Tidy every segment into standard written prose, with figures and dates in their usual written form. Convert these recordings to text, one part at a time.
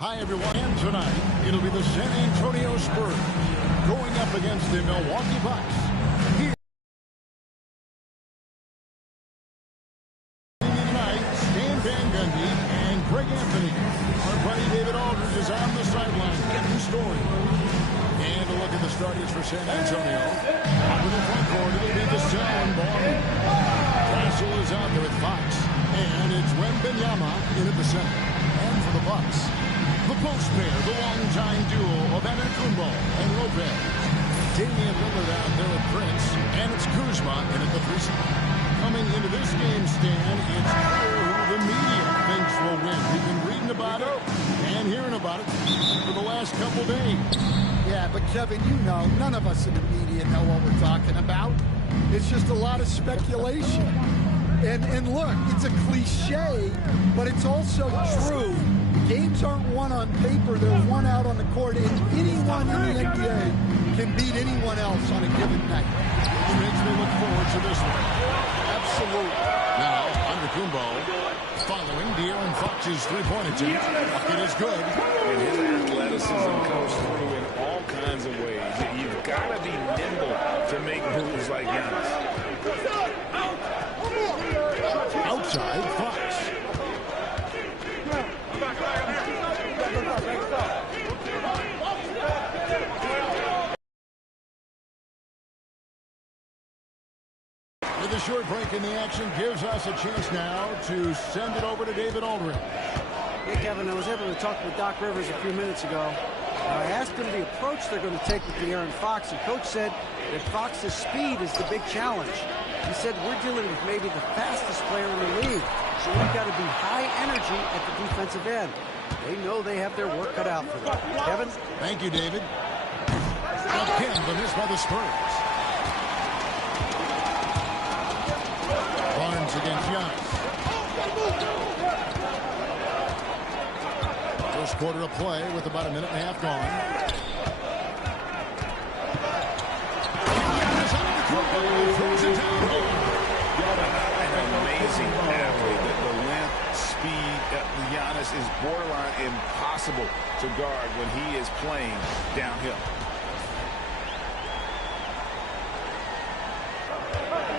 Hi, everyone. And tonight, it'll be the San Antonio Spurs going up against the Milwaukee Bucks. Here tonight, Stan Van Gundy and Greg Anthony. Our buddy David Aldridge is on the sideline getting story. And a look at the starters for San Antonio. Up in the front court, it'll be Gasol and Ball. Russell is out there with Fox. And it's Wembanyama in at the center. And for the Bucks, the post pair, the long-time duo of Antetokounmpo and Lopez. Damian Lillard out there with Prince, and it's Kuzma in at the 3 spot. Coming into this game, Stan, it's clear who the media thinks will win. We've been reading about it and hearing about it for the last couple days. Yeah, but Kevin, you know, none of us in the media know what we're talking about. It's just a lot of speculation. And look, it's a cliche, but it's also true. Games aren't won on paper, they're won out on the court, and anyone in the NBA can beat anyone else on a given night. Which makes me look forward to this one. Absolutely. Now, Antetokounmpo following De'Aaron Fox's three-point attempt. Bucket is good. And his athleticism comes through in all kinds of ways. You've got to be nimble to make moves like Giannis. Outside, Fox. With a short break in the action gives us a chance now to send it over to David Aldridge. Hey, Kevin, I was able to talk with Doc Rivers a few minutes ago. I asked him the approach they're going to take with De'Aaron Fox, and Coach said that Fox's speed is the big challenge. He said, we're dealing with maybe the fastest player in the league, so we've got to be high energy at the defensive end. They know they have their work cut out for them. Kevin? Thank you, David. Again, the miss by the Spurs. Barnes against Giannis. First quarter of play with about a minute and a half gone. Giannis out of the court. Throws it down home. An amazing athlete. The length, speed. Giannis is borderline impossible to guard when he is playing downhill.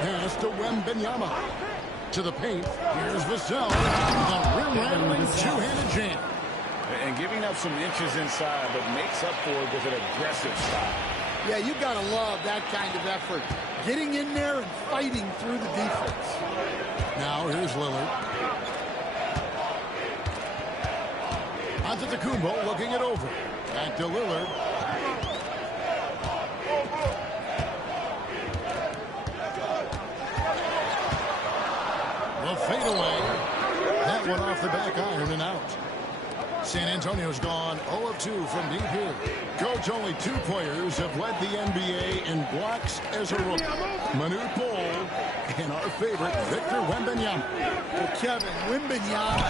Pass to Wembanyama. To the paint. Here's Vassell. The rim-rattling two-handed jam. And giving up some inches inside, but makes up for it with an aggressive style. Yeah, you got to love that kind of effort. Getting in there and fighting through the defense. Now here's Lillard. Antetokounmpo looking it over. Back to Lillard. The fadeaway. That one off the back iron and out. San Antonio's gone 0 of 2 from deep here. Coach, only 2 players have led the NBA in blocks as a rookie. Manute Bol and our favorite, Victor Wembanyama. Well, Kevin, Wembanyama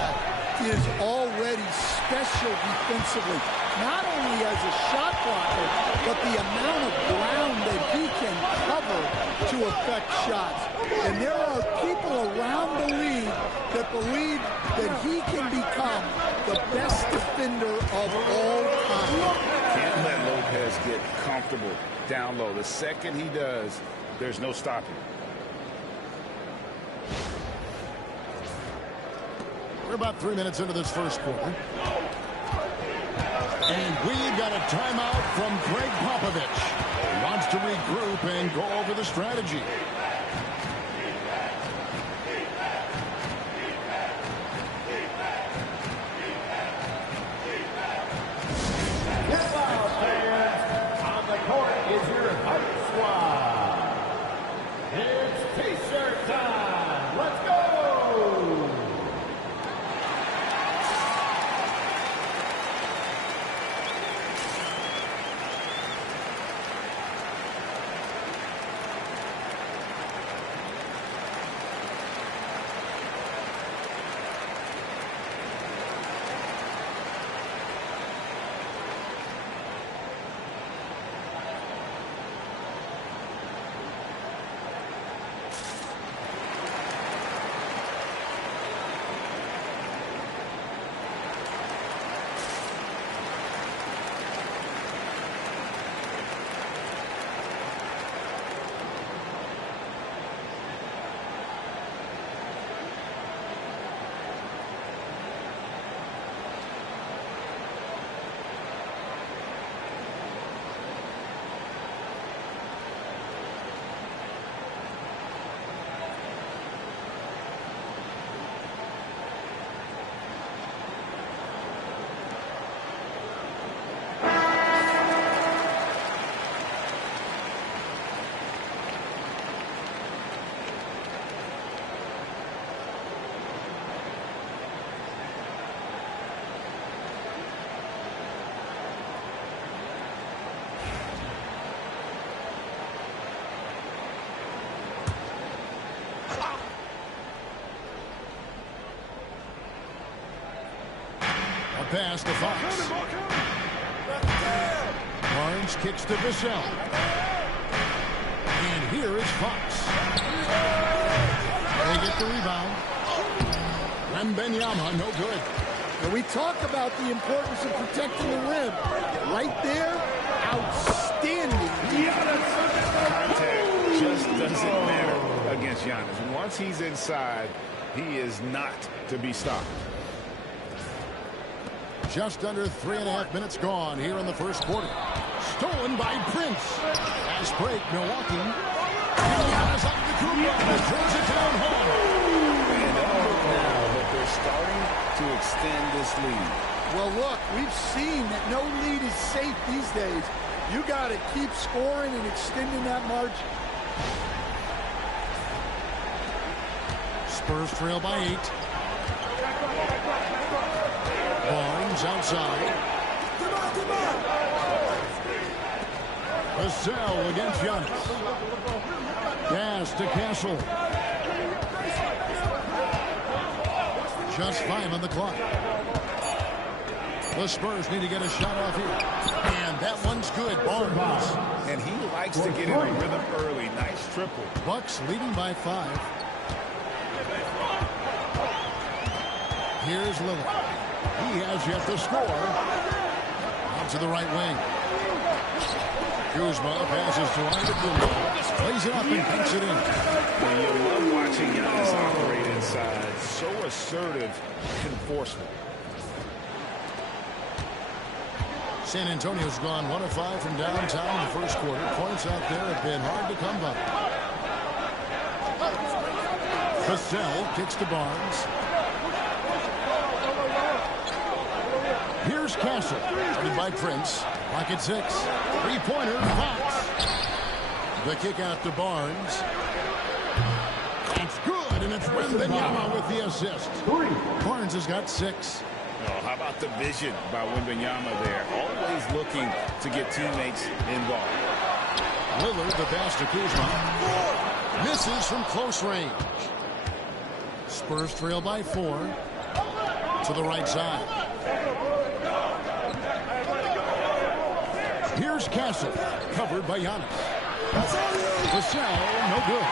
is already special defensively. Not only as a shot blocker, but the amount of ground that he can cover to affect shots. And there are people around the league that believe that he can become the best defender of all time. Can't let Lopez get comfortable down low. The second he does, there's no stopping. We're about 3 minutes into this first quarter. And we've got a timeout from Greg Popovich. He wants to regroup and go over the strategy. On the court is your hype squad. It's T-shirt time. Let's go. pass to Fox. Barnes kicks to Vassell. And here is Fox. They get the rebound. Wembanyama, no good. And we talk about the importance of protecting the rim. Right there, outstanding defense. Contact just doesn't matter against Giannis. Once he's inside, he is not to be stopped. Just under 3.5 minutes gone here in the first quarter. Stolen by Prince. Fast break, Milwaukee. Giannis out of the Kuzma. Throws it down home. And look now that they're starting to extend this lead. Well, look, we've seen that no lead is safe these days. You got to keep scoring and extending that margin. Spurs trail by 8. Barnes outside. Vassell against Giannis. Pass to Castle. Just 5 on the clock. The Spurs need to get a shot off here. And that one's good. Barnes. And he likes to get in a rhythm early. Nice triple. Bucks leading by 5. Here's Lillard. He has yet to score. Out to the right wing. Kuzma passes to Antetokounmpo. Plays it up and punks it in. And you love watching Giannis operate inside. So assertive enforcement. San Antonio's gone 1 of 5 from downtown in the first quarter. Points out there have been hard to come by. Vassell kicks to Barnes. Here's Castle, guarded by Prince. Pocket 6. Three-pointer, Fox. The kick out to Barnes. It's good, and it's Wembanyama with the assist. Barnes has got 6. Oh, how about the vision by Wembanyama there? Always looking to get teammates involved. Lillard, the pass to Kuzma. Misses from close range. Spurs trail by 4. To the right side. Here's Castle, covered by Giannis. Vassell, no good.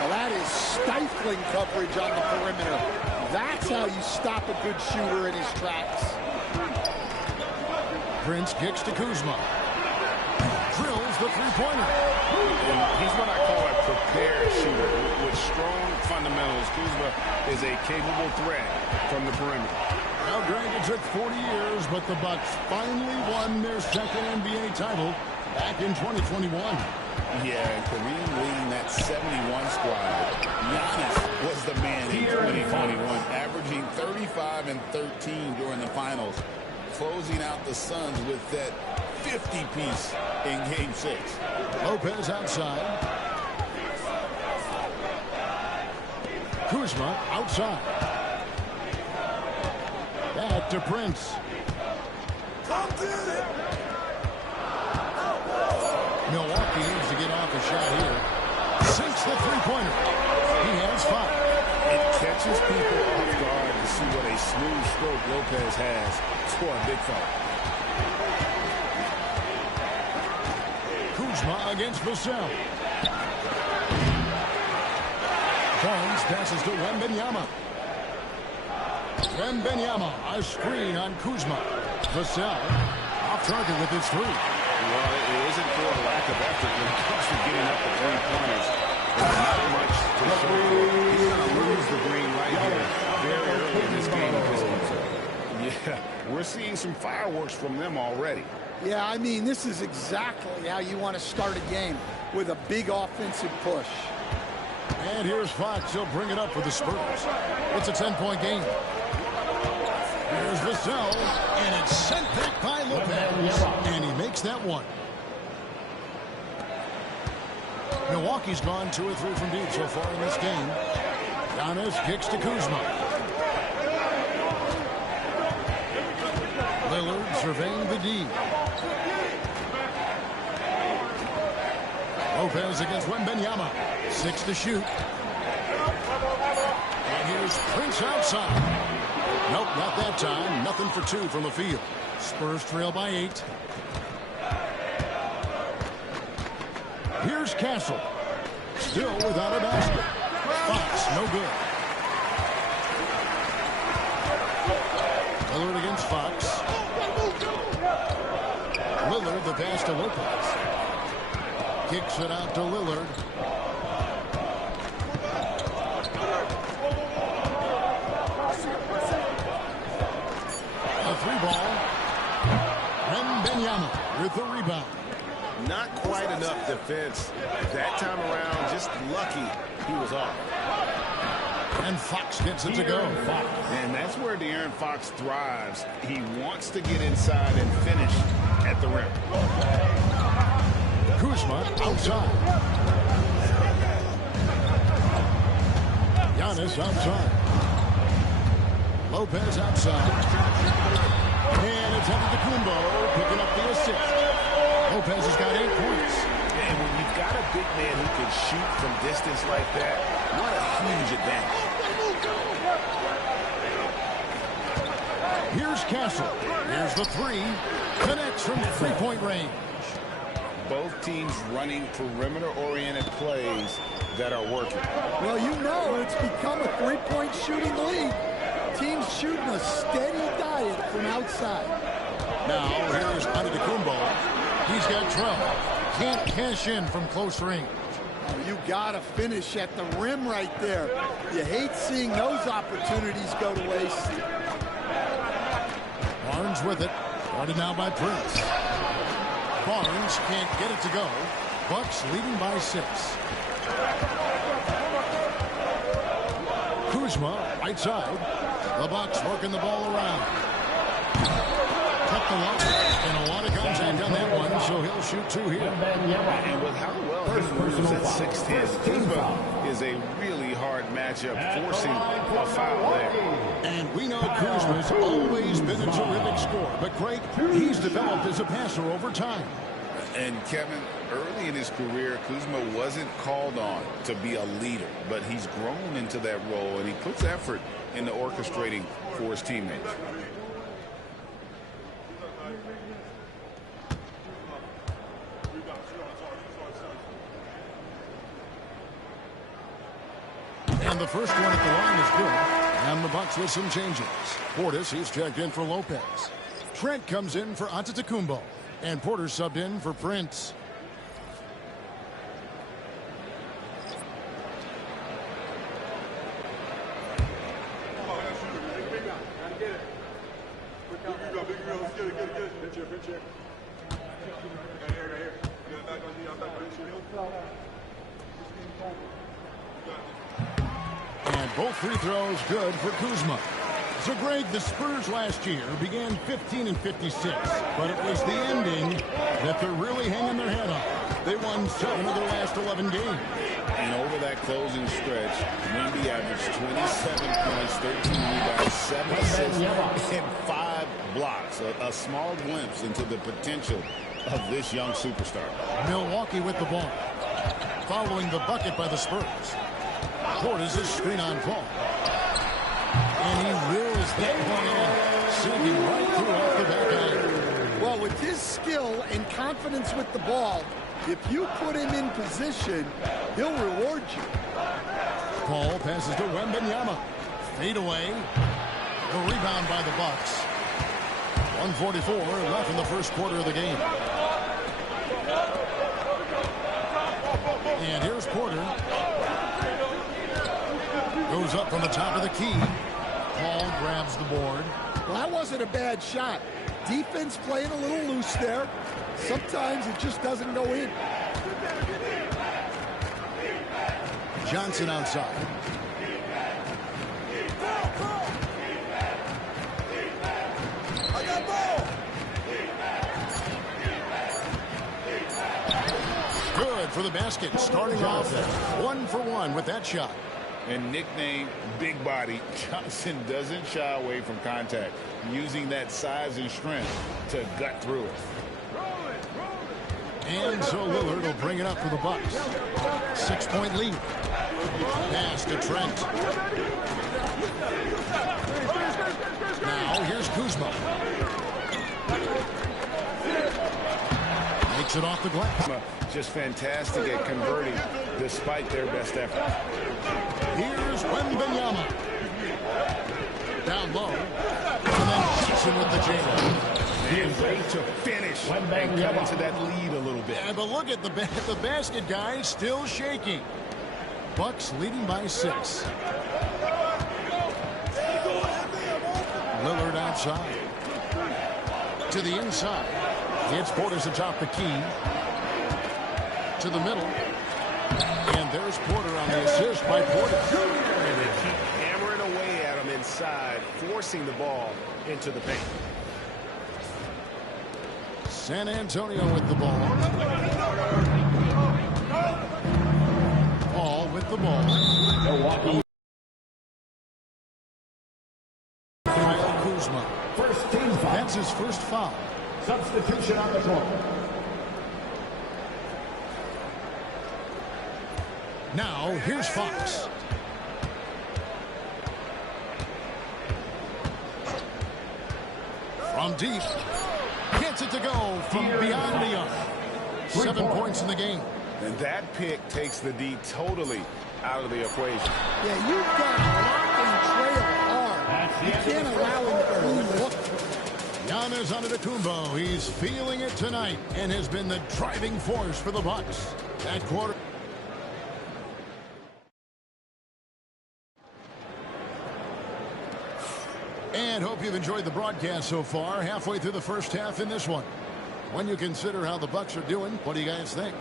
Well, that is stifling coverage on the perimeter. That's how you stop a good shooter in his tracks. Prince kicks to Kuzma. Drills the three-pointer. He's what I call a prepared shooter. With strong fundamentals, Kuzma is a capable threat from the perimeter. Well, Greg, it took 40 years, but the Bucks finally won their second NBA title back in 2021. Yeah, and Kareem leading that 71 squad. Giannis was the man in 2021, averaging 35 and 13 during the finals, closing out the Suns with that 50-piece in Game 6. Lopez outside. Kuzma outside. Back to Prince. Milwaukee needs to get off a shot here. Sinks the three-pointer. He has 5. It catches people off guard to see what a smooth stroke Lopez has for a big fella. Kuzma against Vassell. Barnes passes to Wembanyama. Wembanyama, a screen on Kuzma. Vassell off target with his 3. Well, it isn't for a lack of effort when it comes to getting up the three-pointers. There's not much to show for. He's going to lose the green right here very early in this game. Yeah, we're seeing some fireworks from them already. Yeah, I mean, this is exactly how you want to start a game, with a big offensive push. And here's Fox. He'll bring it up for the Spurs. It's a 10-point game. Here's Vassell, and it's sent back by Lopez. And he makes that one. Milwaukee's gone 2 or 3 from deep so far in this game. Giannis kicks to Kuzma. Lillard surveying the D. Lopez against Wembanyama. 6 to shoot. And here's Prince outside. Nope, Not that time. Nothing for two from the field. Spurs trail by 8. Here's Castle. Still without a basket. Fox, no good. Lillard against Fox. Lillard, the pass to Lopez. Kicks it out to Lillard. A 3-ball. Wembanyama with the rebound. Not quite enough defense that time around. Just lucky he was off. And Fox gets it to go. And that's where De'Aaron Fox thrives. He wants to get inside and finish at the rim. Kuzma outside. Giannis outside. Lopez outside. And it's Antetokounmpo picking up the assist. Lopez has got 8 points. And when you've got a big man who can shoot from distance like that, what a huge advantage. Here's Castle. Here's the 3. Connects from 3-point range. Both teams running perimeter-oriented plays that are working. Well, you know it's become a 3-point shooting league. Teams shooting a steady diet from outside. Now, here's Antetokounmpo. He's got 12. Can't cash in from close range. You got to finish at the rim right there. You hate seeing those opportunities go to waste. Barnes with it. Guarded now by Prince. Barnes can't get it to go. Bucks leading by 6. Kuzma, right side. The Bucks working the ball around. Cut the line. And a lot of contact on that one, so he'll shoot 2 here. And with how well he moves at 6'10", Kuzma is a really hard matchup, forcing a foul there. And we know Kuzma's always been a terrific scorer, but Craig, he's developed as a passer over time. And Kevin, early in his career, Kuzma wasn't called on to be a leader, but he's grown into that role, and he puts effort into orchestrating for his teammates. And the first one at the line is good. And the Bucks with some changes. Portis, he's checked in for Lopez. Trent comes in for Antetokounmpo. And Porter subbed in for Prince. And both free throws good for Kuzma. So, Greg, the Spurs last year began 15 and 56, but it was the ending that they're really hanging their head on. They won 7 of their last 11 games. And over that closing stretch, Wemby averaged 27 points, 13 rebounds, 7 assists, and 5 blocks. A small glimpse into the potential of this young superstar. Milwaukee with the ball. Following the bucket by the Spurs. Portis is screen on Paul. And he wills that one in, sinking right through off the back iron. Well, with his skill and confidence with the ball, if you put him in position, he'll reward you. Paul passes to Wembanyama. Fade away. The rebound by the Bucks. 1:44 left in the first quarter of the game. And here's Porter. Goes up from the top of the key. Paul grabs the board. Well, that wasn't a bad shot. Defense playing a little loose there. Sometimes it just doesn't go in. Johnson outside. Good for the basket. Starting off 1 for 1 with that shot. And nicknamed Big Body, Johnson doesn't shy away from contact, using that size and strength to gut through it. And so Lillard will bring it up for the Bucks. 6-point lead. Pass to Trent. off the glass. Just fantastic at converting despite their best effort. Here's Wembanyama. Down low. And then Johnson with the jam. And way to finish and cut into that lead a little bit. Yeah, but look at the basket, guys, still shaking. Bucks leading by 6. Lillard outside. To the inside. It's Portis atop the key. To the middle. And there's Porter on the assist by Portis. And they keep hammering away at him inside, forcing the ball into the paint. San Antonio with the ball. Paul with the ball. Milwaukee. Kyle Kuzma. First team foul. That's his first foul. Substitution on the court. Now, here's Fox. From deep. Gets it to go from beyond the arc. 7 points in the game. And that pick takes the D totally out of the equation. Yeah, you've got to lock and trail hard. You can't allow him to look. Giannis Antetokounmpo. He's feeling it tonight and has been the driving force for the Bucks. That quarter. And hope you've enjoyed the broadcast so far. Halfway through the first half in this one. When you consider how the Bucks are doing, what do you guys think?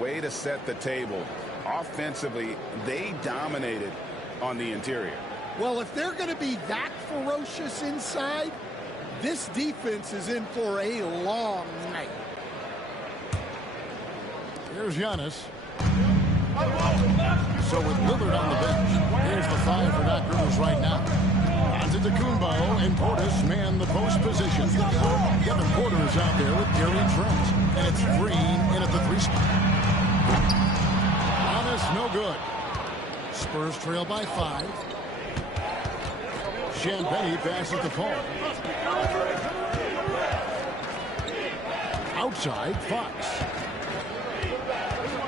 Way to set the table. Offensively, they dominated on the interior. Well, if they're going to be that ferocious inside, this defense is in for a long night. Here's Giannis. So with Lillard on the bench, here's the 5 for Doc Rivers right now. Antetokounmpo and Portis man the post position. Kevin Porter's out there with Gary Trent. And it's Green in at the 3 spot. Giannis no good. Spurs trail by 5. Champagnie passes to Paul. Outside, Fox.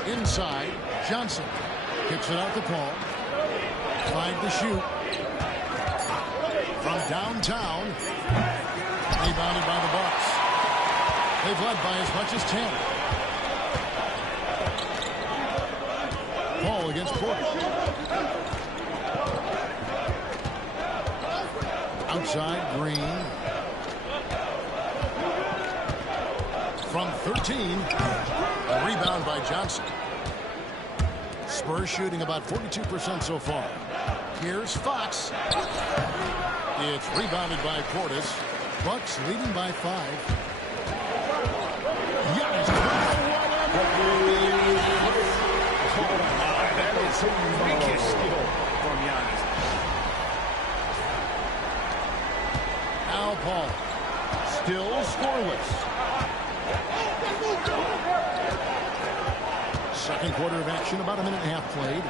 Inside, Johnson. Kicks it out to Paul. 5 to shoot. From downtown. Rebounded by the Bucks. They've led by as much as 10. Paul against Porter. Outside, Green. From 13. A rebound by Johnson. Spurs shooting about 42% so far. Here's Fox. It's rebounded by Portis. Bucks leading by 5. Giannis. That is freakish skill from Giannis. Now Paul. Still scoreless. Second quarter of action, about a minute and a half played.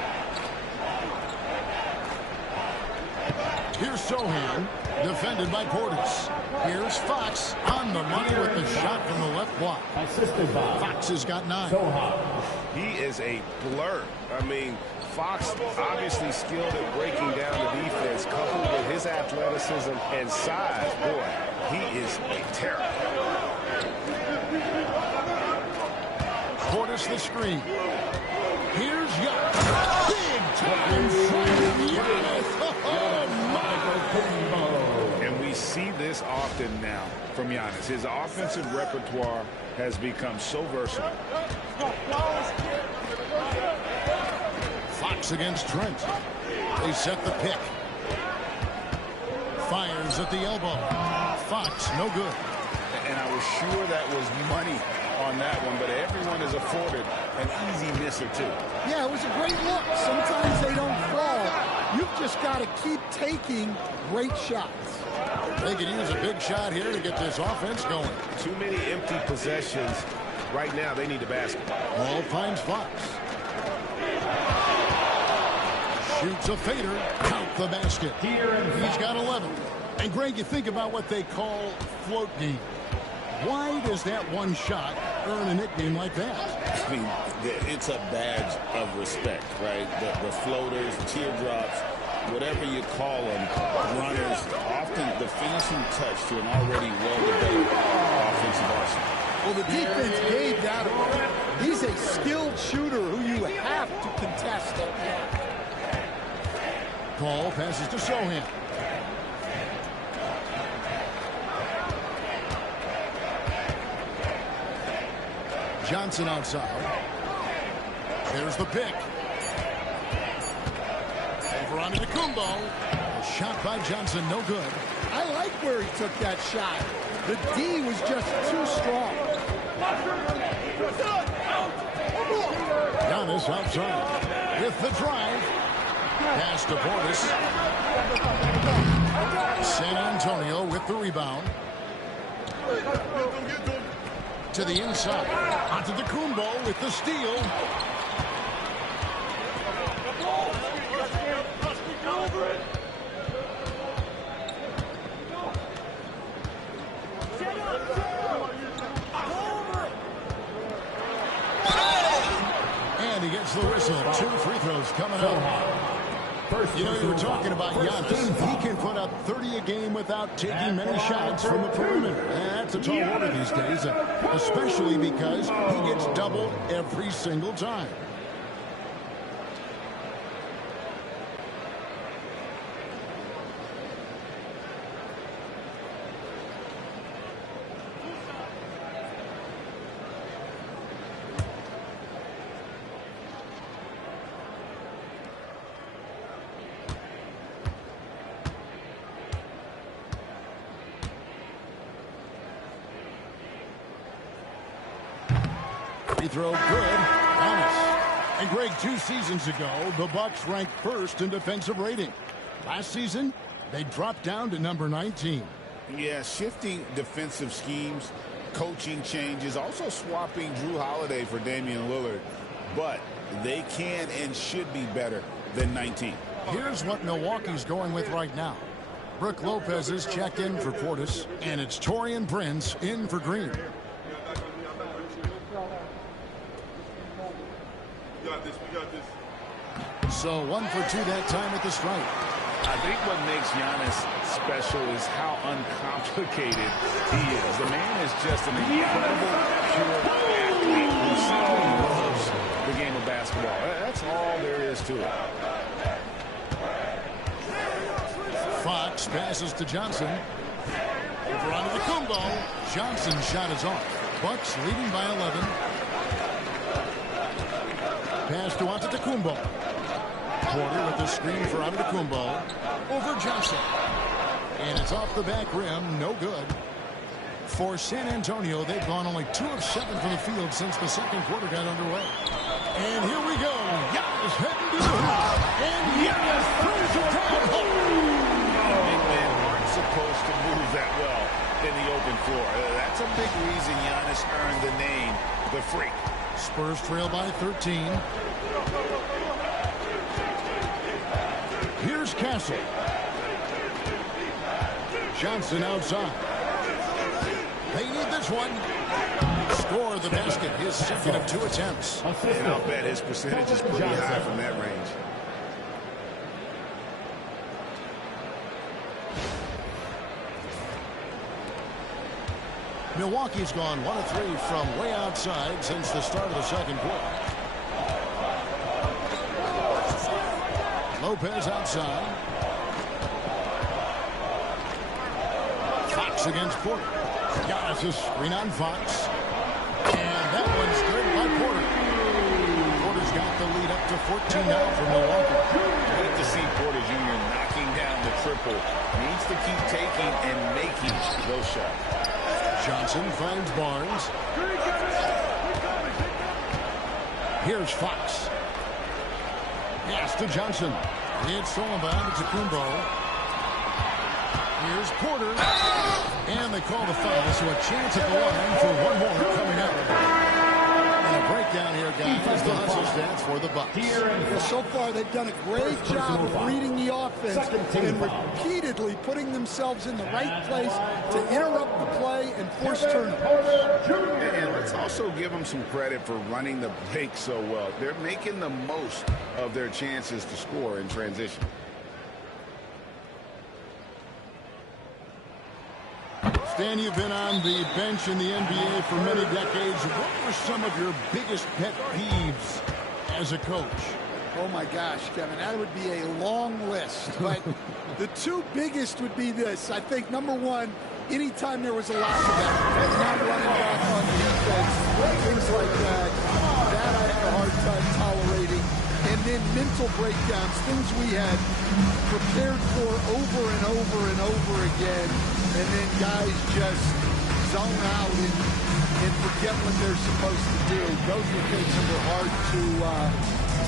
Here's Sohan, defended by Portis. Here's Fox on the money with the shot from the left block. Assisted by Fox has got 9. He is a blur. I mean, Fox obviously skilled at breaking down the defense, coupled with his athleticism and size. Boy, he is a terror. Portis the screen. Here's Giannis. Big time shot. And we see this often now from Giannis. His offensive repertoire has become so versatile. Fox against Trent. They set the pick. Fires at the elbow. Fox, no good. And I was sure that was money on that one, but everyone is afforded an easy miss or two. Yeah, it was a great look. Sometimes they don't fall. You've just got to keep taking great shots. They could use a big shot here to get this offense going. Too many empty possessions. Right now, they need a basket. Ball finds Fox. Shoots a fader. Count the basket. He's got 11. And Greg, you think about what they call float game. Why does that one shot earn a nickname like that? I mean, it's a badge of respect, right? The floaters, teardrops, whatever you call them, runners, often the finishing touch to an already well-developed offensive arsenal. Well, the defense gave that away. He's a skilled shooter who you have to contest. Paul passes to Sohan. Johnson outside. There's the pick. Over onto the Kumbo. A shot by Johnson, no good. I like where he took that shot. The D was just too strong. Giannis outside with the drive. Pass to Portis. San Antonio with the rebound. To the inside. Onto the Kumbo with the steal. And he gets the whistle. 2 free throws coming up. You know, you were talking about Giannis. He can put up 30 a game without taking many shots from the perimeter. That's a tall order these days, especially because he gets doubled every single time. Free throw good. Giannis. And Greg, 2 seasons ago, the Bucks ranked first in defensive rating. Last season, they dropped down to number 19. Yeah, shifting defensive schemes, coaching changes, also swapping Drew Holiday for Damian Lillard. But they can and should be better than 19. Here's what Milwaukee's going with right now. Brook Lopez is checked in for Portis, and it's Taurean Prince in for Green. So 1 for 2 that time at the stripe. I think what makes Giannis special is how uncomplicated he is. The man is just an incredible, pure athlete who simply loves the game of basketball. That's all there is to it. Fox passes to Johnson. Over onto the Kumbo. Johnson's shot is off. Bucks leading by 11. Pass to Antetokounmpo. Porter with the screen for Antetokounmpo. Over Johnson. And it's off the back rim. No good. For San Antonio, they've gone only 2 of 7 from the field since the second quarter got underway. And here we go. Giannis heading to the hoop. And Giannis throws it down home. Big men aren't supposed to move that well in the open floor. That's a big reason Giannis earned the name the Freak. Spurs trail by 13. Here's Castle. Johnson outside. They need this one. Score the basket. His second of 2 attempts. And I'll bet his percentage is pretty high from that range. Milwaukee's gone 1 of 3 from way outside since the start of the second quarter. Lopez outside. Fox against Porter. Giannis' screen on Fox. And that one's good by Porter. Porter's got the lead up to 14 now for Milwaukee. Good to see Porter Jr. knocking down the triple. Needs to keep taking and making those shots. Johnson finds Barnes. Here's Fox. Pass to Johnson. It's stolen by Antetokounmpo. Here's Porter. And they call the foul, so a chance at the line for one more coming up. And a breakdown here, guys. The hustle stance for the Bucks. Well, so far they've done a great job of reading the offense and repeatedly putting themselves in the right place to interrupt the play and force turnovers. And let's also give them some credit for running the break so well. They're making the most of their chances to score in transition. Stan, you've been on the bench in the NBA for many decades. What were some of your biggest pet peeves as a coach? Oh, my gosh, Kevin, that would be a long list. But the two biggest would be this. I think, number one, anytime there was a loss of that, not running back on defense, things like that, that I had a hard time tolerating. And then mental breakdowns, things we had prepared for over and over and over again, and then guys just zone out and forget what they're supposed to do. Those were things that were hard to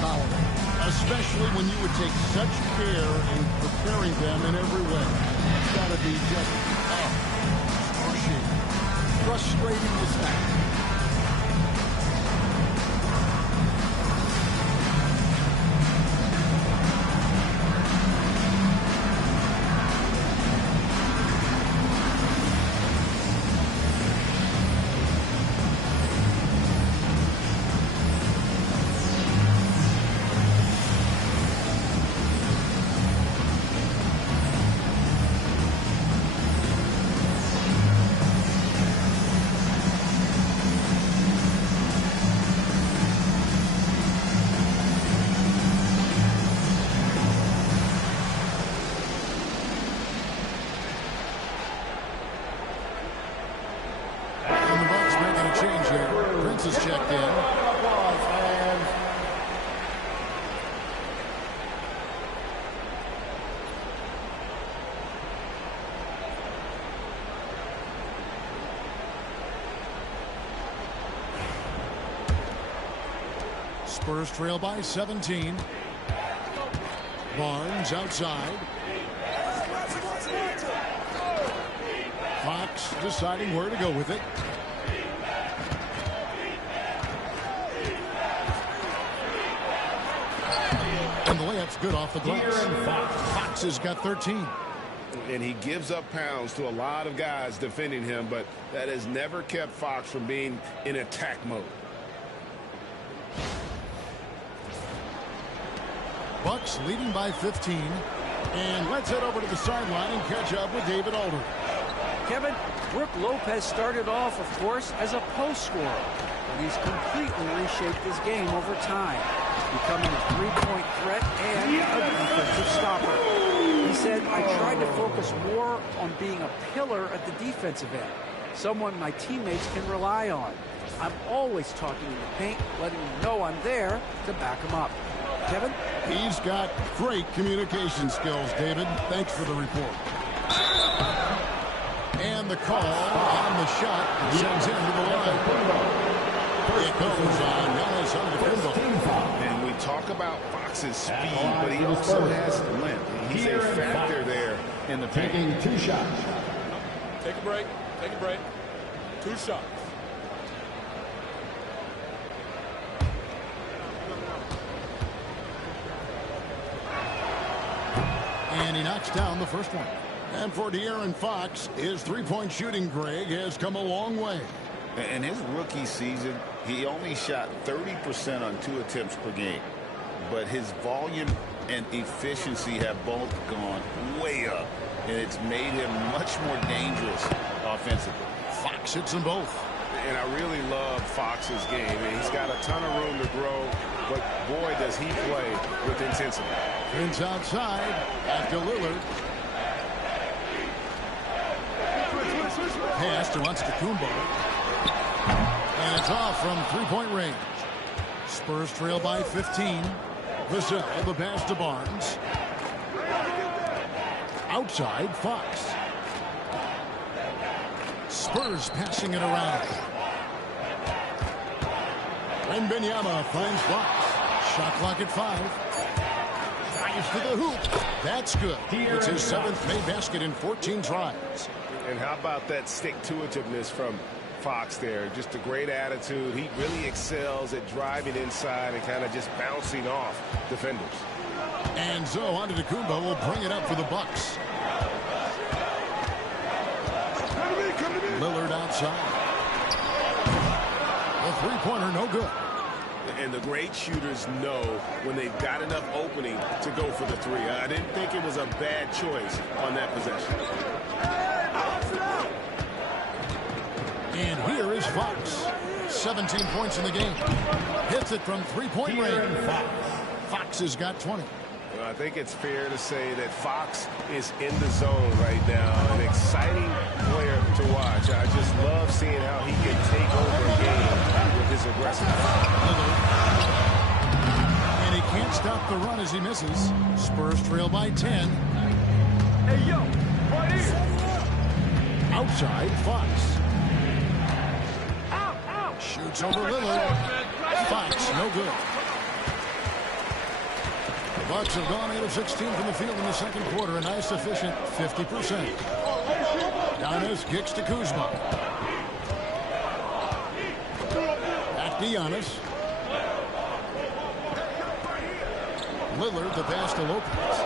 tolerate. Especially when you would take such care in preparing them in every way. It's got to be just frustrating as that. Is checked in. Spurs trail by 17. Barnes outside. Fox deciding where to go with it. And the layup's good off the glass. Fox has got 13. And he gives up pounds to a lot of guys defending him, but that has never kept Fox from being in attack mode. Bucks leading by 15. And let's head over to the sideline and catch up with David Aldridge. Kevin, Brook Lopez started off, of course, as a post scorer. But he's completely reshaped his game over time, becoming a three-point threat and a defensive stopper. He said, I tried to focus more on being a pillar at the defensive end, someone my teammates can rely on. I'm always talking in the paint, letting them know I'm there to back them up. Kevin? He's got great communication skills, David. Thanks for the report. And the call on the shot sends him to the line. It goes on Giannis Antetokounmpo. And we talk about Fox's speed, but he also has length. He's a factor there in the paint. Taking 2 shots. Take a break. Take a break. 2 shots. And he knocks down the first one. And for De'Aaron Fox, his three-point shooting, Greg, has come a long way. In his rookie season, he only shot 30% on 2 attempts per game. But his volume and efficiency have both gone way up. And it's made him much more dangerous offensively. Fox hits them both. And I really love Fox's game. And he's got a ton of room to grow, but boy, does he play with intensity. Prince outside after Lillard. Pass to Antetokounmpo. And it's off from three-point range. Spurs trail by 15. Vassell, the pass to Barnes. Outside, Fox. Spurs passing it around. Wembanyama finds Fox. Shot clock at 5. Drives to the hoop. That's good. It's his 7th made basket in 14 tries. And how about that stick-to-itiveness from Fox there. Just a great attitude. He really excels at driving inside and kind of just bouncing off defenders. And so Antetokounmpo will bring it up for the Bucks. Lillard outside. The three-pointer, no good. And the great shooters know when they've got enough opening to go for the three. I didn't think it was a bad choice on that possession. And here is Fox. 17 points in the game. Hits it from three-point range. Fox has got 20. Well, I think it's fair to say that Fox is in the zone right now. An exciting player to watch. I just love seeing how he can take over a game with his aggressiveness. And he can't stop the run as he misses. Spurs trail by 10. Hey, yo, right here. Outside, Fox. Shoots over Lillard. Fox, no good. The Bucks have gone 8 of 16 from the field in the second quarter. A nice, efficient 50%. Giannis kicks to Kuzma. Back to Giannis. Lillard, the pass to Lopez.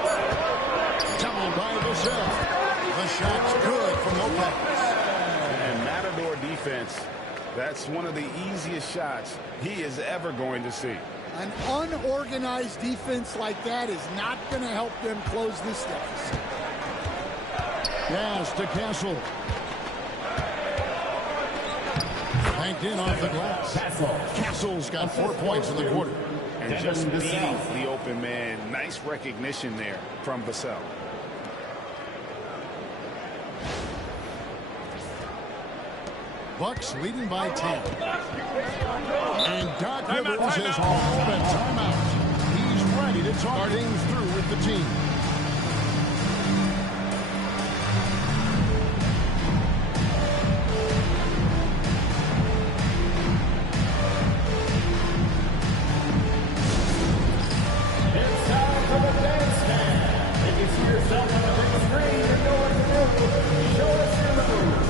Tumbled by Vassell. The shot's good from Lopez. And Matador defense, that's one of the easiest shots he is ever going to see. An unorganized defense like that is not going to help them close this deficit. Pass to Castle. Banked in off the glass. Castle's got 4 points in the quarter. And just beating the open man. Nice recognition there from Vassell. Bucks leading by 10. And Doc Rivers has called a timeout. He's ready to talk things through with the team. It's time for the dance man. If you see yourself on the big screen, you know what to do. Show us your moves.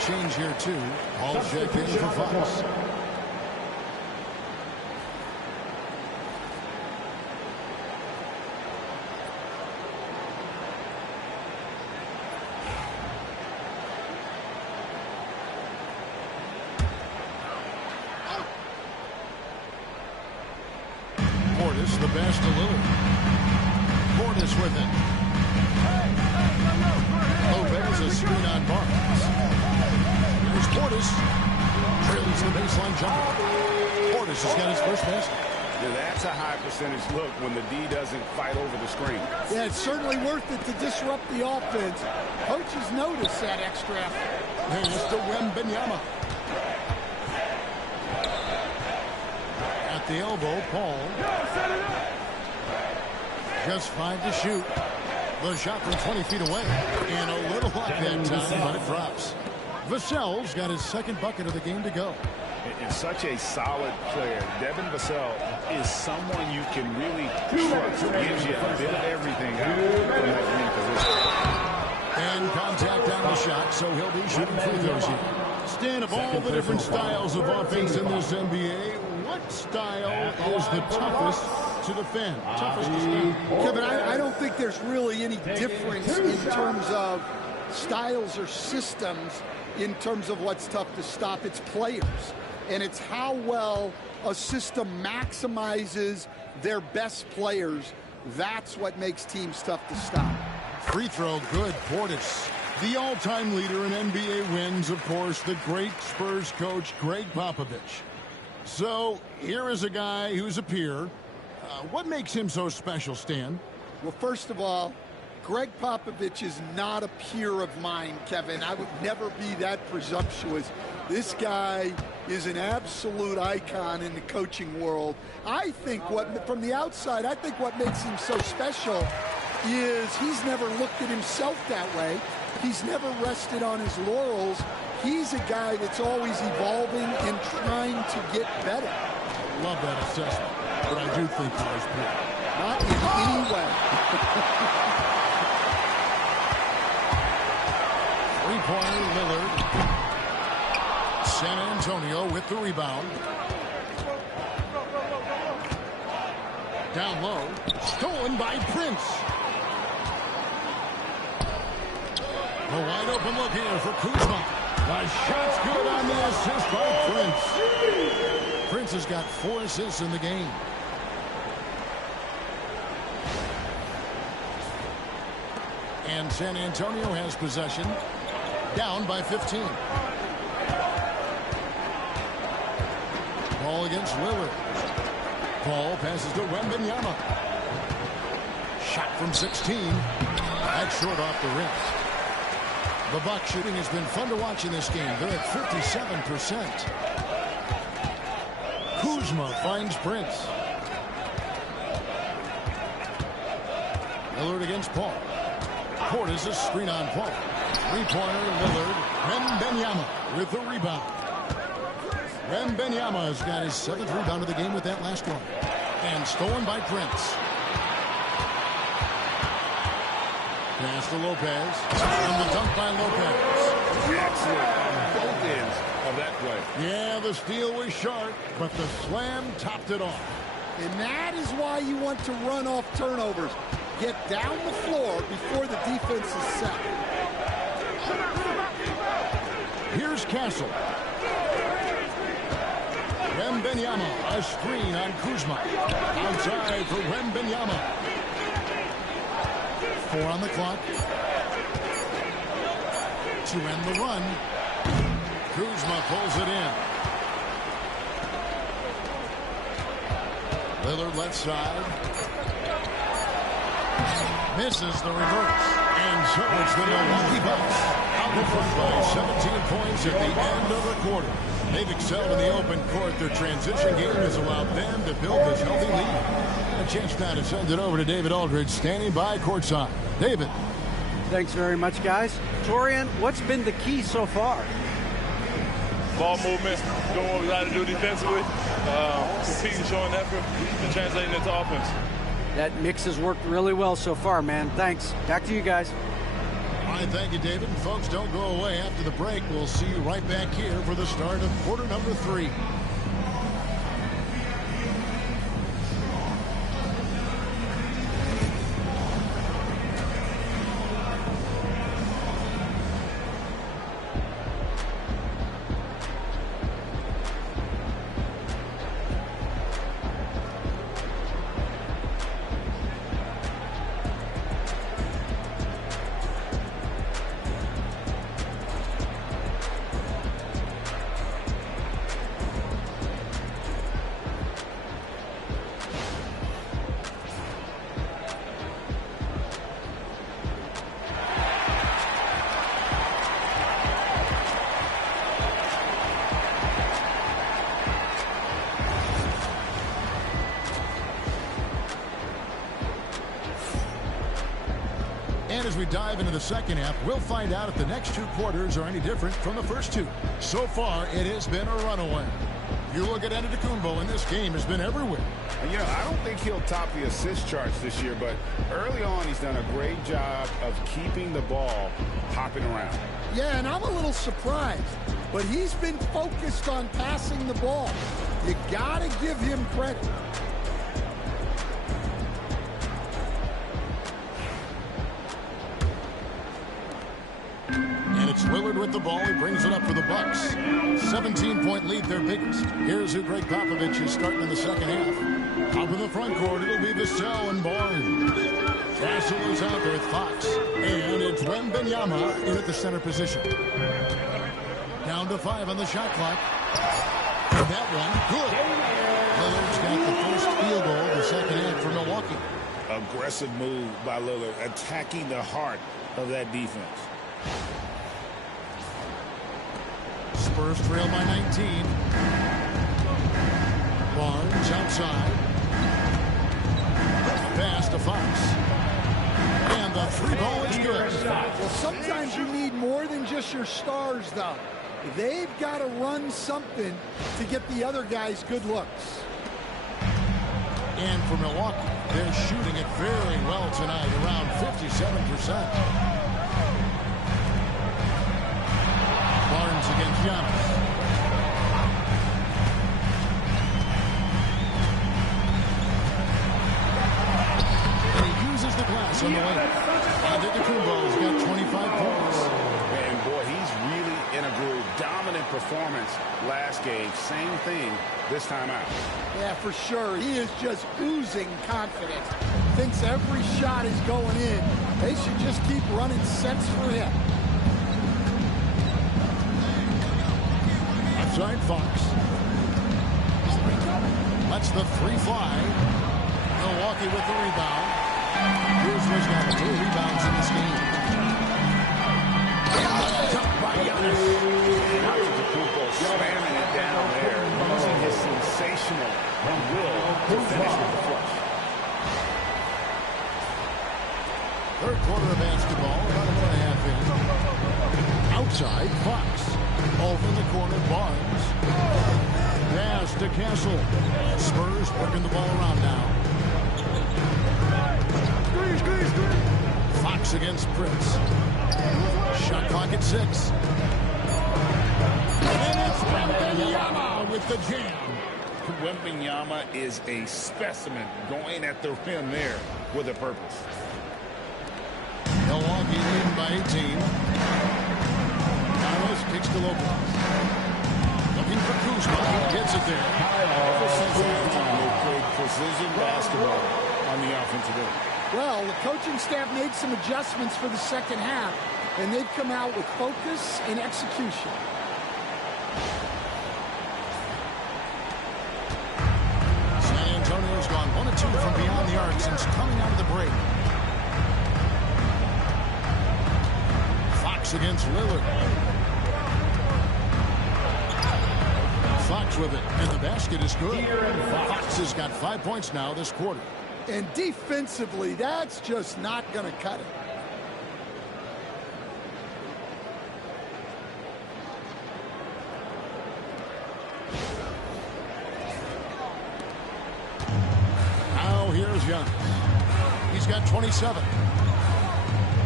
Change here too. All checked in for Fox. Portis, the best to Lillard. Portis with it. Lopez a screen on Barnes. Here's Portis. Trails the baseline jumper. Portis has got his first basket. That's a high percentage look when the D doesn't fight over the screen. Yeah, it's certainly worth it to disrupt the offense. Coaches notice that extra effort. Here's to Wembanyama. At the elbow, Paul. Just 5 to shoot. The shot from 20 feet away. And a little luck that time, but it drops. Vassell's got his second bucket of the game to go. It's such a solid player. Devin Vassell is someone you can really trust. Gives you a bit of everything out from that wing position. And contact on the shot, so he'll be shooting free throws here. Stan, of all the different styles of offense in this NBA, what style is the toughest to defend? Toughest to stop? Kevin, I don't think there's really any difference in terms of styles or systems in terms of what's tough to stop. It's players, and it's how well a system maximizes their best players. That's what makes teams tough to stop. Free throw, good. Portis, the all-time leader in NBA wins, of course, the great Spurs coach, Greg Popovich. So here is a guy who's a peer. What makes him so special, Stan? Well, first of all, Greg Popovich is not a peer of mine, Kevin. I would never be that presumptuous. This guy is an absolute icon in the coaching world. I think from the outside, I think what makes him so special is he's never looked at himself that way. He's never rested on his laurels. He's a guy that's always evolving and trying to get better. Love that assessment, but I do think he was poor. Not in any way. Three-pointer, Lillard. San Antonio with the rebound. Down low. Stolen by Prince. A wide open look here for Kuzma. The shot's good on the assist by Prince. Prince has got 4 assists in the game. And San Antonio has possession. Down by 15. Ball against Lillard. Ball passes to Wembanyama. Shot from 16. That's short off the rim. The Bucks shooting has been fun to watch in this game. They're at 57%. Kuzma finds Prince. Lillard against Paul. Portis a screen on Paul. Three-pointer, Lillard. Wembanyama with the rebound. Wembanyama has got his 7th rebound of the game with that last one. And stolen by Prince. Pass to Lopez. And the dunk by Lopez. Excellent on both ends of that play. Yeah, the steal was short, but the slam topped it off. And that is why you want to run off turnovers. Get down the floor before the defense is set. Here's Castle. Wembanyama, a screen on Kuzma. Outside for Wembanyama. 4 on the clock. To end the run. Kuzma pulls it in. Lillard left side. Misses the reverse. And so it's the Milwaukee Bucks out in front by 17 points at the end of the quarter. They've excelled in the open court. Their transition game has allowed them to build this healthy lead. A chance now to send it over to David Aldridge, standing by courtside. David. Thanks very much, guys. Torian, what's been the key so far? Ball movement, doing what we got to do defensively, competing, showing effort, and translating into offense. That mix has worked really well so far, man. Thanks. Back to you guys. All right, thank you, David. And folks, don't go away. After the break, we'll see you right back here for the start of quarter number 3. And as we dive into the second half, we'll find out if the next 2 quarters are any different from the first 2. So far, it has been a runaway. You look at Antetokounmpo, and this game has been everywhere. You know, I don't think he'll top the assist charts this year, but early on he's done a great job of keeping the ball hopping around. Yeah, and I'm a little surprised. but he's been focused on passing the ball. You got to give him credit. And it's Lillard with the ball. He brings it up for the Bucks. 17-point lead, their biggest. Here's who Greg Popovich is starting in the second half. Up in the front court, it'll be Vassell and Barnes. Castle is out there with Fox. And it's Wembanyama in at the center position. Down to 5 on the shot clock. And that one, good. Lillard's got the first field goal of the second half for Milwaukee. Aggressive move by Lillard, attacking the heart of that defense. Spurs trail by 19. Barnes outside. Pass to Fox. And the three ball is good. Well, sometimes you need more than just your stars, though. They've got to run something to get the other guys good looks. And for Milwaukee, they're shooting it very well tonight, around 57%. Barnes against Giannis. And he uses the glass on the way. Antetokounmpo's got 25 points. And boy, he's really in a groove. Dominant performance last game. Same thing this time out. Yeah, for sure. He is just oozing confidence. Thinks every shot is going in. They should just keep running sets for him. Outside Fox. Lets the three fly. Milwaukee with the rebound. Here's who's got 2 rebounds in this game. Top by Giannis. Antetokounmpo slamming it down there, using his sensational will to finish with the flush. Third quarter of basketball, about a minute and a half in. Outside, Fox. Over in the corner, Barnes. Pass to Castle. Spurs working the ball around now. Fox against Prince. Shot clock at 6. And it's Wembanyama with the jam. Wembanyama is a specimen going at the rim there with a purpose. Milwaukee leading by 18. Giannis kicks to Lopez. Looking for Kuzma. He gets it there. Ever since halftime, they played precision basketball on the offensive end. Well, the coaching staff made some adjustments for the second half, and they've come out with focus and execution. San Antonio's gone 1 of 2 from beyond the arc since coming out of the break. Fox against Lillard. Fox with it, and the basket is good. Fox has got 5 points now this quarter. And defensively, that's just not going to cut it. Now here's Giannis. He's got 27.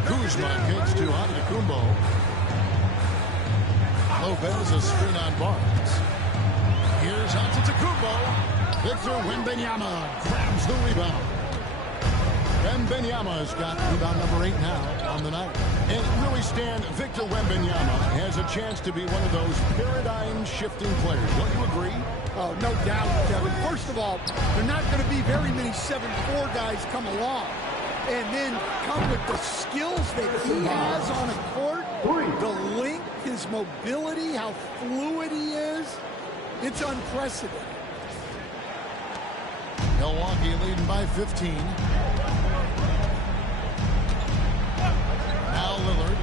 Kuzma kicks to Antetokounmpo. Lopez a screen on Barnes. Here's Antetokounmpo. Victor Wembanyama grabs the rebound. Wembanyama's got rebound number 8 now on the night. And really, Stan, Victor Wembanyama has a chance to be one of those paradigm-shifting players. Don't you agree? Oh, no doubt, Kevin. First of all, there are not going to be very many 7'4 guys come along. And then come with the skills that he has on a court, the length, his mobility, how fluid he is. It's unprecedented. Milwaukee leading by 15. Now Lillard.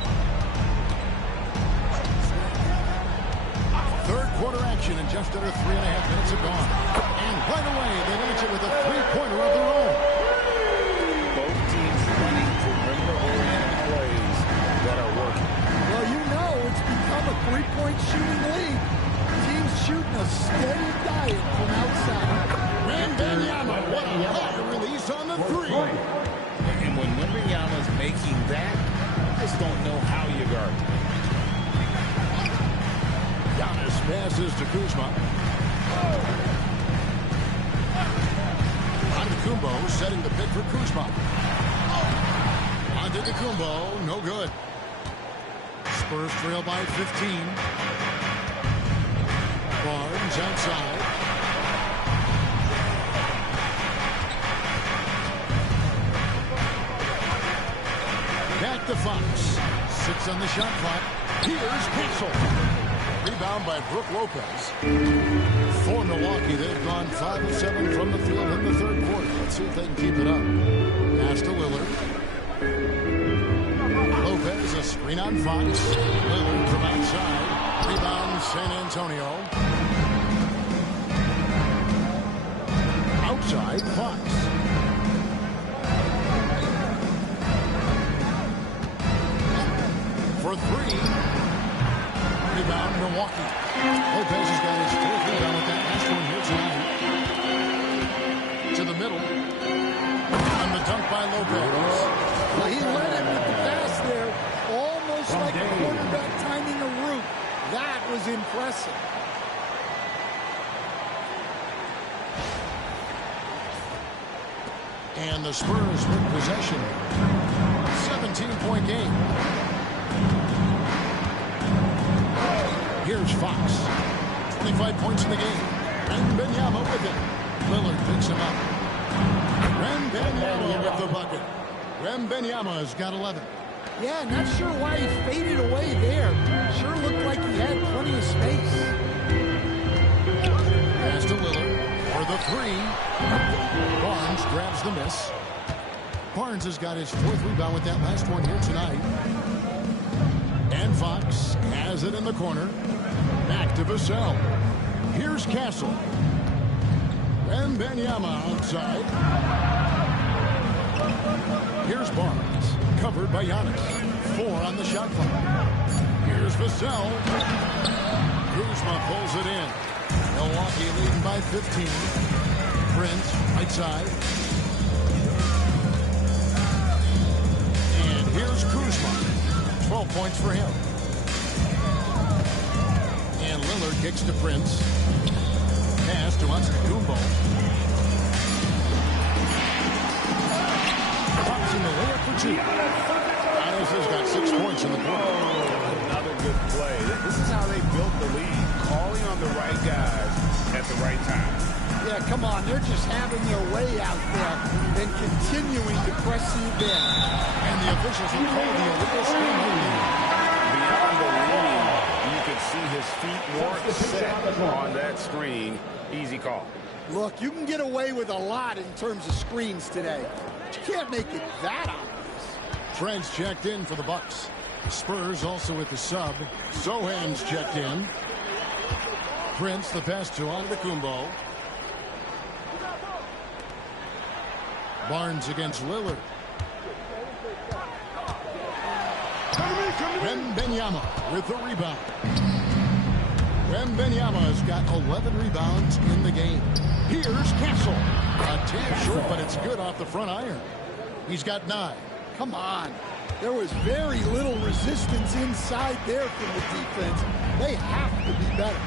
Third quarter action and just under 3.5 minutes are gone. And right away they answer with a three-pointer of their own. Both teams running perimeter-oriented plays that are working. Well, you know it's become a three-point shooting league. Teams shooting a steady diet from outside. Wembanyama, what a high release on the three. And when Wembanyama's making that, I just don't know how you guard it. Passes to Kuzma. Antetokounmpo setting the pick for Kuzma. Antetokounmpo, no good. Spurs trail by 15. Barnes outside. Back to Fox. 6 on the shot clock. Here's Castle. Rebound by Brook Lopez. For Milwaukee, they've gone 5 of 7 from the field in the third quarter. Let's see if they can keep it up. Pass to Lillard. Lopez, a screen on Fox. Lillard from outside. Rebound, San Antonio. Outside, Fox. For 3. Rebound, Milwaukee. Lopez has got his 4th rebound with that last one here tonight. To the middle. And the dunk by Lopez. Well, he led him with the pass there, almost like a quarterback timing a route. That was impressive. And the Spurs with possession. 17-point game. Here's Fox. 25 points in the game. Wembanyama with it. Lillard picks him up. Wembanyama with the bucket. Wembanyama's got 11. Yeah, not sure why he faded away there. Sure looked like he had plenty of space. Pass to Lillard for the 3. Barnes grabs the miss. Barnes has got his 4th rebound with that last one here tonight. And Fox has it in the corner. Back to Vassell. Here's Castle. Wembanyama outside. Here's Barnes. Covered by Giannis. 4 on the shot clock. Here's Vassell. Kuzma pulls it in. Milwaukee leading by 15. Prince, right side. And here's Kuzma. 12 points for him. And Lillard kicks to Prince. Pass to Antetokounmpo. Pops in the layup for 2. Giannis has got 6 points in the quarter. Another good play. This is how they built the lead. Calling on the right guys at the right time. Yeah, come on. They're just having their way out there and continuing to press the advantage. And the officials have called the illegal screen. Beyond the lead, you could see his feet weren't set on that screen. Easy call. Look, you can get away with a lot in terms of screens today. But you can't make it that obvious. Trent's checked in for the Bucks. Spurs also with the sub. Sohan's checked in. Prince, the pass to Antetokounmpo. Barnes against Lillard. Wembanyama with the rebound. Wembanyama has got 11 rebounds in the game. Here's Castle. A tad short, but it's good off the front iron. He's got 9. Come on. There was very little resistance inside there from the defense. They have to be better.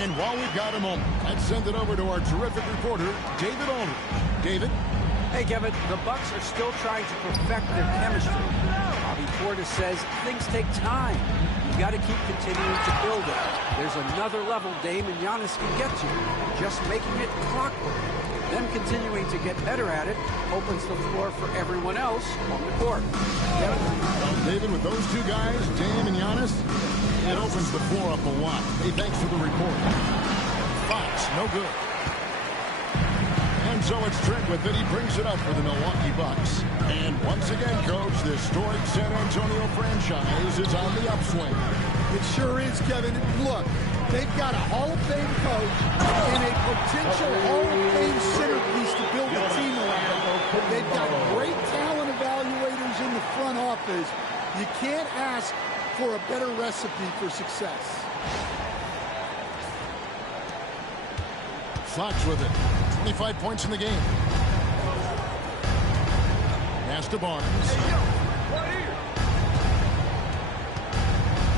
And while we've got a moment, let's send it over to our terrific reporter, David Aldridge. David? Hey, Kevin, the Bucks are still trying to perfect their chemistry. Bobby Portis says things take time. You've got to keep continuing to build it. There's another level Dame and Giannis can get to. Just making it clockwork. Them continuing to get better at it opens the floor for everyone else on the court. Kevin? Well, David, with those 2 guys, Dame and Giannis, it opens the floor up a lot. Hey, thanks for the report. Fox, no good. And so it's Trent with it. He brings it up for the Milwaukee Bucks. And once again, Coach, this historic San Antonio franchise is on the upswing. It sure is, Kevin. Look, they've got a Hall of Fame coach and a potential Hall of Fame centerpiece to build a team around. They've got great talent evaluators in the front office. You can't ask for a better recipe for success. Fox with it. 25 points in the game. Pass to Barnes.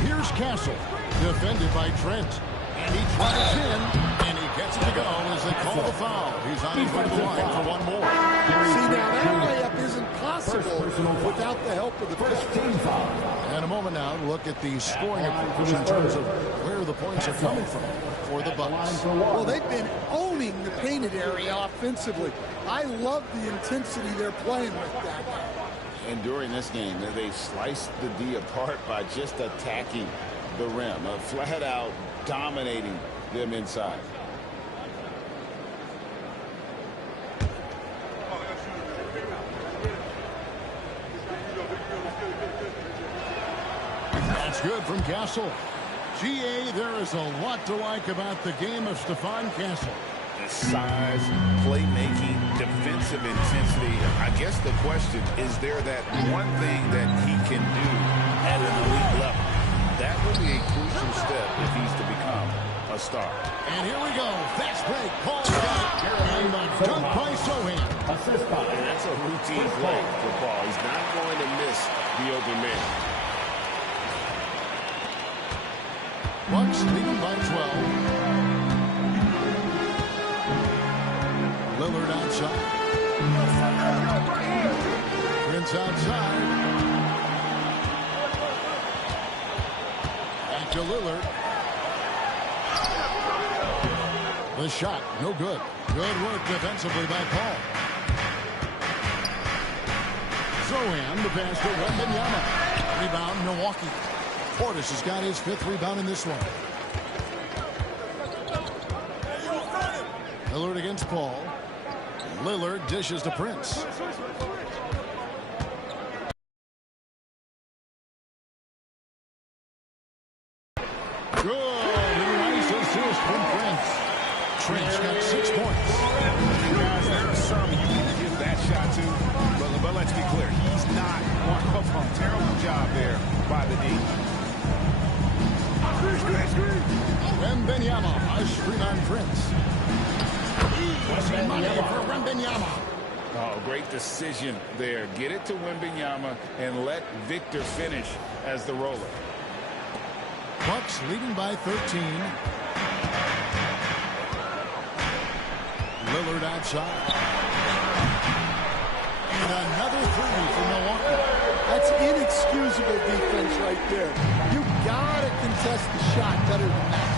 Here's Castle. Defended by Trent. And he Drives in, and he gets it to go as they call the foul. He's on his way to the line for one more. See, now that layup isn't possible without the help of the team foul. And a moment now to look at the scoring approach in terms of where the points are coming from for the Bucks. Well, they've been owning the painted area offensively. I love the intensity they're playing with that. And during this game, they sliced the D apart by just attacking the rim, flat out dominating them inside. That's good from Castle. GA, there is a lot to like about the game of Stephon Castle. The size, playmaking, defensive intensity. I guess the question, is there that one thing that he can do at an elite level? That will be a crucial step if he's to become a star. And here we go. Fast break. Paul's got it. And the dunk by Sohan. And that's a routine play for Paul. He's not going to miss the open man. Bucks leading by 12. Lillard outside. Prince outside. Back to Lillard. The shot, no good. Good work defensively by Paul. Sohan, the pass to Wembanyama. Rebound, Milwaukee. Portis has got his 5th rebound in this one. Lillard against Paul. Lillard dishes to Prince. Good. Nice assist from Prince. Prince got 6 points. Guys, there are some you can give that shot to, but let's be clear. He's not one of them. Terrible job there by the D. Wembanyama, a screen on Prince. Easy money for Wembanyama. Oh, great decision there. Get it to Wembanyama and let Victor finish as the roller. Bucks leading by 13. Lillard outside. And another 3 for Milwaukee. That's inexcusable defense right there. You gotta contest the shot better than that.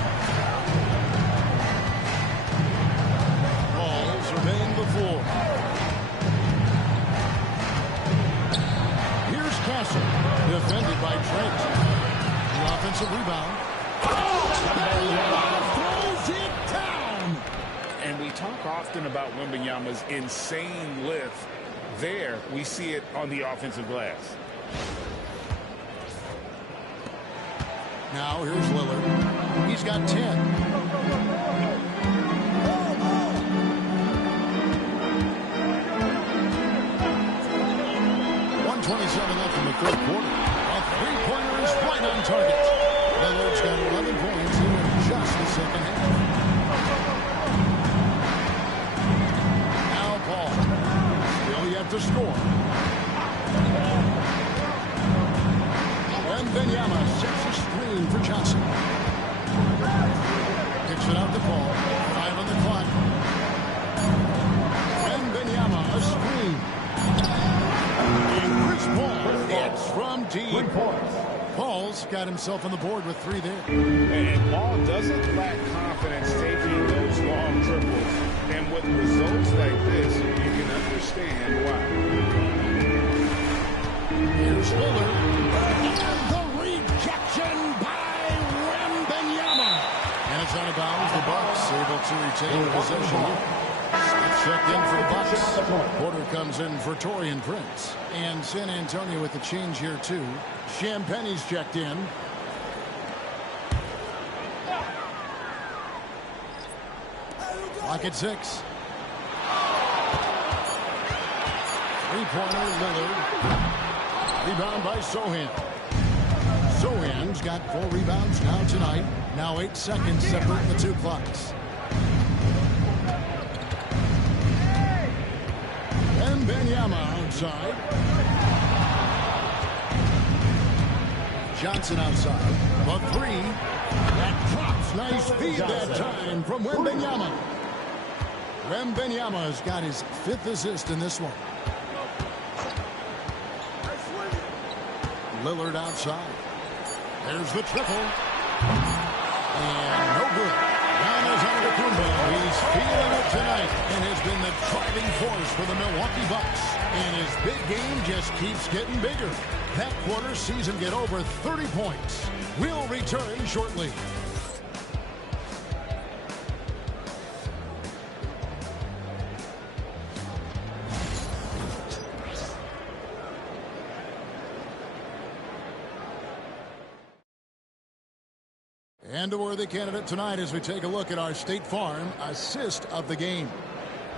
Ball surveying the floor. Here's Castle, defended by Trent. The offensive rebound. Throws it down. And we talk often about Wembanyama's insane lift. There, we see it on the offensive glass. Now here's Lillard. He's got 10. 1:27 left in the 3rd quarter. A 3-pointer is right on target. Lillard's got 11 points here in just the 2nd half. Now Paul. Still yet to score. Wembanyama sets a screen for Johnson. Kicks it out to Paul. 5 on the clock. Wembanyama, a screen. And Chris Paul hits from deep. Paul's got himself on the board with 3 there. And Paul doesn't lack confidence taking those long triples. And with results like this, you can understand why. Here's Lillard. And the rejection by Wembanyama. And it's out of bounds. The Bucks able to retain possession. Smith checked in for the Bucks. Porter comes in for Taurean Prince. And San Antonio with the change here too. Champagne's checked in. Lock at 6. 3-pointer Lillard. Rebound by Sohan. Sohan's got 4 rebounds now tonight. Now 8 seconds separate the 2 clocks. Wembanyama outside. Johnson outside. The three. That drops. Nice feed that time from Wembanyama. Wembanyama has got his 5th assist in this one. Lillard outside. There's the triple. And no good. Giannis Antetokounmpo. He's feeling it tonight and has been the driving force for the Milwaukee Bucks. And his big game just keeps getting bigger. That quarter sees him get over 30 points. We'll return shortly. And a worthy candidate tonight as we take a look at our State Farm assist of the game.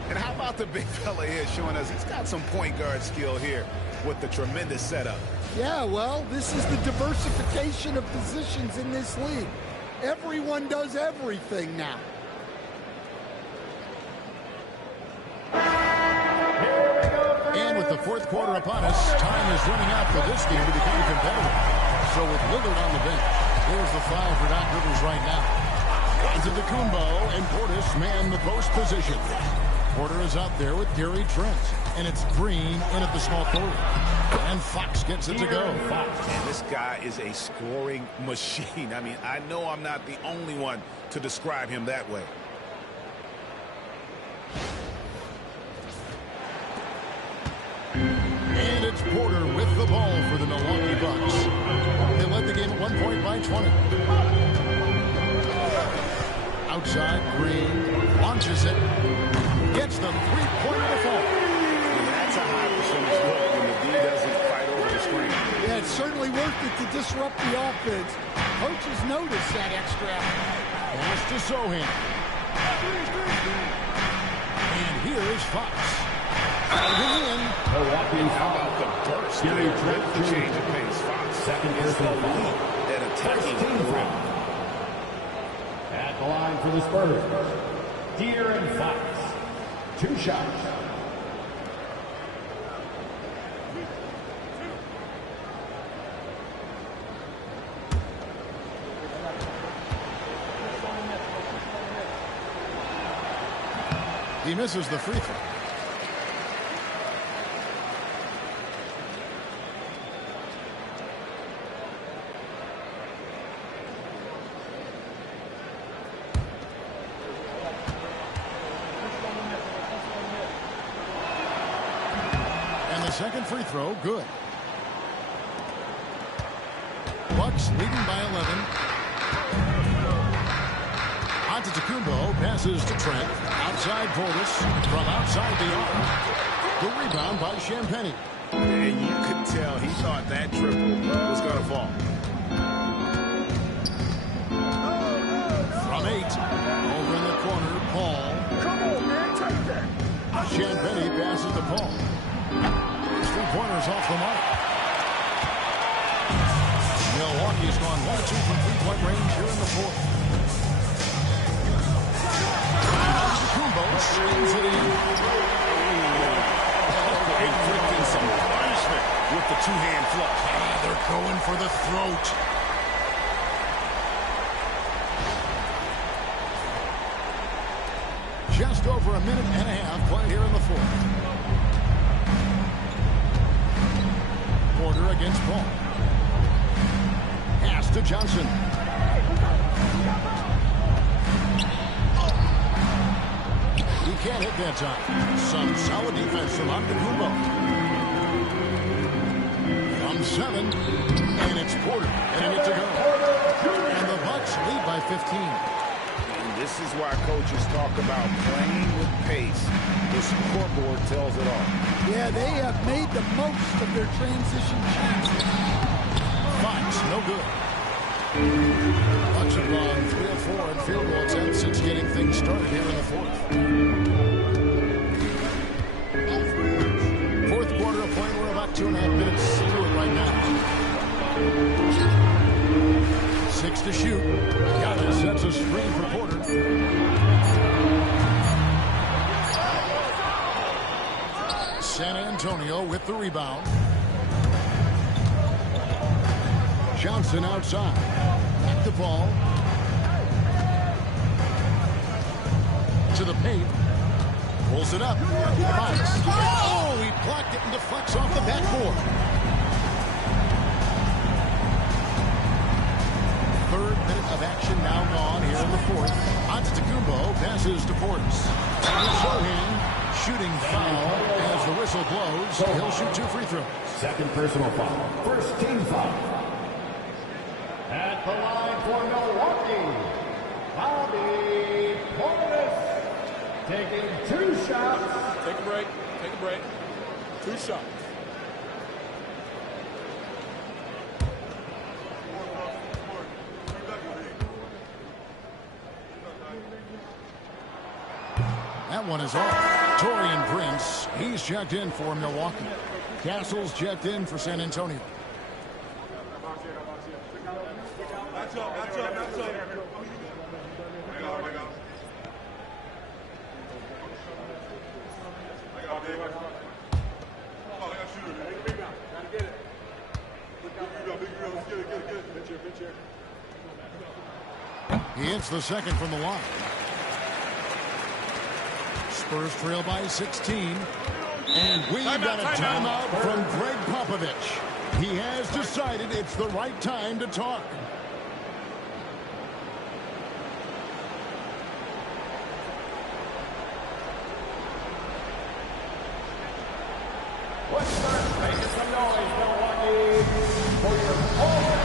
And how about the big fella here showing us he's got some point guard skill here with the tremendous setup. Yeah, well, this is the diversification of positions in this league. Everyone does everything now. And with the 4th quarter upon us, time is running out for this game to become competitive. So with Lillard on the bench, there's the foul for Doc Rivers right now. Antetokounmpo and Portis man the post position. Porter is out there with Gary Trent. And it's Green in at the small forward. And Fox gets it to go. And this guy is a scoring machine. I mean, I know I'm not the only one to describe him that way. And it's Porter with the ball for the Milwaukee Bucks. They led the game at 1 point by 20. Outside, Green launches it. Gets the three-pointer to fall. That's a high percentage look when the D doesn't fight over the screen. Yeah, it's certainly worth it to disrupt the offense. Coaches notice that extra effort. Pass to Sohan. And here is Fox. In. Milwaukee, how about the burst? With the change of pace, Fox is the lead at attacking the rim. At the line for the Spurs, De'Aaron Fox. 2 shots. He misses the free throw. Second free throw, good. Bucks leading by 11. Antetokounmpo passes to Trent. Outside Portis from outside the arc. The rebound by Champagnie. And you could tell he thought that triple was going to fall. From 8. Over in the corner, Paul. Come on, man, take that. Champagnie passes to Paul. 3-pointers off the mark. Milwaukee's gone 1 of 2 from 3-point range here in the 4th. Antetokounmpo slings it in. Inflicting some punishment with the two-hand flush. They're going for the throat. Just over a minute and a half played here in the 4th. Porter against Paul. Pass to Johnson. He can't hit that time. Some solid defense from Antetokounmpo. From 7. And it's Porter. And it to go. And the Bucks lead by 15. And this is why coaches talk about playing with pace. The scoreboard tells it all. Yeah, they have made the most of their transition chances. Fox, no good. Bucks have gone 3 of 4 in field goal attempts since getting things started here in the 4th. 4th quarter of play. We're about 2.5 minutes through it right now. 6 to shoot. Giannis sets a screen for Porter. San Antonio with the rebound. Johnson outside. Back the ball. To the paint. Pulls it up. Oh, he blocked it and deflects off the backboard. Third minute of action now gone here in the fourth. Antetokounmpo passes to Portis. Sohan shooting foul as the whistle blows. He'll shoot 2 free throws. Second personal foul. First team foul. At the line for Milwaukee, Bobby Portis taking 2 shots. Take a break. Take a break. 2 shots. That one is off. Taurean Prince, he's checked in for Milwaukee. Castle's checked in for San Antonio. He hits the second from the line. Spurs trail by 16. And we've got a timeout from Greg Popovich. He has decided it's the right time to talk. Let's start making some noise, Milwaukee, for your forward.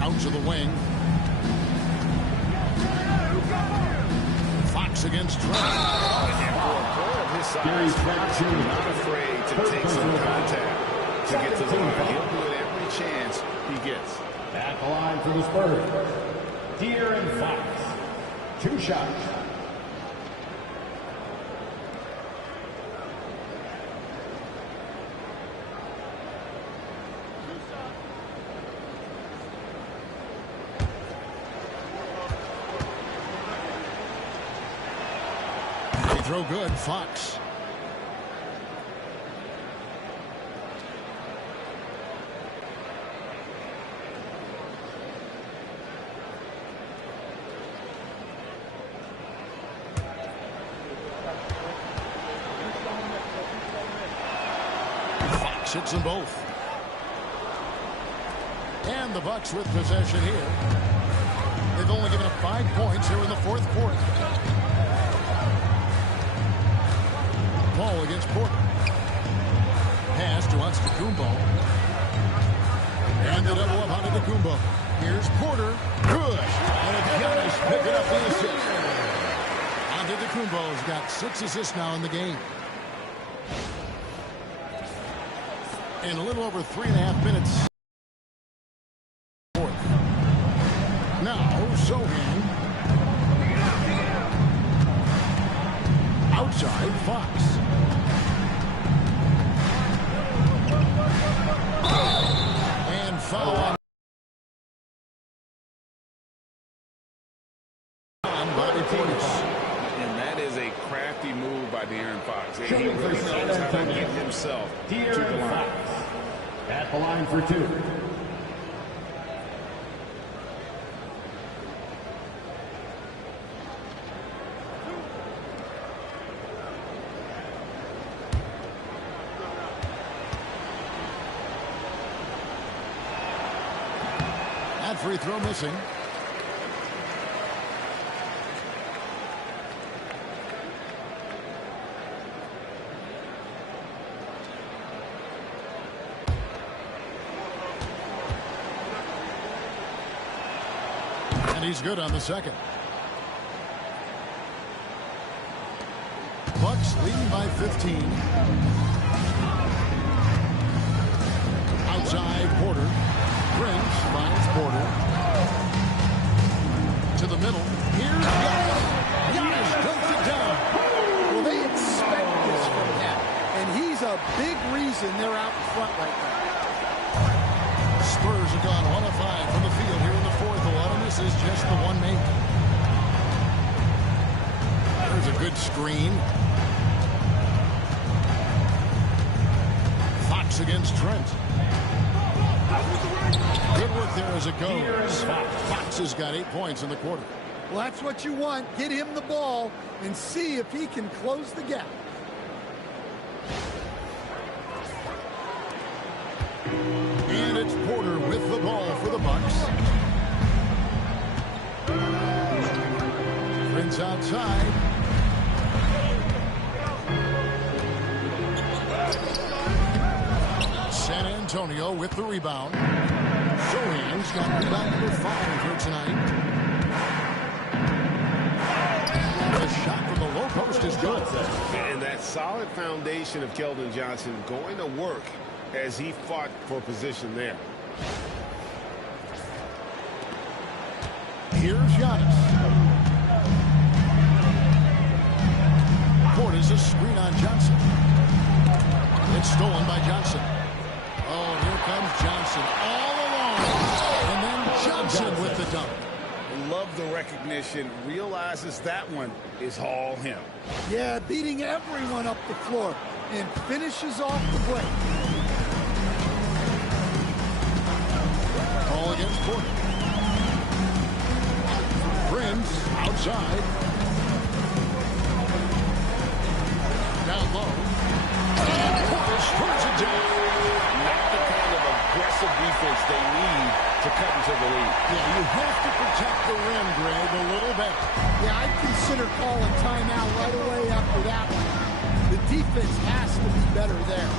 Out to the wing. Fox against Trent. And for a player of his size, Fox is not afraid to take some contact to get to the line. He'll do it every chance he gets. At the line for the Spurs, De'Aaron Fox. 2 shots. Throw good, Fox. Fox hits them both. And the Bucks with possession here. They've only given up 5 points here in the fourth quarter. Ball against Porter. Pass to Antetokounmpo. And the double up Antetokounmpo. Here's Porter. Good. And Giannis picking up the assist. Antetokounmpo's got 6 assists now in the game. In a little over 3.5 minutes. Fourth. Now, Sohan. Outside, Fox. himself to the De'Aaron line. Fox at the line for 2. That free throw missing. And he's good on the second. Bucks leading by 15. Outside Porter. Prince finds Porter. To the middle. Here's Giannis. Giannis dumps it down. Well, they expect this from him, and he's a big reason they're out in front right now. Spurs have gone 1 of 5 from the field here in the fourth. A lot of this is just the one make. There's a good screen. Fox against Trent. Good work there as it goes. Fox has got 8 points in the quarter. Well, that's what you want. Get him the ball and see if he can close the gap. And it's Porter with the ball for the Bucks. Prince outside. San Antonio with the rebound. Sochan's got rebound number 5 here tonight. The shot from the low post is good. And that solid foundation of Keldon Johnson going to work as he fought for position there. Here's Giannis. Porter's a screen on Johnson. It's stolen by Johnson. Oh, here comes Johnson all alone. And then Johnson with the dunk. Love the recognition. Realizes that one is all him. Yeah, beating everyone up the floor and finishes off the break. Ball against Porter. Prince outside. Down low. And Porter scores it down. Not the kind of aggressive defense they need to cut into the lead. Yeah, you have to protect the rim, Greg, a little bit. Yeah, I'd consider calling timeout right away after that one. The defense has to be better there.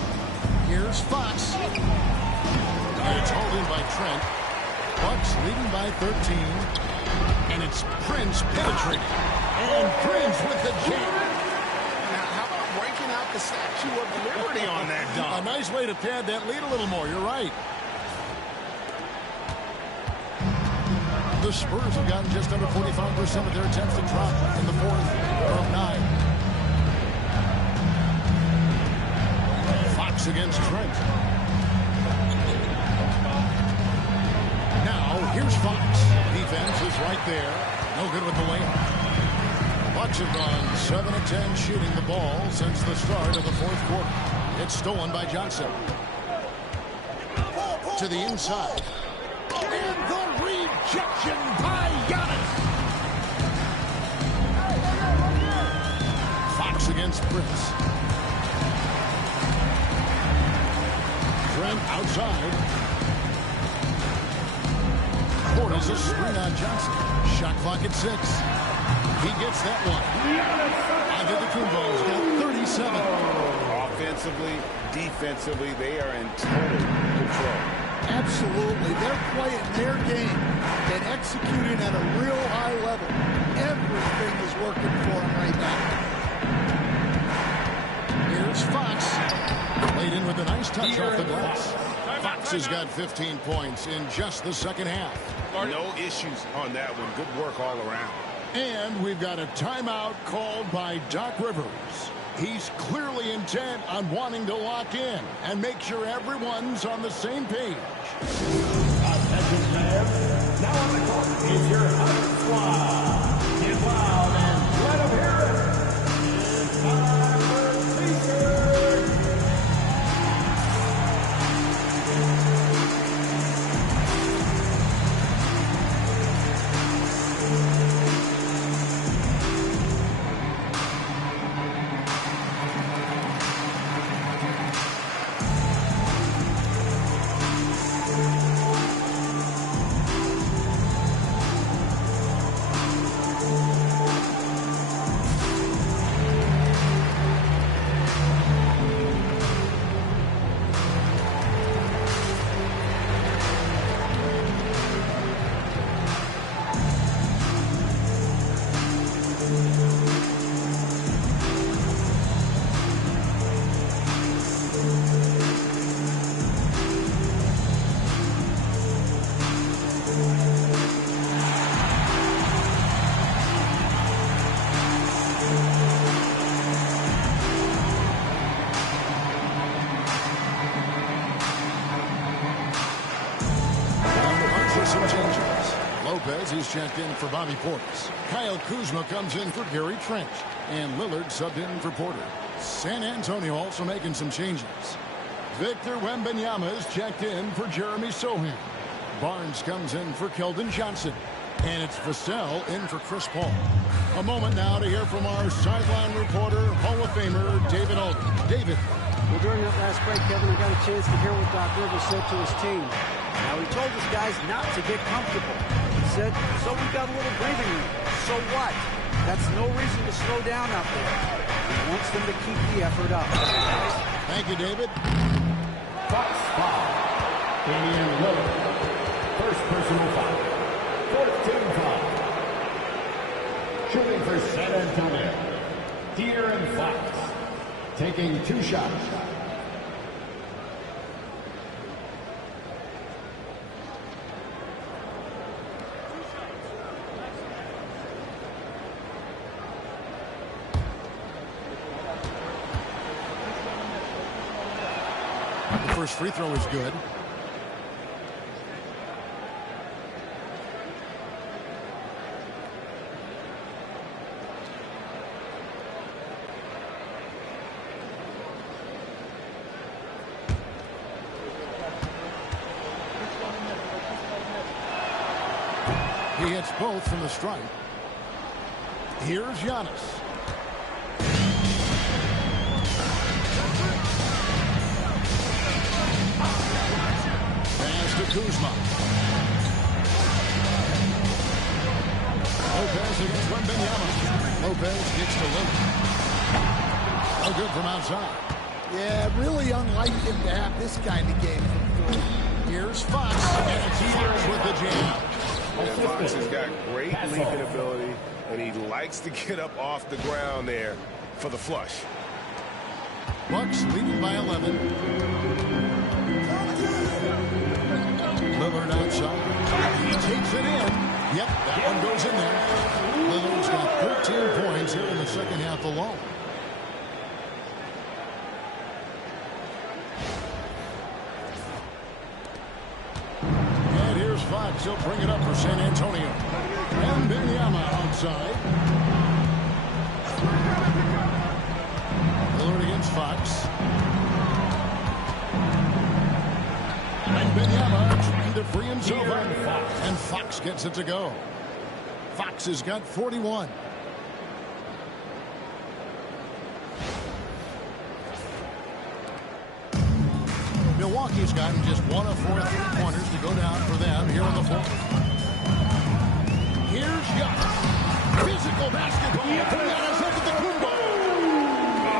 Here's Fox. And it's hauled in by Trent. Bucks leading by 13. And it's Prince penetrating. And Prince with the jam. Now, how about breaking out the Statue of Liberty on that dunk? A nice way to pad that lead a little more. You're right. The Spurs have gotten just under 45% of their attempts to drop in the fourth. They're up 9. Fox against Trent. Now, here's Fox. Defense is right there. No good with the layup. Bucks have gone 7 of 10 shooting the ball since the start of the fourth quarter. It's stolen by Johnson. To the inside. And the rejection by Giannis. Fox against Prince. Trent outside. Porter's a screen on Johnson. Shot clock at 6. He gets that one. Antetokounmpo's got 37. Offensively, defensively, they are in total control. Absolutely. They're playing their game and executing at a real high level. Everything is working for them right now. Here's Fox. Played in with a nice touch off the glass. Fox has got 15 points in just the second half. No issues on that one. Good work all around. And we've got a timeout called by Doc Rivers. He's clearly intent on wanting to lock in and make sure everyone's on the same page. Attention fans, now on the court is your Hunt Squad. Get loud and let them hear it. It's time for feature. with some changes. Lopez is checked in for Bobby Portis. Kyle Kuzma comes in for Gary Trent. And Lillard subbed in for Porter. San Antonio also making some changes. Victor Wembanyama is checked in for Jeremy Sohan. Barnes comes in for Keldon Johnson. And it's Vassell in for Chris Paul. A moment now to hear from our sideline reporter, Hall of Famer David Aldridge. David. Well, during that last break, Kevin, I got a chance to hear what Doc Rivers said to his team. Now, he told his guys not to get comfortable. He said, so we got a little breathing room. So what? That's no reason to slow down out there. He wants them to keep the effort up. Thank you, David. Fox foul. Damian Lillard. First personal foul. 14 foul. Shooting for San Antonio. De'Aaron Fox. Taking 2 shots. The first free throw is good. He hits both from the stripe. Here's Giannis. Pass to Kuzma. Lopez against Wembanyama. Lopez gets to Lillard. No good from outside. Yeah, really unlike him to have this kind of game from three. Here's Fox. And it's Fox with the jam. Yeah, Fox has got great leaping ability, and he likes to get up off the ground there for the flush. Bucks leading by 11. Lillard outside. He takes it in. Yep, that one goes in there. Lillard's got 13 points here in the second half alone. And here's Fox. He'll bring it up for San Antonio. And Wembanyama outside. Lillard against Fox. And Wembanyama trying to free himself up. And Fox gets it to go. Fox has got 41. Milwaukee's gotten just 1 of 4 3-pointers to go down for them here in the fourth. Here's Giannis. Physical basketball. Giannis Antetokounmpo.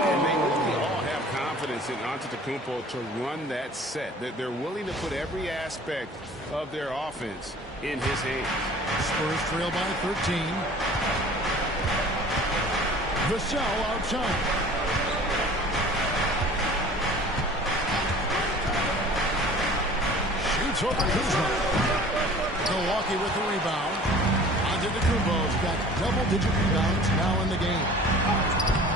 And they really all have confidence in Antetokounmpo to run that set. They're willing to put every aspect of their offense in his hands. Spurs trail by 13. Vassell outside. Shoots over Kuzma. Milwaukee with the rebound. Antetokounmpo's got double-digit rebounds now in the game.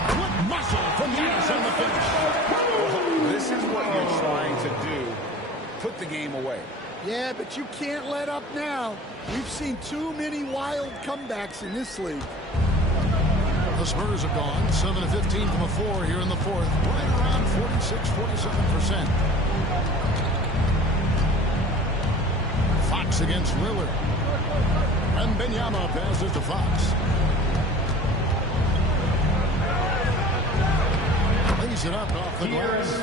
Quick muscle from Giannis on the finish. Well, this is what you're trying to do. Put the game away. Yeah, but you can't let up now. We've seen too many wild comebacks in this league. The Spurs have gone 7 of 15 from a 4 here in the fourth. Right around 46-47%. Fox against Lillard. And Wembanyama passes to Fox. Lays it up off the glass.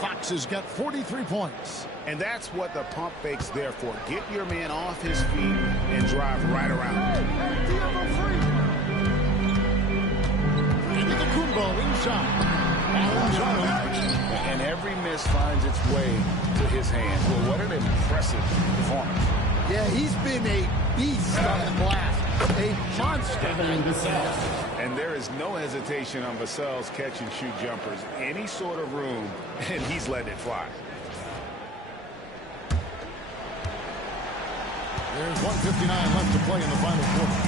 Fox has got 43 points. And that's what the pump fake's there for. Get your man off his feet and drive right around. Antetokounmpo inside. Allen's on him. And every miss finds its way to his hands. Well, what an impressive performance. Yeah, he's been a beast on the glass. A monster. And there is no hesitation on Vassell's catch-and-shoot jumpers. Any sort of room, and he's letting it fly. There's 1:59 left to play in the final quarter.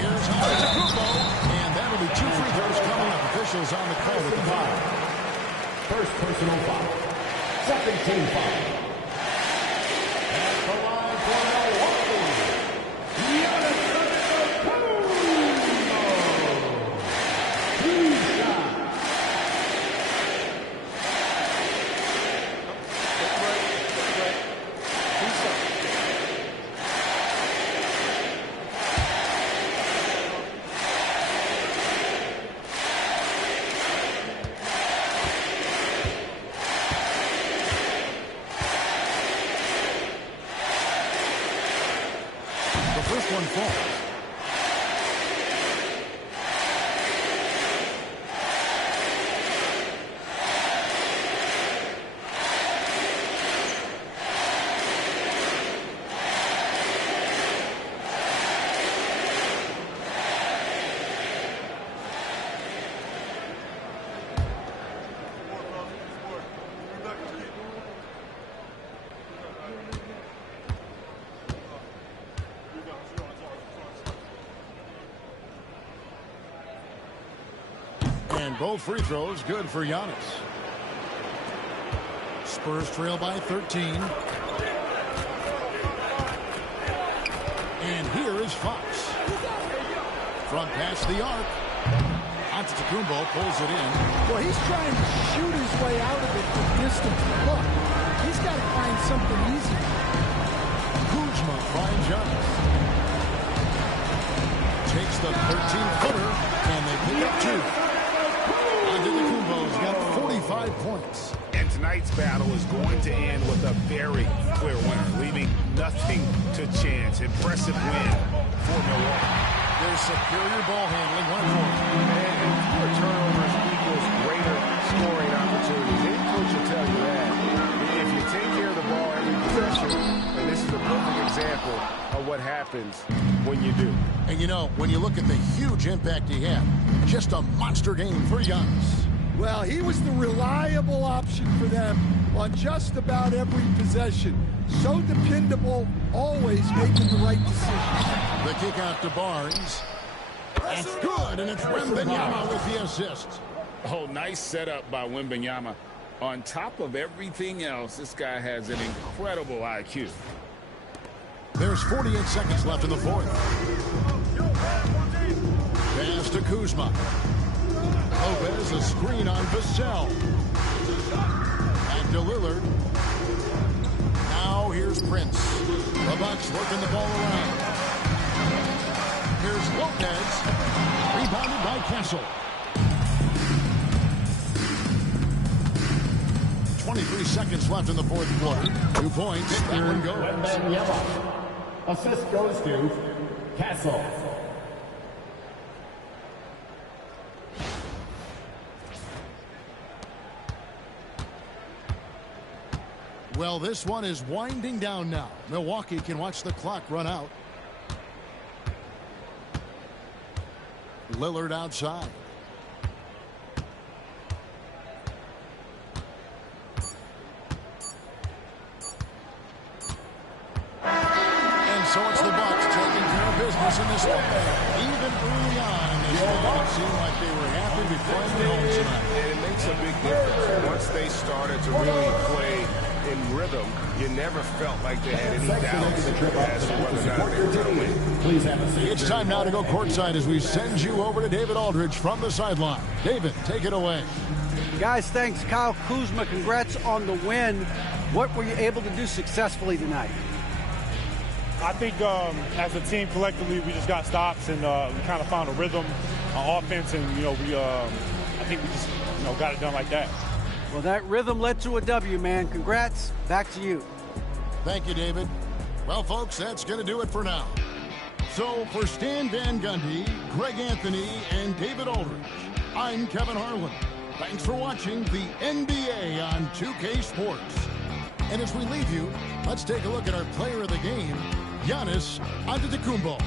Here's Antetokounmpo, and that'll be 2 free throws coming up. Officials on the call with the foul. First personal foul. Second team foul. At the line one falls. And both free throws good for Giannis. Spurs trail by 13. And here is Fox. From past the arc. Antetokounmpo pulls it in. Well, he's trying to shoot his way out of it from distance. Look, he's got to find something easy. Kuzma finds Giannis. Takes the 13-footer, and they pick up two. Antetokounmpo's got 45 points. And tonight's battle is going to end with a very clear winner, leaving nothing to chance. Impressive win for Milwaukee. Their superior ball handling won it for them. And fewer turnovers equals greater scoring opportunities. Any coach will tell you that. If you take care of the ball every possession, and this is a perfect example of what happens when you do. And you know, when you look at the huge impact he had, just a monster game for Giannis. Well, he was the reliable option for them on just about every possession. So dependable, always making the right decision. The kick out to Barnes. That's good, and it's Wembanyama with the assist. Oh, nice setup by Wembanyama. On top of everything else, this guy has an incredible IQ. There's 48 seconds left in the fourth. Pass to Kuzma. Lopez, a screen on Vassell. Back to Lillard. Now here's Prince. The Bucks working the ball around. Here's Lopez. Rebounded by Castle. 23 seconds left in the fourth quarter. 2 points. That one goes. Assist goes to Castle. Well, this one is winding down now. Milwaukee can watch the clock run out. Lillard outside. And so it's the Bucks taking care of business in this one. Even early on in this game, it seemed like they were happy to be playing at home tonight. And it makes a big difference. Once they started to really play in rhythm, you never felt like they had any doubts as to whether or not they were going to win. Please have a seat. It's time now to go courtside as we send you over to David Aldridge from the sideline. David, take it away. Guys, thanks. Kyle Kuzma, congrats on the win. What were you able to do successfully tonight? I think as a team collectively, we just got stops and we kind of found a rhythm on offense, and I think we just got it done like that. Well, that rhythm led to a W, man. Congrats. Back to you. Thank you, David. Well, folks, that's going to do it for now. So for Stan Van Gundy, Greg Anthony, and David Aldridge, I'm Kevin Harlan. Thanks for watching the NBA on 2K Sports. And as we leave you, let's take a look at our player of the game, Giannis Antetokounmpo.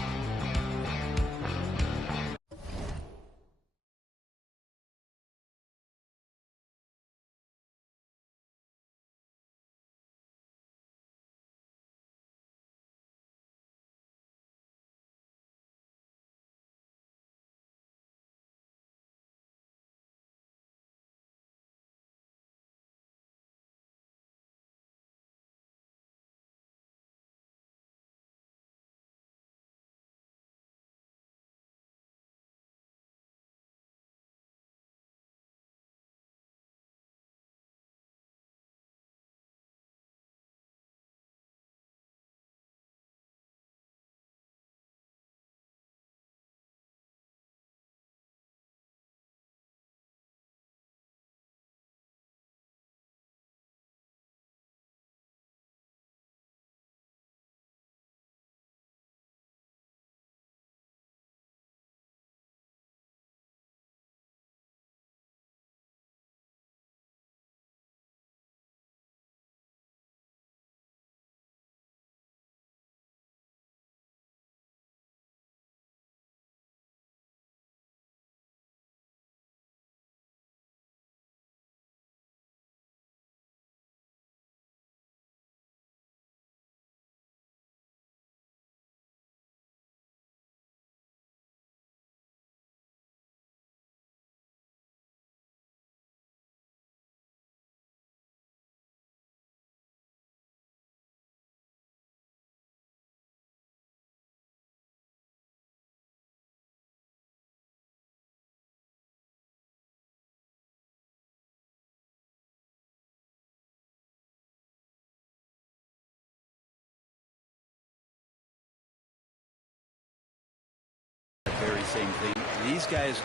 same thing. These guys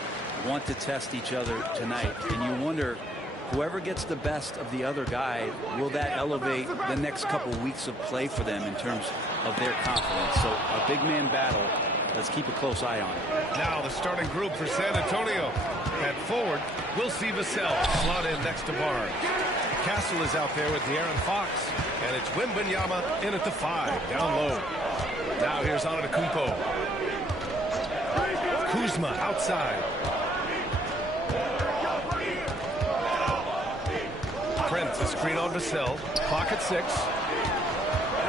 want to test each other tonight, and you wonder, whoever gets the best of the other guy, will that elevate the next couple weeks of play for them in terms of their confidence? So a big man battle. Let's keep a close eye on it. Now the starting group for San Antonio. At forward, we'll see Vassell slot in next to Barnes. Castle is out there with De'Aaron Fox, and it's Wembanyama in at the 5, down low. Now here's Antetokounmpo. Kuzma outside. Prince, a screen on Vassell. Clock at 6.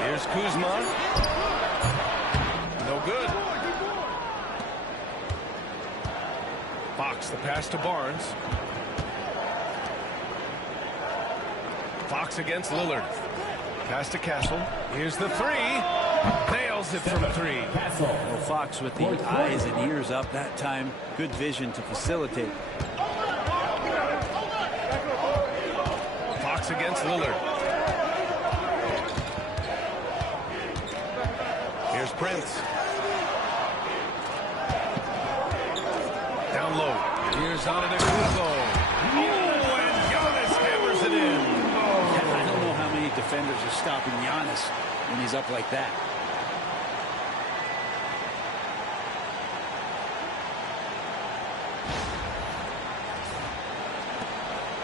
Here's Kuzma. No good. Fox, the pass to Barnes. Fox against Lillard. Pass to Castle. Here's the 3. Nails it from 3. Well, Fox with the eyes and ears up that time. Good vision to facilitate. Fox against Lillard. Here's Prince. Down low. Here's Antetokounmpo. Oh, and Giannis hammers it in. Yeah, I don't know how many defenders are stopping Giannis when he's up like that.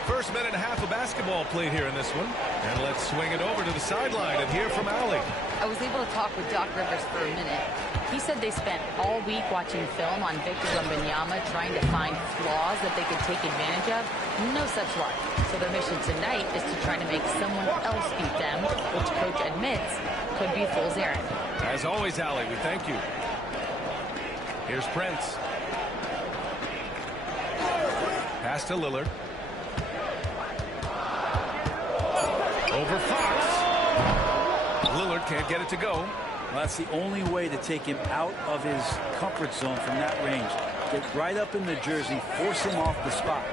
First minute and a half of basketball played here in this one. And let's swing it over to the sideline and hear from Allie. I was able to talk with Doc Rivers for a minute. He said they spent all week watching film on Victor Wembanyama, trying to find flaws that they could take advantage of. No such luck. So their mission tonight is to try to make someone else beat them, which coach admits could be a fool's errand. As always, Allie, we thank you. Here's Prince. Pass to Lillard. Over Fox. Lillard can't get it to go. Well, that's the only way to take him out of his comfort zone from that range. Get right up in the jersey, force him off the spot.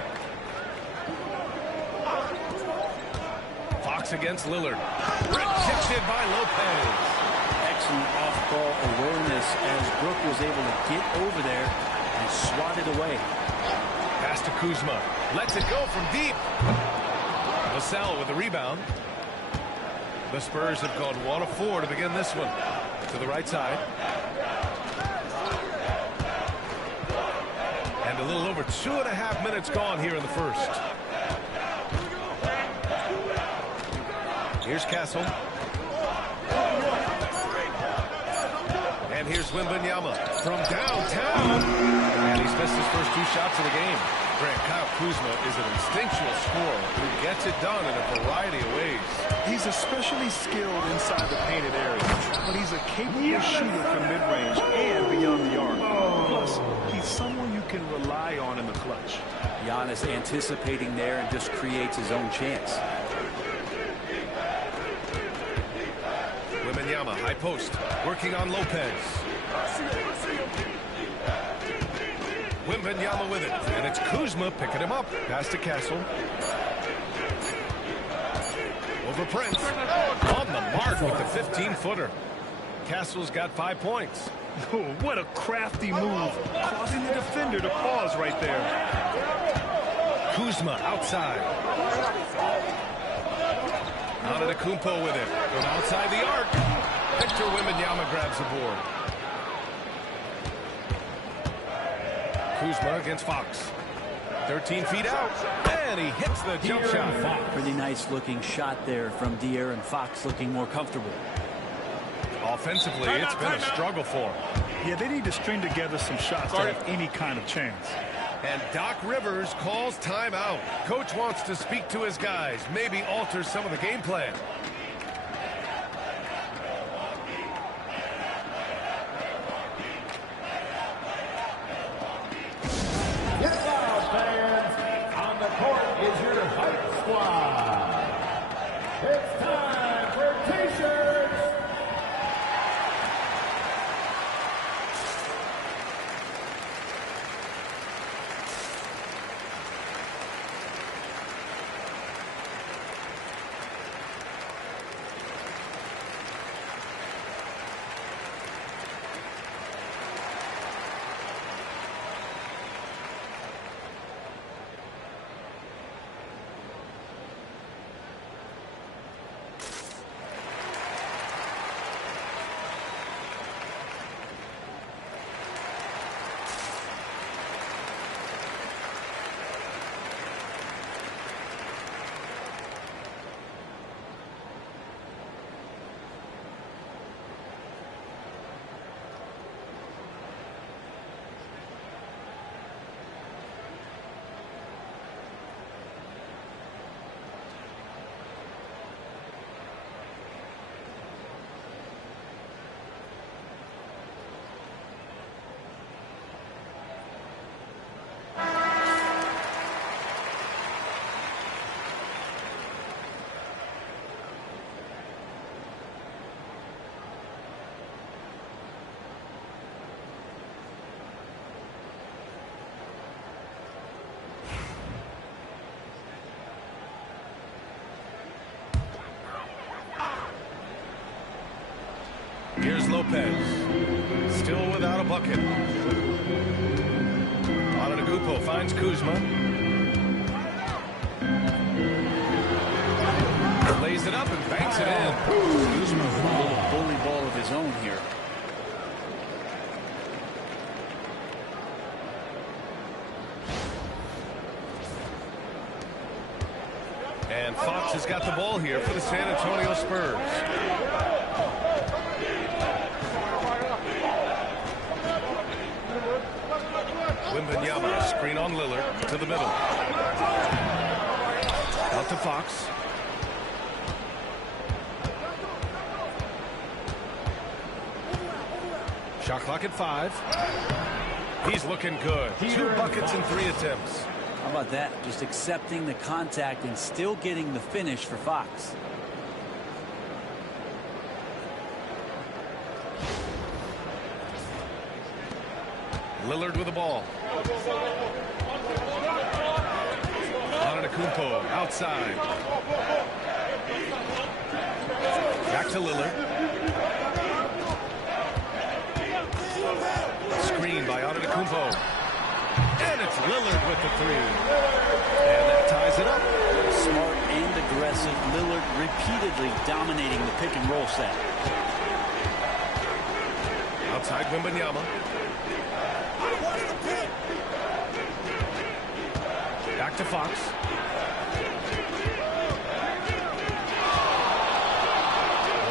Fox against Lillard. Rejected by Lopez. Excellent off-ball awareness as Brook was able to get over there and swat it away. Pass to Kuzma. Lets it go from deep. Vassell with the rebound. The Spurs have gone 1 of 4 to begin this one. To the right side. And a little over 2.5 minutes gone here in the first. Here's Castle. And here's Wembanyama from downtown. And he's missed his first 2 shots of the game. Grant, Kyle Kuzma is an instinctual scorer who gets it done in a variety of ways. He's especially skilled inside the painted area, but he's a capable shooter from mid-range and beyond the arc. Plus, he's someone you can rely on in the clutch. Giannis anticipating there and just creates his own chance. Wembanyama, high post, working on Lopez. Wembanyama with it, and it's Kuzma picking him up. Pass to Castle. Over Prince. On the mark with the 15-footer. Castle's got 5 points. Oh, what a crafty move, causing the defender to pause right there. Kuzma outside. Antetokounmpo with it from outside the arc. Victor Wembanyama grabs the board. Kuzma against Fox. 13 feet out, and he hits the jump shot. Pretty nice looking shot there from De'Aaron Fox, looking more comfortable. Offensively, it's been a struggle for him. Yeah, they need to string together some shots to have any kind of chance. And Doc Rivers calls timeout. Coach wants to speak to his guys, maybe alter some of the game plan. Is your hype squad. It's time for T-shirts. Here's Lopez. Still without a bucket. Antetokounmpo finds Kuzma. Lays it up and banks it in. Kuzma with a little bully ball of his own here. And Fox has got the ball here for the San Antonio Spurs. Wembanyama, screen on Lillard to the middle. Out to Fox. Shot clock at 5. He's looking good. 2 buckets in 3 attempts. How about that? Just accepting the contact and still getting the finish for Fox. Lillard with the ball. Antetokounmpo outside. Back to Lillard. Screen by Antetokounmpo. And it's Lillard with the 3. And that ties it up. Smart and aggressive. Lillard repeatedly dominating the pick and roll set. Outside Wembanyama. Back to Fox.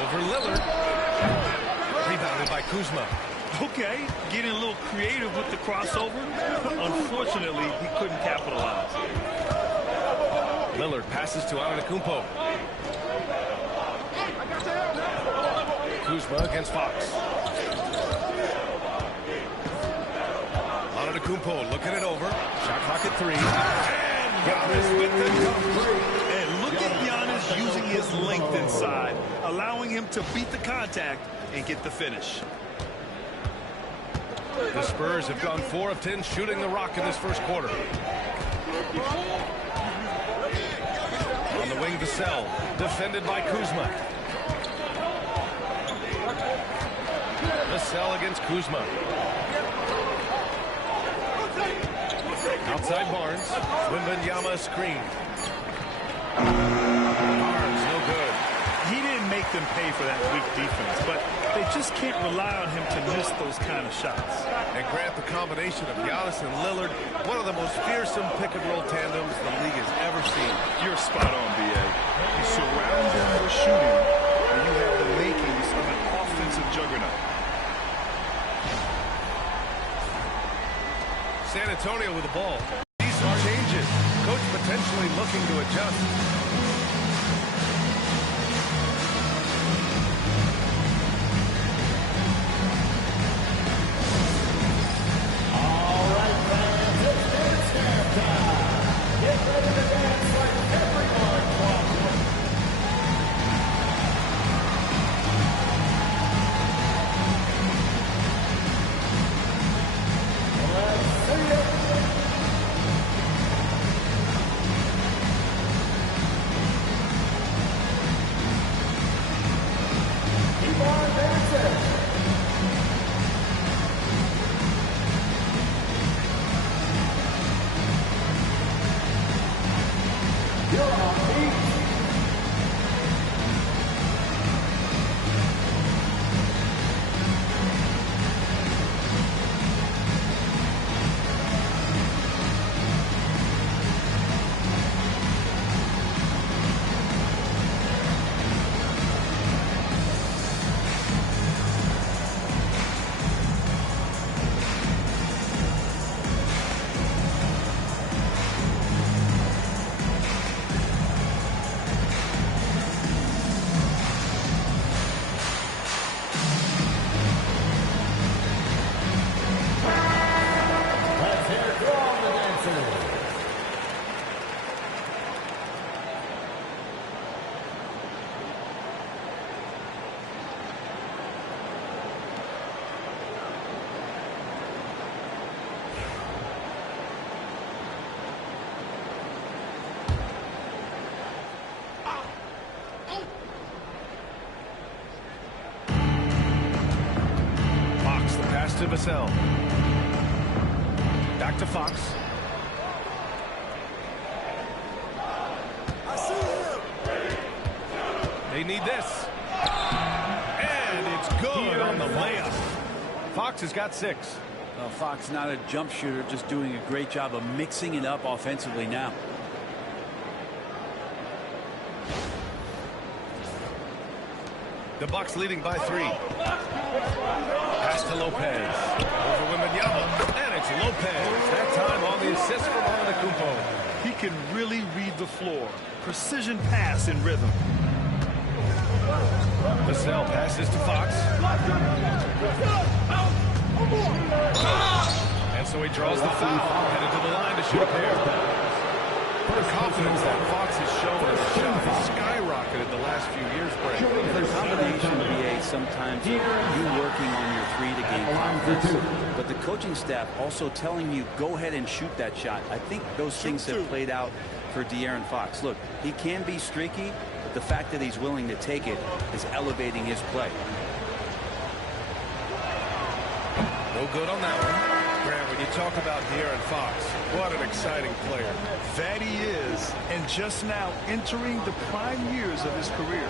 Over Lillard. Rebounded by Kuzma. Okay, getting a little creative with the crossover. Unfortunately, he couldn't capitalize. Lillard passes to Antetokounmpo. Kuzma against Fox. Antetokounmpo looking it over. Shot clock at 3. And Giannis with the cover. And look at Giannis using his length inside, allowing him to beat the contact and get the finish. The Spurs have gone 4 of 10 shooting the rock in this first quarter. On the wing, Vassell, defended by Kuzma. Vassell against Kuzma. Outside Barnes. Wembanyama screen. Barnes, no good. He didn't make them pay for that weak defense, but they just can't rely on him to miss those kind of shots. And Grant, the combination of Giannis and Lillard, one of the most fearsome pick-and-roll tandems the league has ever seen. You're spot on, B.A. You surround them with shooting, and you have the makings of an offensive juggernaut. San Antonio with the ball. These are changes. Coach potentially looking to adjust. to Vassell. Back to Fox. They need this. And it's good on the layup. Fox has got 6. Well, Fox not a jump shooter, just doing a great job of mixing it up offensively now. The Bucks leading by 3. Pass to Lopez. Over Wembanyama. And it's Lopez. That time on the assist from Antetokounmpo. He can really read the floor. Precision pass in rhythm. Vassell passes to Fox. And so he draws the foul. Headed to the line to shoot a pair. The confidence that Fox has shown in the shot has skyrocketed the last few years, Brent. The combination BA, sometimes you working on your 3 to gain confidence, but the coaching staff also telling you go ahead and shoot that shot. I think those things have played out for De'Aaron Fox. Look, he can be streaky, but the fact that he's willing to take it is elevating his play. No good on that one. Grant, when you talk about De'Aaron Fox, what an exciting player. That he is, and just now entering the prime years of his career.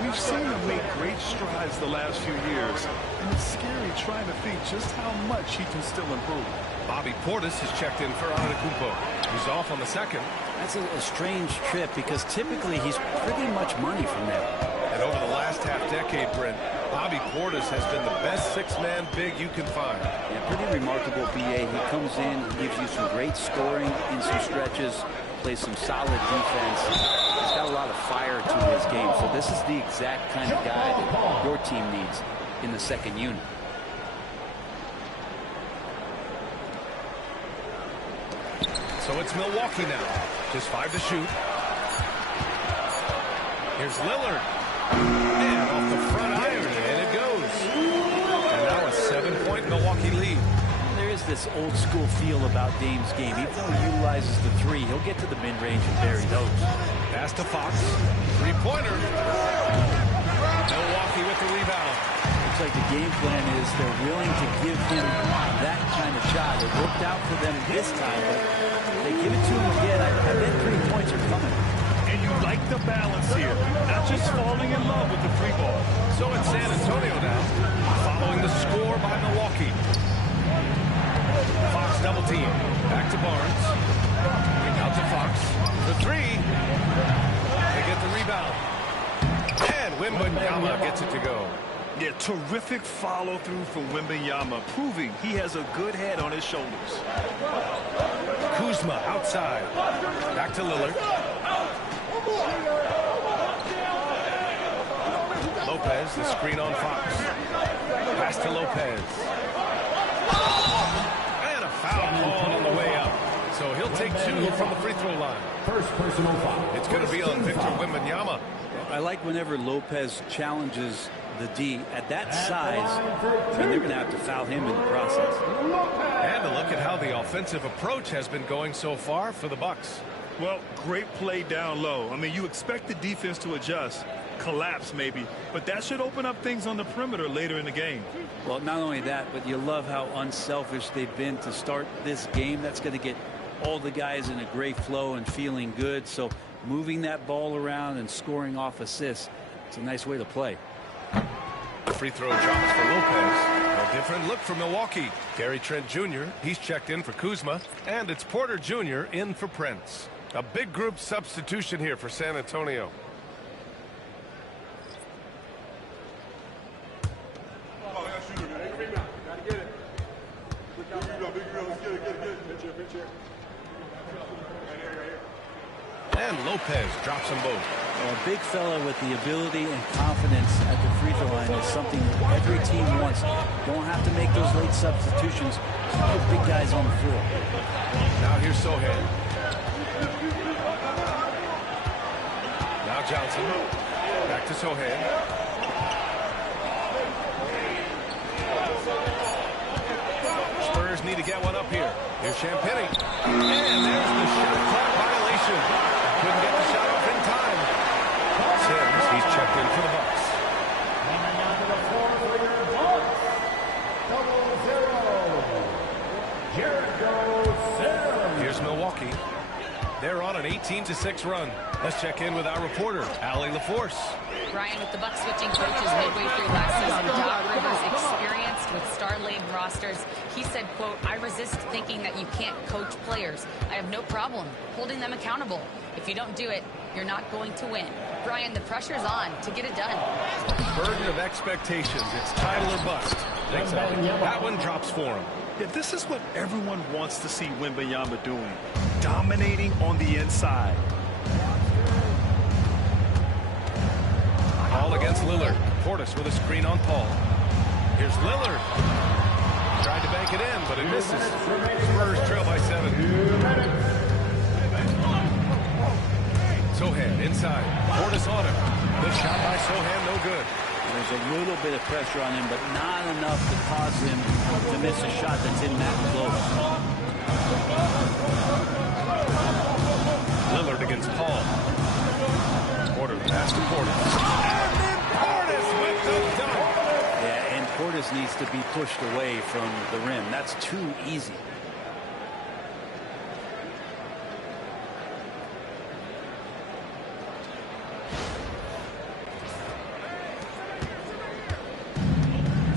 We've seen him make great strides the last few years, and it's scary trying to think just how much he can still improve. Bobby Portis has checked in for Antetokounmpo. He's off on the second. That's a strange trip because typically he's pretty much money from there. And over the last half-decade, Brent, Bobby Portis has been the best 6-man big you can find. Yeah, pretty remarkable, BA. He comes in, he gives you some great scoring in some stretches, plays some solid defense. He's got a lot of fire to his game. So this is the exact kind of guy that your team needs in the second unit. So it's Milwaukee now. Just 5 to shoot. Here's Lillard. And off the front iron, and it goes. And now a 7-point Milwaukee lead. There is this old school feel about Dame's game. Even though he utilizes the 3, he'll get to the mid-range and bury those. Pass to Fox. 3-pointer. Milwaukee with the rebound. Looks like the game plan is they're willing to give him that kind of shot. It worked out for them this time, but they give it to him again. I bet 3 points are coming. And you like the balance here, not just falling in love with the free ball. So it's San Antonio now, following the score by Milwaukee. Fox double team. Back to Barnes. Out to Fox. The 3. They get the rebound. And Wembanyama gets it to go. Yeah, terrific follow-through from Wembanyama, proving he has a good head on his shoulders. Kuzma outside. Back to Lillard. Lopez, the screen on Fox. Pass to Lopez. And a foul call on the way up. So he'll take 2 from the free throw line. First personal foul. It's going to be on Victor Wembanyama. I like whenever Lopez challenges the D at that size, and they're going to have to foul him in the process. And to look at how the offensive approach has been going so far for the Bucks. Well, great play down low. I mean, you expect the defense to adjust, collapse maybe, but that should open up things on the perimeter later in the game. Well, not only that, but you love how unselfish they've been to start this game. That's going to get all the guys in a great flow and feeling good. So moving that ball around and scoring off assists, it's a nice way to play. The free throw drops for Lopez. A different look for Milwaukee. Gary Trent Jr., he's checked in for Kuzma. And it's Porter Jr. in for Prince. A big group substitution here for San Antonio. And Lopez drops them both. A big fella with the ability and confidence at the free throw line is something every team wants. Don't have to make those late substitutions. Put big guys on the floor. Now here's Sohan. Now Johnson. Back to Sohan. Spurs need to get one up here. Here's Champagnie. And there's the shot clock violation. Couldn't get the shot off in time. Sims, he's checked in for the Bucks. Coming onto the floor for your Bucks, 0-0 18-6 run. Let's check in with our reporter, Allie LaForce. Brian, with the Bucs switching coaches midway through last season, Doc Rivers, experienced with star-laden rosters, he said, quote, "I resist thinking that you can't coach players. I have no problem holding them accountable. If you don't do it, you're not going to win." Brian, the pressure's on to get it done. Burden of expectations. It's title or bust. Thanks, Allie. That one drops for him. Yeah, this is what everyone wants to see Wembanyama doing. Dominating on the inside. Paul against Lillard. Portis with a screen on Paul. Here's Lillard. Tried to bank it in, but it misses. Spurs trail by 7. Sochan inside. Portis on him. The shot by Sochan, no good. There's a little bit of pressure on him, but not enough to cause him to miss a shot that's in that close. Lillard against Paul. Porter pass to Portis. And then Portis with the dunk. Yeah, and Portis needs to be pushed away from the rim. That's too easy.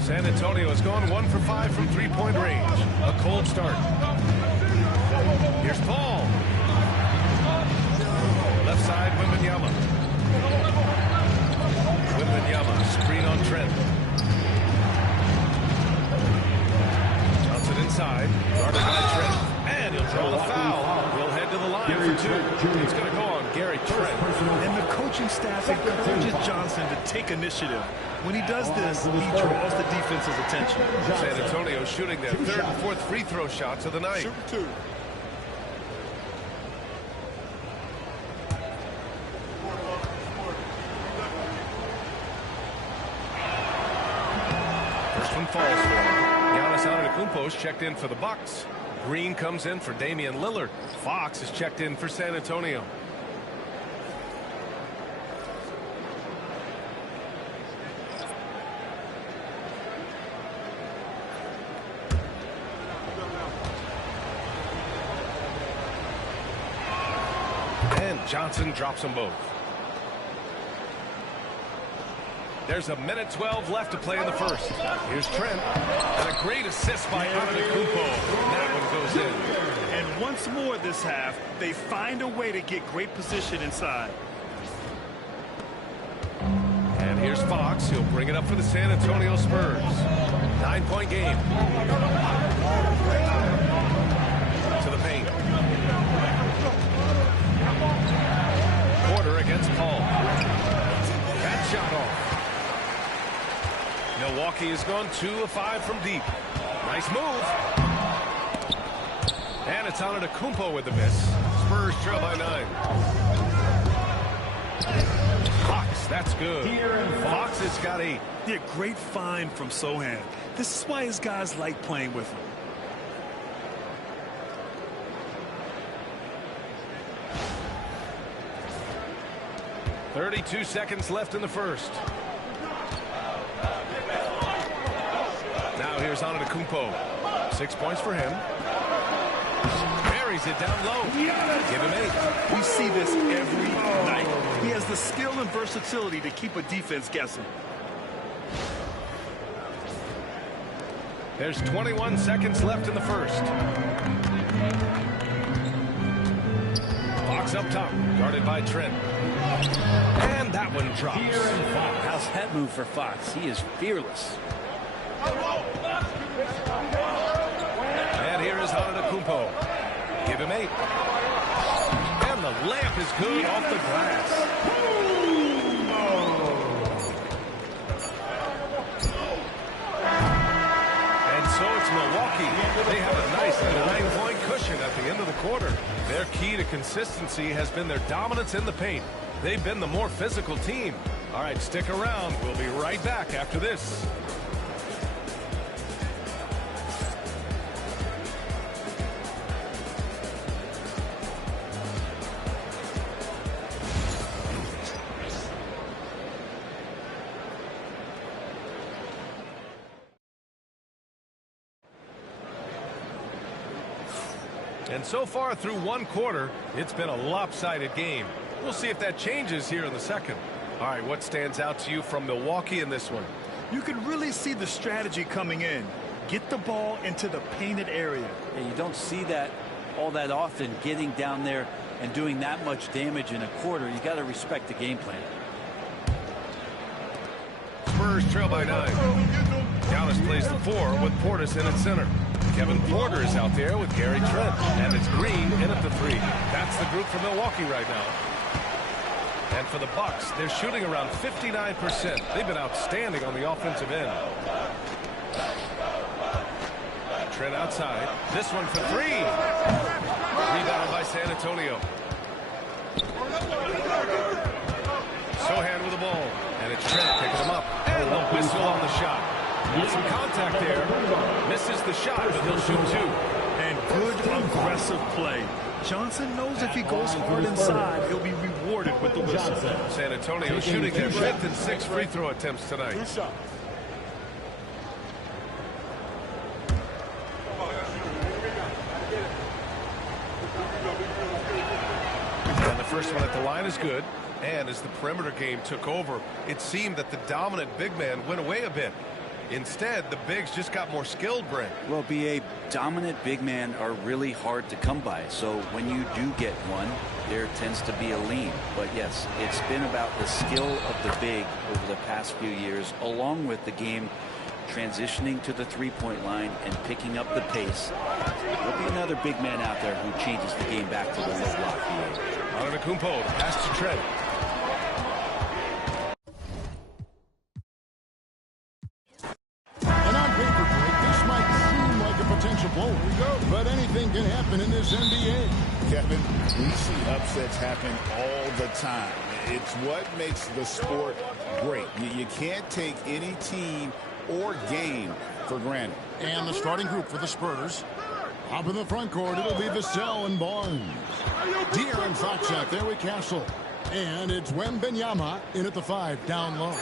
San Antonio has gone 1 for 5 from three-point range. A cold start. Here's Paul. Left side, Wembanyama. Wembanyama, screen on Trent. Johnson inside, guarded by Trent. And he'll draw the foul. We'll head to the line for 2. It's going to go on Gary Trent. And the coaching staff encourages Johnson to take initiative. When he does this, he draws the defense's attention. San Antonio shooting their third and fourth free throw shots of the night. Super 2. First one falls for him. Giannis Antetokounmpo's checked in for the Bucks. Green comes in for Damian Lillard. Fox is checked in for San Antonio. And Johnson drops them both. There's a minute 12 left to play in the first. Here's Trent. And a great assist by Antetokounmpo. That one goes in. And once more this half, they find a way to get great position inside. And here's Fox. He'll bring it up for the San Antonio Spurs. 9-point game. To the paint. Porter against Paul. That shot off. Milwaukee has gone 2 of 5 from deep. Nice move. And it's Antetokounmpo with the miss. Spurs trail by 9. Fox, that's good. Fox has got 8. Yeah, great find from Sochan. This is why his guys like playing with him. .32 seconds left in the first. Now here's Antetokounmpo. 6 points for him. Buries it down low. Give him 8. We see this every night. He has the skill and versatility to keep a defense guessing. There's 21 seconds left in the first. Fox up top, guarded by Trent. And that one drops. How's that move for Fox? He is fearless. And here is Antetokounmpo. Give him 8. And the layup is good off the glass. And so it's Milwaukee. They have a nice 9-point cushion at the end of the quarter. Their key to consistency has been their dominance in the paint. They've been the more physical team. All right, stick around. We'll be right back after this. And so far through one quarter, it's been a lopsided game. We'll see if that changes here in the second. All right, what stands out to you from Milwaukee in this one? You can really see the strategy coming in. Get the ball into the painted area. And you don't see that all that often, getting down there and doing that much damage in a quarter. You got to respect the game plan. Spurs trail by 9. Giannis plays the 4 with Portis in at center. Kevin Porter is out there with Gary Trent. And it's Green in at the 3. That's the group for Milwaukee right now. And for the Bucks, they're shooting around 59%. They've been outstanding on the offensive end. Trent outside. This one for 3. Rebound by San Antonio. Sohan with the ball. And it's Trent picking him up. And the whistle on the shot. Some contact there. Misses the shot, but he'll shoot 2. And good aggressive play. Johnson knows if he goes hard inside, he'll be rewarded with the whistle. San Antonio shooting their 5th and 6th free throw attempts tonight. And the first one at the line is good. And as the perimeter game took over, it seemed that the dominant big man went away a bit. Instead, the bigs just got more skilled, Brent. Well, BA, dominant big men are really hard to come by. So when you do get one, there tends to be a lean. But yes, it's been about the skill of the big over the past few years, along with the game transitioning to the three-point line and picking up the pace. There'll be another big man out there who changes the game back to the low block, BA. Antetokounmpo, pass to Trent. But anything can happen in this NBA. Kevin, we see upsets happen all the time. It's what makes the sport great. You can't take any team or game for granted. And the starting group for the Spurs. Up in the front court, it'll be Vassell and Barnes. De'Aaron Fox out there with Castle. And it's Wembanyama in at the 5, down low.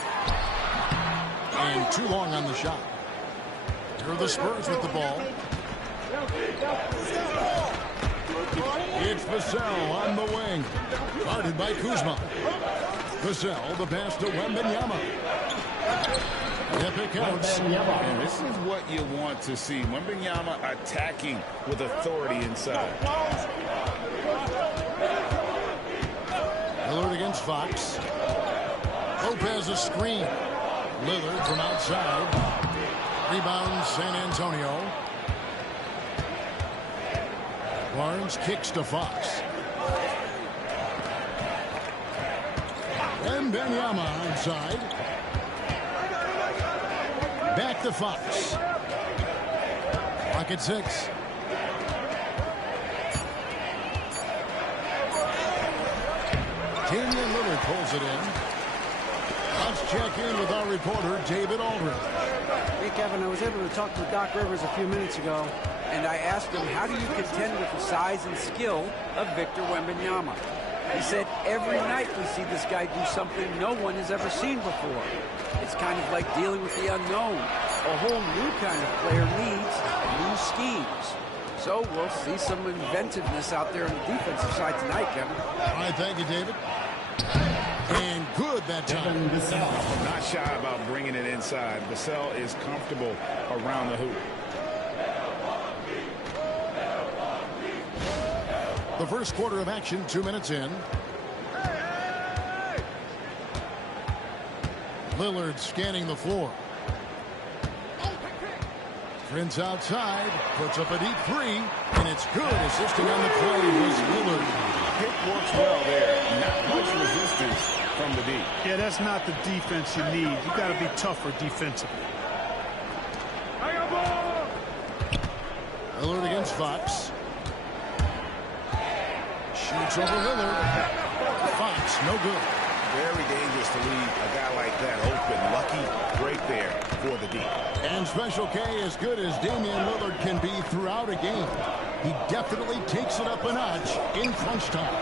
And too long on the shot. Here are the Spurs with the ball. It's Vassell on the wing. Guarded by Kuzma. Vassell, the pass to Wembanyama. Epic outs. And this is what you want to see. Wembanyama attacking with authority inside. Lillard against Fox. Lopez a screen. Lillard from outside. Rebound San Antonio. Barnes kicks to Fox. And Wembanyama outside. Back to Fox. Clock at 6. Damian Lillard pulls it in. Let's check in with our reporter, David Aldridge. Hey, Kevin, I was able to talk with Doc Rivers a few minutes ago, and I asked him, how do you contend with the size and skill of Victor Wembanyama? He said, every night we see this guy do something no one has ever seen before. It's kind of like dealing with the unknown. A whole new kind of player needs new schemes. So we'll see some inventiveness out there on the defensive side tonight, Kevin. All right, thank you, David. And good that time. Not shy about bringing it inside. Vassell is comfortable around the hoop. The first quarter of action, 2 minutes in. Lillard scanning the floor. Prince outside, puts up a deep 3, and it's good. Assisting on the play was Lillard. Pick works well there. Not much resistance from the deep. Yeah, that's not the defense you need. You got to be tougher defensively. Lillard against Fox. Shoots over Lillard. Fox, no good. Very dangerous to leave a guy like that open. Lucky break there for the deep. And Special K, as good as Damian Lillard can be throughout a game, he definitely takes it up a notch in crunch time.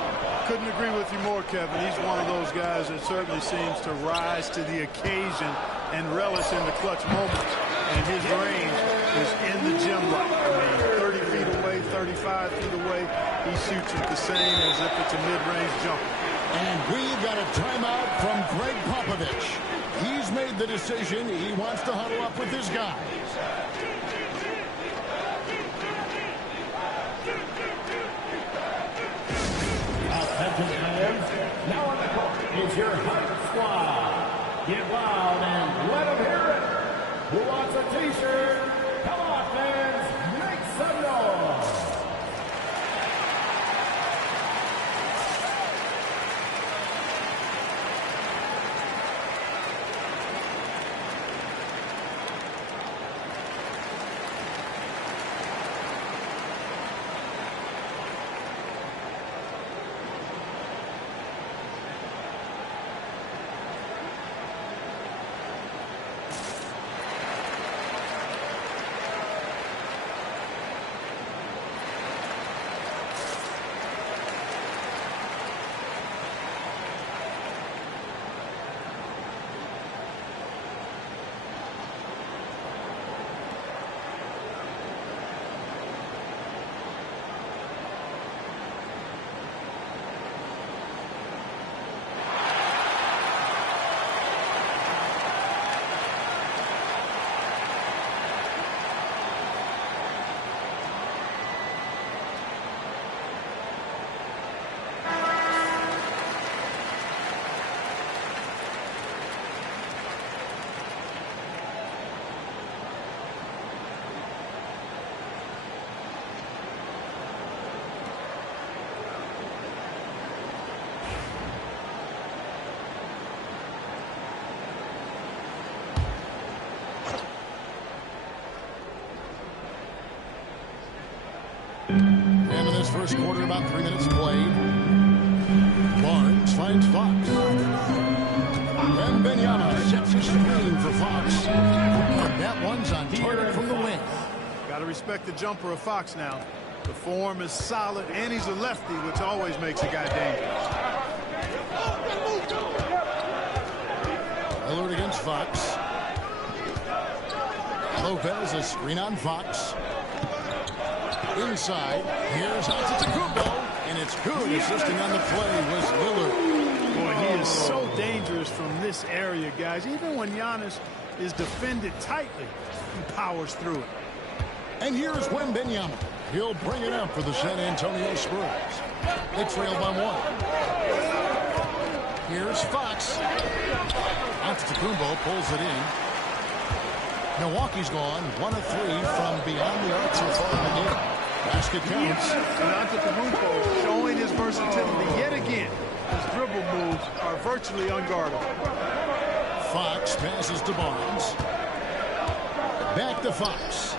Couldn't agree with you more, Kevin. He's one of those guys that certainly seems to rise to the occasion and relish in the clutch moments. And his range is in the gym right. I mean, 30 feet away 35 feet away, he shoots it the same as if it's a mid-range jumper. And we've got a timeout from Greg Popovich. He's made the decision. He wants to huddle up with his guys. Attention fans, now on the court is your Hunt Squad. Get loud and let them hear it. Who wants a t-shirt? Come on, fans, make some noise. And in this first quarter, about 3 minutes played. Barnes finds Fox. Wembanyama sets a screen for Fox. And that one's on target from the wing. Got to respect the jumper of Fox now. The form is solid, and he's a lefty, which always makes a guy dangerous. Lillard against Fox. Lopez, a screen on Fox. Inside, here's Antetokounmpo, and it's good. Assisting on the play was Lillard. Boy, he is so dangerous from this area, guys. Even when Giannis is defended tightly, he powers through it. And here's Wembanyama. He'll bring it up for the San Antonio Spurs. They trail by one. Here's Fox. Antetokounmpo pulls it in. Milwaukee's gone 1 of 3 from beyond the arc so far in the game. Basket counts. And Antetokounmpo showing his versatility yet again. His dribble moves are virtually unguardable. Fox passes to Barnes. Back to Fox.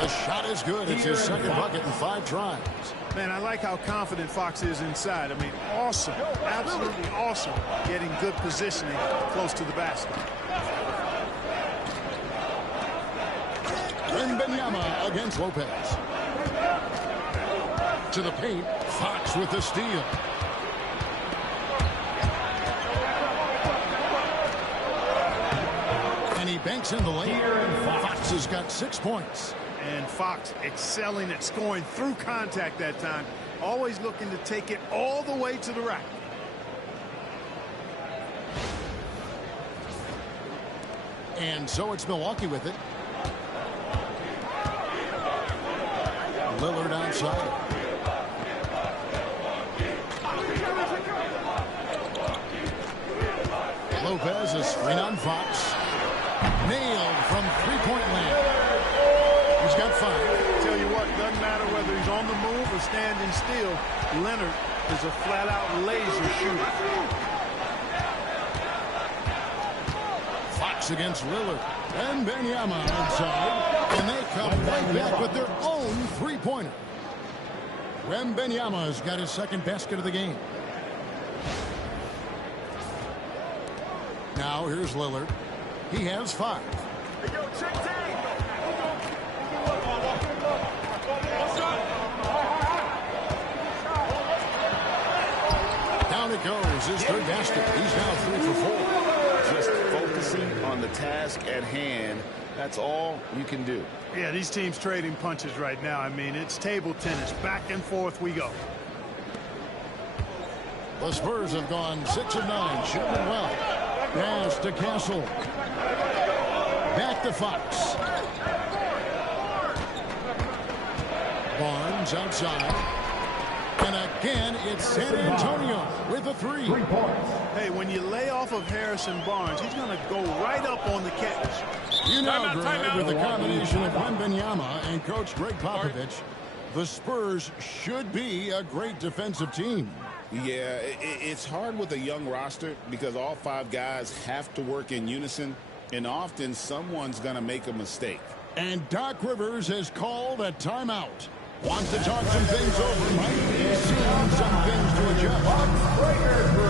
The shot is good. It's his second bucket in 5 tries. Man, I like how confident Fox is inside. I mean, awesome. Absolutely awesome. Getting good positioning close to the basket. Wembanyama against Lopez. To the paint. Fox with the steal. And he banks in the lane. Fox has got 6 points. And Fox excelling at scoring through contact that time. Always looking to take it all the way to the rack. And so it's Milwaukee with it. Lillard outside. Lopez is screen on Fox. Nailed from three-point land. He's got 5. Tell you what, doesn't matter whether he's on the move or standing still. Leonard is a flat-out laser shooter. Fox against Lillard. And Wembanyama outside. And they come right back with their own three-pointer. Wembanyama has got his second basket of the game. Now here's Lillard. He has 5. Down it goes. His third basket. He's now 3 for 4. Just focusing on the task at hand. That's all you can do. Yeah, these teams trading punches right now. I mean, it's table tennis. Back and forth we go. The Spurs have gone 6 of 9, shooting well. Pass to Castle. Back to Fox. Barnes outside. And again, it's San Antonio with a 3. 3 points. Hey, when you lay off of Harrison Barnes, he's going to go right up on the catch. You know, Greg, with the combination of Wembanyama and Coach Greg Popovich, the Spurs should be a great defensive team. Yeah, it's hard with a young roster because all 5 guys have to work in unison, and often someone's going to make a mistake. And Doc Rivers has called a timeout. Wants to talk some things over. Might be seeing some things to adjust.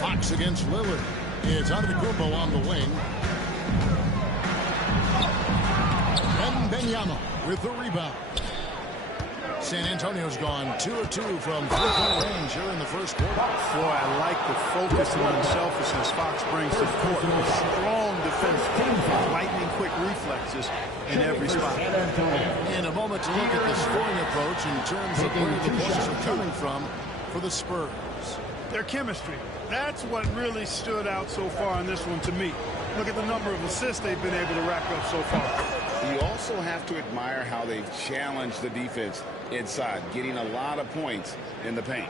Fox against Lillard. It's Antetokounmpo on the wing. Wembanyama with the rebound. San Antonio's gone 2 of 2 from 3-point range here in the first quarter. Boy, I like the focus and unselfishness Fox brings to the court. Strong defense, lightning quick reflexes in every spot. In a moment to look at the scoring approach in terms of where the points are coming from for the Spurs. Their chemistry. That's what really stood out so far in this one to me. Look at the number of assists they've been able to rack up so far. You also have to admire how they've challenged the defense inside, getting a lot of points in the paint.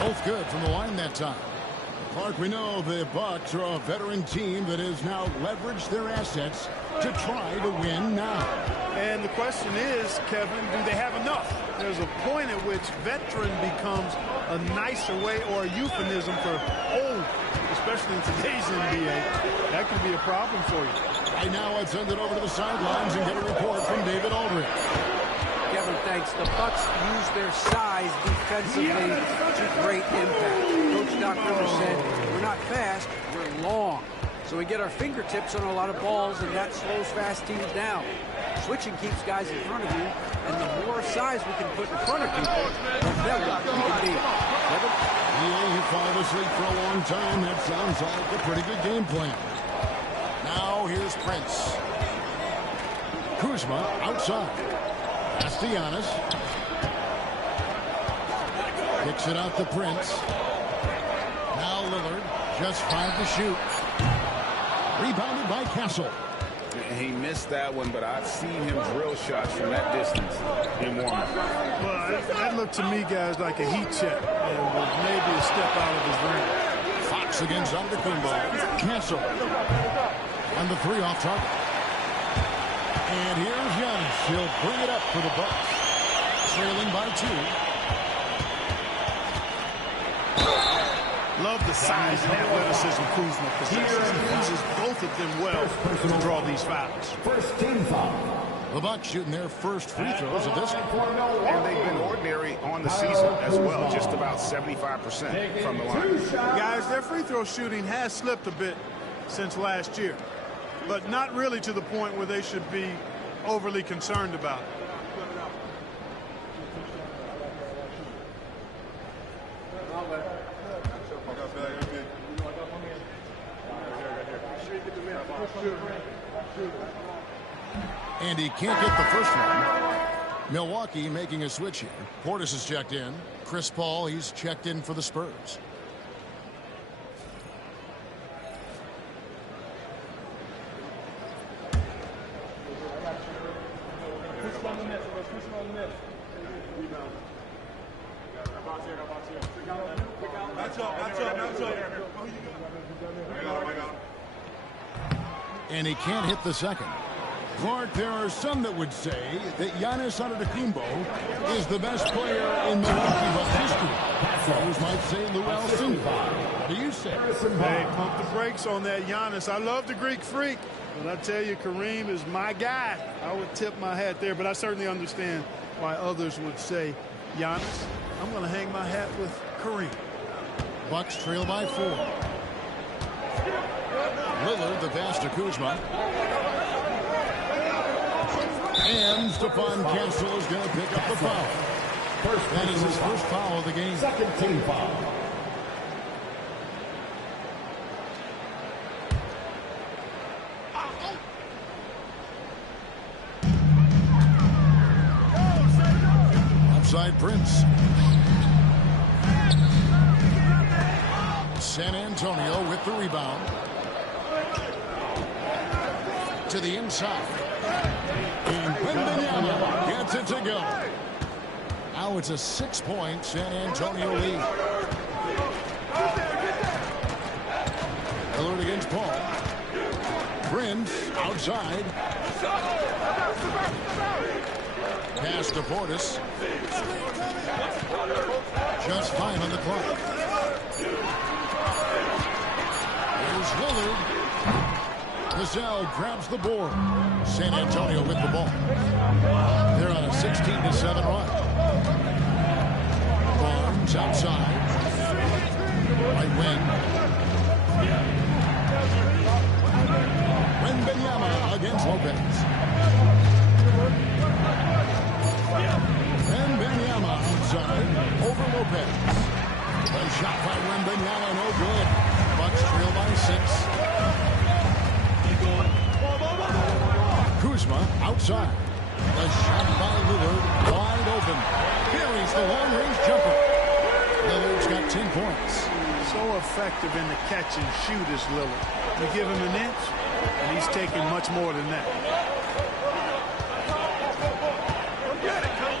Both good from the line that time. Clark, we know the Bucks are a veteran team that has now leveraged their assets to try to win now. And the question is, Kevin, do they have enough? There's a point at which veteran becomes a nicer way or a euphemism for old, especially in today's NBA. That can be a problem for you. Right now, I'd send it over to the sidelines and get a report from David Aldridge. Kevin, thanks. The Bucks use their size defensively to great impact. Coach Doc Rivers said, we're not fast, we're long. So we get our fingertips on a lot of balls, and that slows fast teams down. Switching keeps guys in front of you, and the more size we can put in front of people, the better we can be. Kevin? Yeah, you followed this league for a long time. That sounds like a pretty good game plan. Now here's Prince. Kuzma outside. Pass to Giannis. Kicks it out to Prince. Now Lillard, just 5 to shoot. Rebounded by Castle. He missed that one, but I've seen him drill shots from that distance in warm-up. Well, that looked to me, guys, like a heat check. And was maybe a step out of his range. Fox against Antetokounmpo. Castle. And the 3 off target. And here's Giannis. He'll bring it up for the Bucks. trailing by 2. Love the size and athleticism Kuzma possesses. He uses both of them well to draw these fouls. First team foul. The Bucks shooting their first free throws of this one. And they've been ordinary on the season as well, just about 75% from the line. Guys, their free throw shooting has slipped a bit since last year, but not really to the point where they should be overly concerned about it. And he can't get the first one. Milwaukee making a switch here. Portis is checked in. Chris Paul, he's checked in for the Spurs. And he can't hit the second. Clark, there are some that would say that Giannis Antetokounmpo is the best player in Milwaukee Bucks history. Others might say Lou Alcindor. What do you say? Hey, pump the brakes on that Giannis. I love the Greek freak, but I tell you, Kareem is my guy. I would tip my hat there, but I certainly understand why others would say Giannis. I'm going to hang my hat with Kareem. Bucks trail by 4. Lillard, the pass to Kuzma. And Stephon Castle is going to pick up the foul. That is his first foul of the game. Second team foul. Outside Prince. San Antonio with the rebound. To the inside. And Wembanyama gets it to go. Now it's a 6-point San Antonio lead. Lillard against Paul. Prince outside. Pass to Portis. Just 5 on the clock. Here's Lillard. Vassell grabs the board. San Antonio with the ball. They're on a 16-7 run. Barnes outside. Right wing. Wembanyama against Lopez. Wembanyama outside over Lopez. A shot by Wembanyama, no good. Bucks trail by 6. Kuzma outside. A shot by Lillard wide open. Buries the long-range jumper. Lillard's got 10 points. So effective in the catch and shoot is Lillard. You give him an inch, and he's taking much more than that.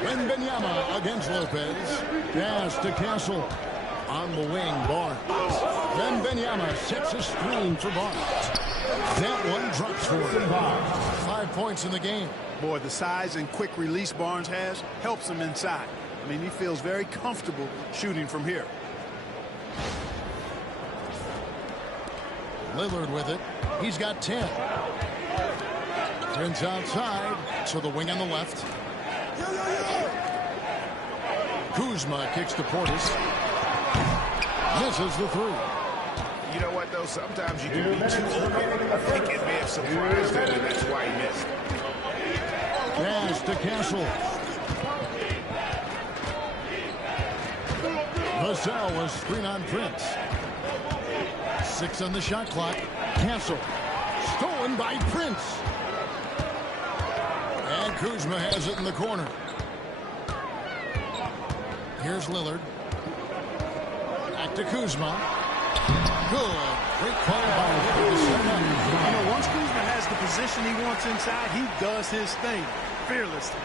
Wembanyama against Lopez. Pass to Castle. On the wing, Barnes. Wembanyama sets a screen for Barnes. That one drops for him. 5 points in the game. Boy, the size and quick release Barnes has helps him inside. I mean, he feels very comfortable shooting from here. Lillard with it. He's got 10. Prince outside to the wing on the left. Kuzma kicks to Portis. Misses the 3. You know what, though? Sometimes you can be too open. I think it may have surprised him, and that's why he missed. Pass to Castle. Vassell was screen on Prince. 6 on the shot clock. Castle. Stolen by Prince. And Kuzma has it in the corner. Here's Lillard. Back to Kuzma. Good. Great call by Lillard. You know, once Kuzma has the position he wants inside, he does his thing fearlessly.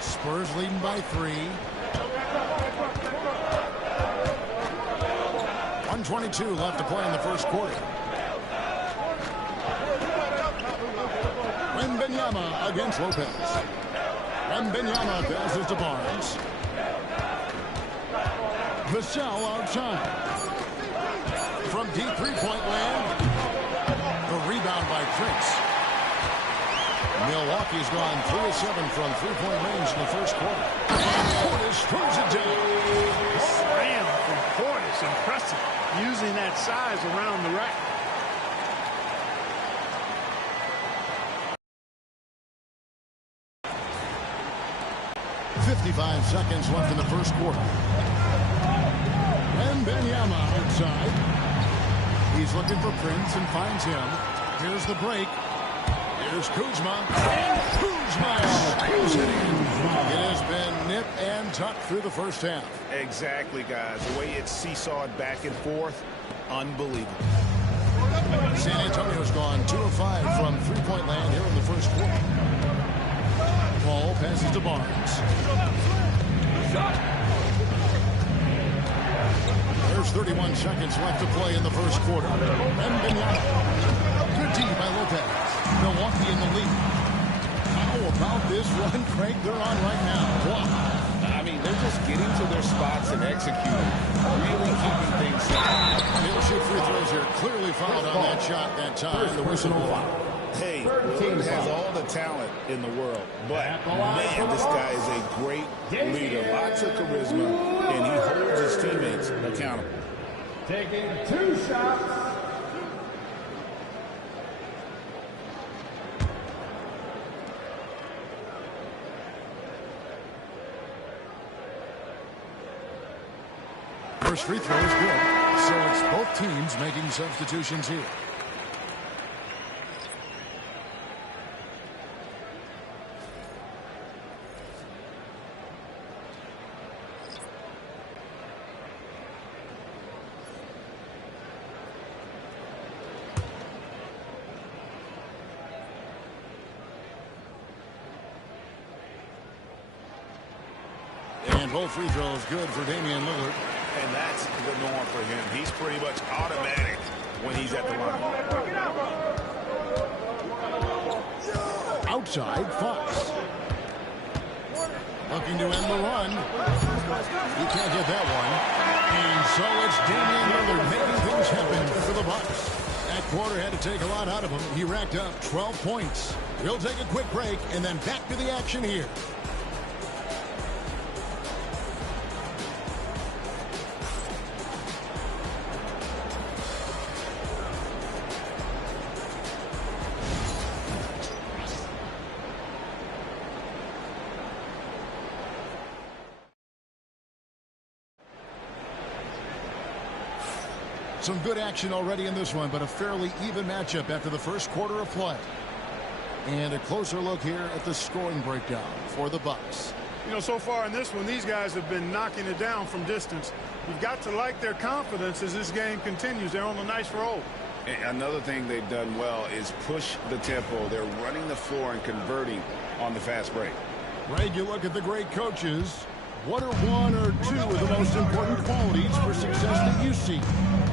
Spurs leading by 3. 1:22 left to play in the first quarter. Wembanyama against Lopez. Wembanyama passes to Barnes. Vassell outside. From deep three-point land. The rebound by Prince. Milwaukee's gone 3 of 7 from three-point range in the first quarter. And Portis throws it down. Slam from Portis. Impressive. Using that size around the rack. .55 seconds left in the first quarter. And Wembanyama outside. He's looking for Prince and finds him. Here's the break. Here's Kuzma. And Kuzma screws it in. It has been nip and tuck through the first half. Exactly, guys. The way it's seesawed back and forth, unbelievable. San Antonio's gone 2 of 5 from three-point land here in the first quarter. Paul passes to Barnes. There's 31 seconds left to play in the first quarter. Wembanyama. Good D by Lopez. Milwaukee in the lead. How about this run, Craig, they're on right now? Wow. I mean, they're just getting to their spots and executing. Really keeping things simple. He'll shoot free throws here. Clearly fouled on that shot that time. The whistle will foul. Hey, Lillard has all the talent in the world, but man, this guy is a great leader. Lots of charisma, and he holds his teammates accountable. Taking 2 shots. First free throw is good, so it's both teams making substitutions here. And both free throws good for Damian Lillard. And that's the norm for him. He's pretty much automatic when he's at the line. Outside, Fox. Looking to end the run. He can't get that one. And so it's Damian Lillard making things happen for the Bucks. That quarter had to take a lot out of him. He racked up 12 points. We'll take a quick break and then back to the action here. Some good action already in this one, but a fairly even matchup after the first quarter of play. And a closer look here at the scoring breakdown for the Bucks. You know, so far in this one, these guys have been knocking it down from distance. You've got to like their confidence as this game continues. They're on a nice roll. Another thing they've done well is push the tempo. They're running the floor and converting on the fast break. Greg, you look at the great coaches. What are 1 or 2 of the most important qualities for success that you see?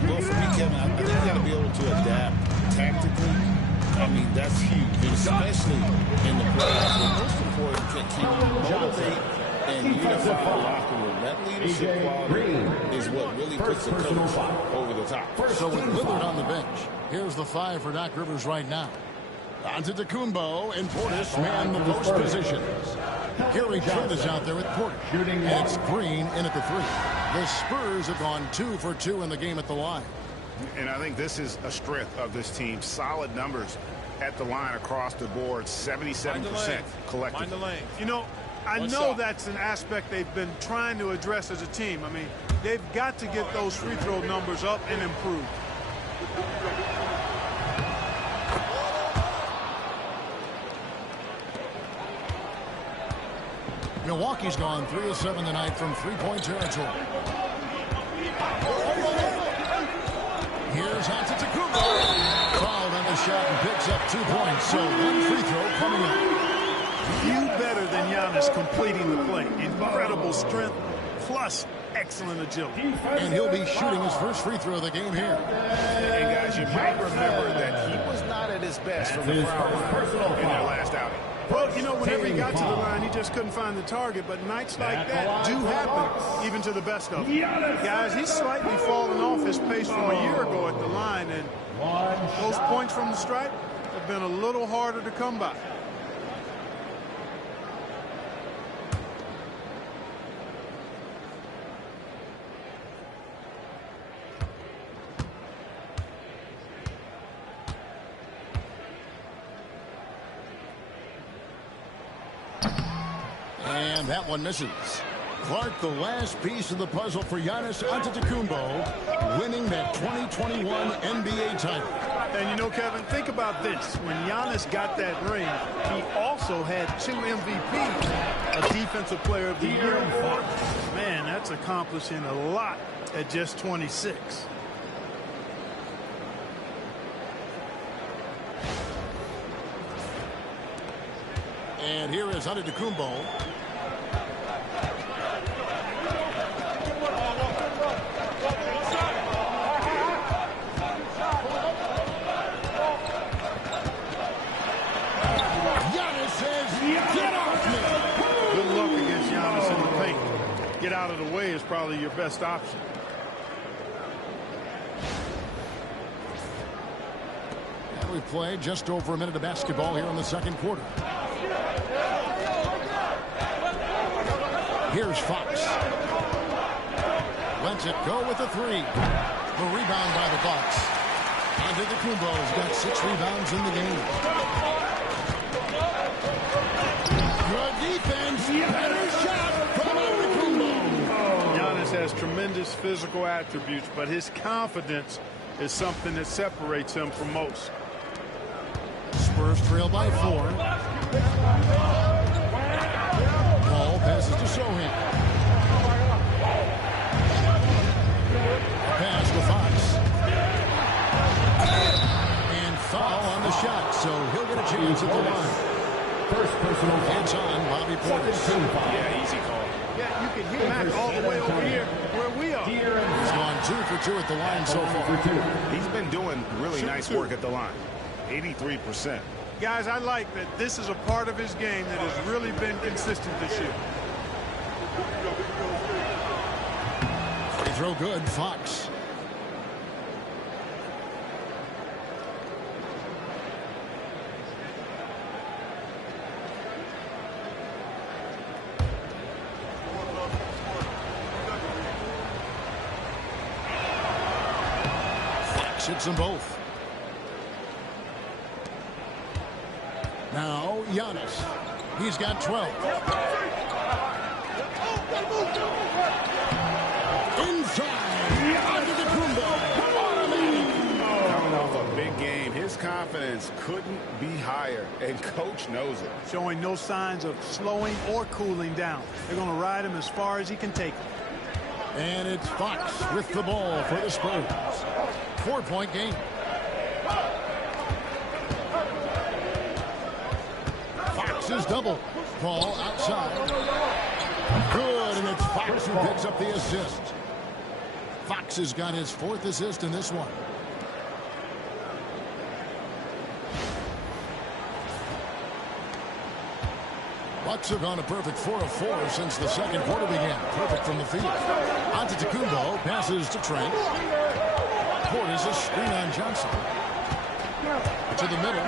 Well, for me, Kevin, I think you got to be able to adapt tactically. I mean, that's huge, and especially in the playoffs. But most important, can you motivate and unify the locker room? That leadership quality is what really puts the coach over the top. So with Lillard on the bench, here's the 5 for Doc Rivers right now. Antetokounmpo and Portis man the post positions. Gary Trent is out there with Portis. And it's Green in at the 3. The Spurs have gone 2 for 2 in the game at the line. And I think this is a strength of this team. Solid numbers at the line across the board. 77% collective. You know, I know that's an aspect they've been trying to address as a team. I mean, they've got to get those free throw numbers up and improve. Milwaukee's gone 3 of 7 tonight from three-point territory. Here's Antetokounmpo. Fouled on the shot and picks up 2 points. So 1 free throw coming up. Few better than Giannis completing the play. Incredible strength plus excellent agility. And he'll be shooting his first free throw of the game here. And guys, you might remember that he was not at his best from the foul line in their last outing. Well, you know, whenever he got to the line, he just couldn't find the target. But nights like that do happen, even to the best of them. Guys, he's slightly fallen off his pace from a year ago at the line. And those points from the stripe have been a little harder to come by. And that one misses. Clark, the last piece of the puzzle for Giannis Antetokounmpo, winning that 2021 NBA title. And you know, Kevin, think about this. When Giannis got that ring, he also had 2 MVPs, a Defensive Player of the Year award. Man, that's accomplishing a lot at just 26. And here is Antetokounmpo. Giannis says, get off me. Good luck against Giannis in the paint. Get out of the way is probably your best option. And we've played just over a minute of basketball here in the second quarter. Here's Fox. Lets it go with the 3. The rebound by the Bucks. Antetokounmpo's got 6 rebounds in the game. Good defense. Better shot from Antetokounmpo. Giannis has tremendous physical attributes, but his confidence is something that separates him from most. Spurs trail by 4. Ball passes to Sohan. Pass to Fox. And foul on the shot, so he'll get a chance at the line. First personal foul. It's on Bobby Portis. Yeah, easy call. Yeah, you can hit Mac all the way over here where we are. He's gone 2 for 2 at the line so far. He's been doing really nice work at the line. 83%. Guys, I like that this is a part of his game that has really been consistent this year. Free throw good, Fox. Fox hits them both. Now, Giannis. He's got 12. Inside. Antetokounmpo. Coming off a big game, his confidence couldn't be higher, and coach knows it. Showing no signs of slowing or cooling down. They're going to ride him as far as he can take him. And it's Fox with the ball for the Spurs. 4-point game. Is double. Ball outside. Good, and it's Fox who picks up the assist. Fox has got his 4th assist in this one. Bucks have gone a perfect 4 of 4 since the second quarter began. Perfect from the field. Antetokounmpo passes to Trent. Portis a screen on Johnson. To the middle.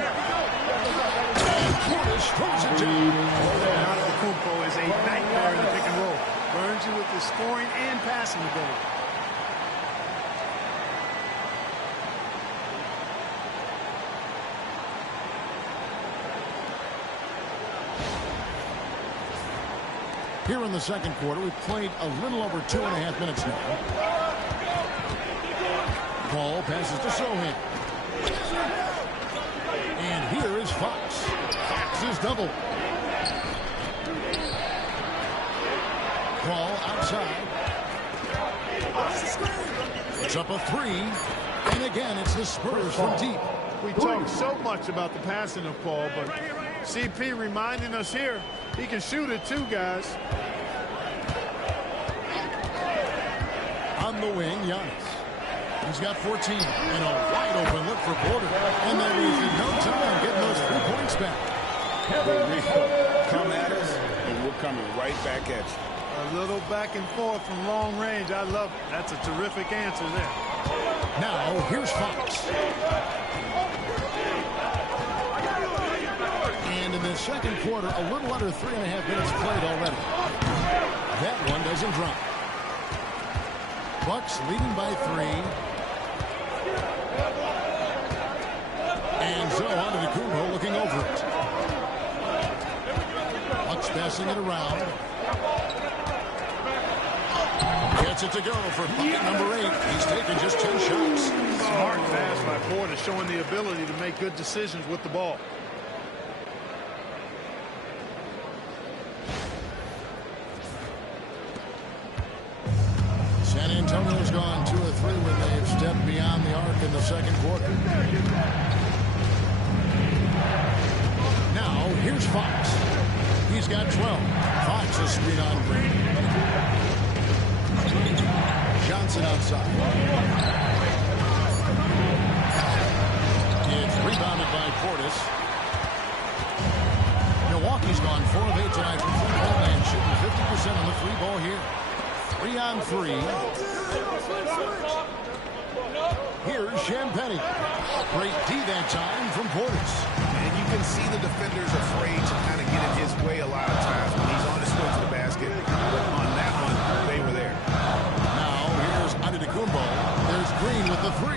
Portis throws it down. Antetokounmpo is a nightmare in the pick and roll. Burns you with his scoring and passing ability. Here in the second quarter, we've played a little over 2.5 minutes now. Ball passes to Sohan. And here is Fox. Fox is double. Ball outside. It's up a 3. And again, it's the Spurs from deep. We talk so much about the passing of Paul, but CP reminding us here, he can shoot it too, guys. On the wing, Giannis. He's got 14 and a wide open look for Porter. And they wasted no time getting those 3 points back. Come at us, and we're coming right back at you. A little back and forth from long range. I love it. That's a terrific answer there. Now, here's Fox. And in the second quarter, a little under 3.5 minutes played already. That one doesn't drop. Bucks leading by 3. And so on to Kumbo looking over it. Bucks passing it around. Gets it to go for bucket number 8. He's taken just 10 shots. Smart pass by Porter, showing the ability to make good decisions with the ball. San Antonio's gone 2 of 3 when they've stepped beyond the arc in the second quarter. Now, here's Fox. He's got 12. Fox is screen on Green. Johnson outside. It's rebounded by Portis. Milwaukee's gone 4 of 8 tonight from free throw and shooting 50% on the free ball here. 3 on 3. Here's Champagnie. Great D that time from Portis. And you can see the defenders afraid to kind of get in his way a lot of times when he's on his way to the basket. But on that one, they were there. Now here's Antetokounmpo. There's Green with the 3.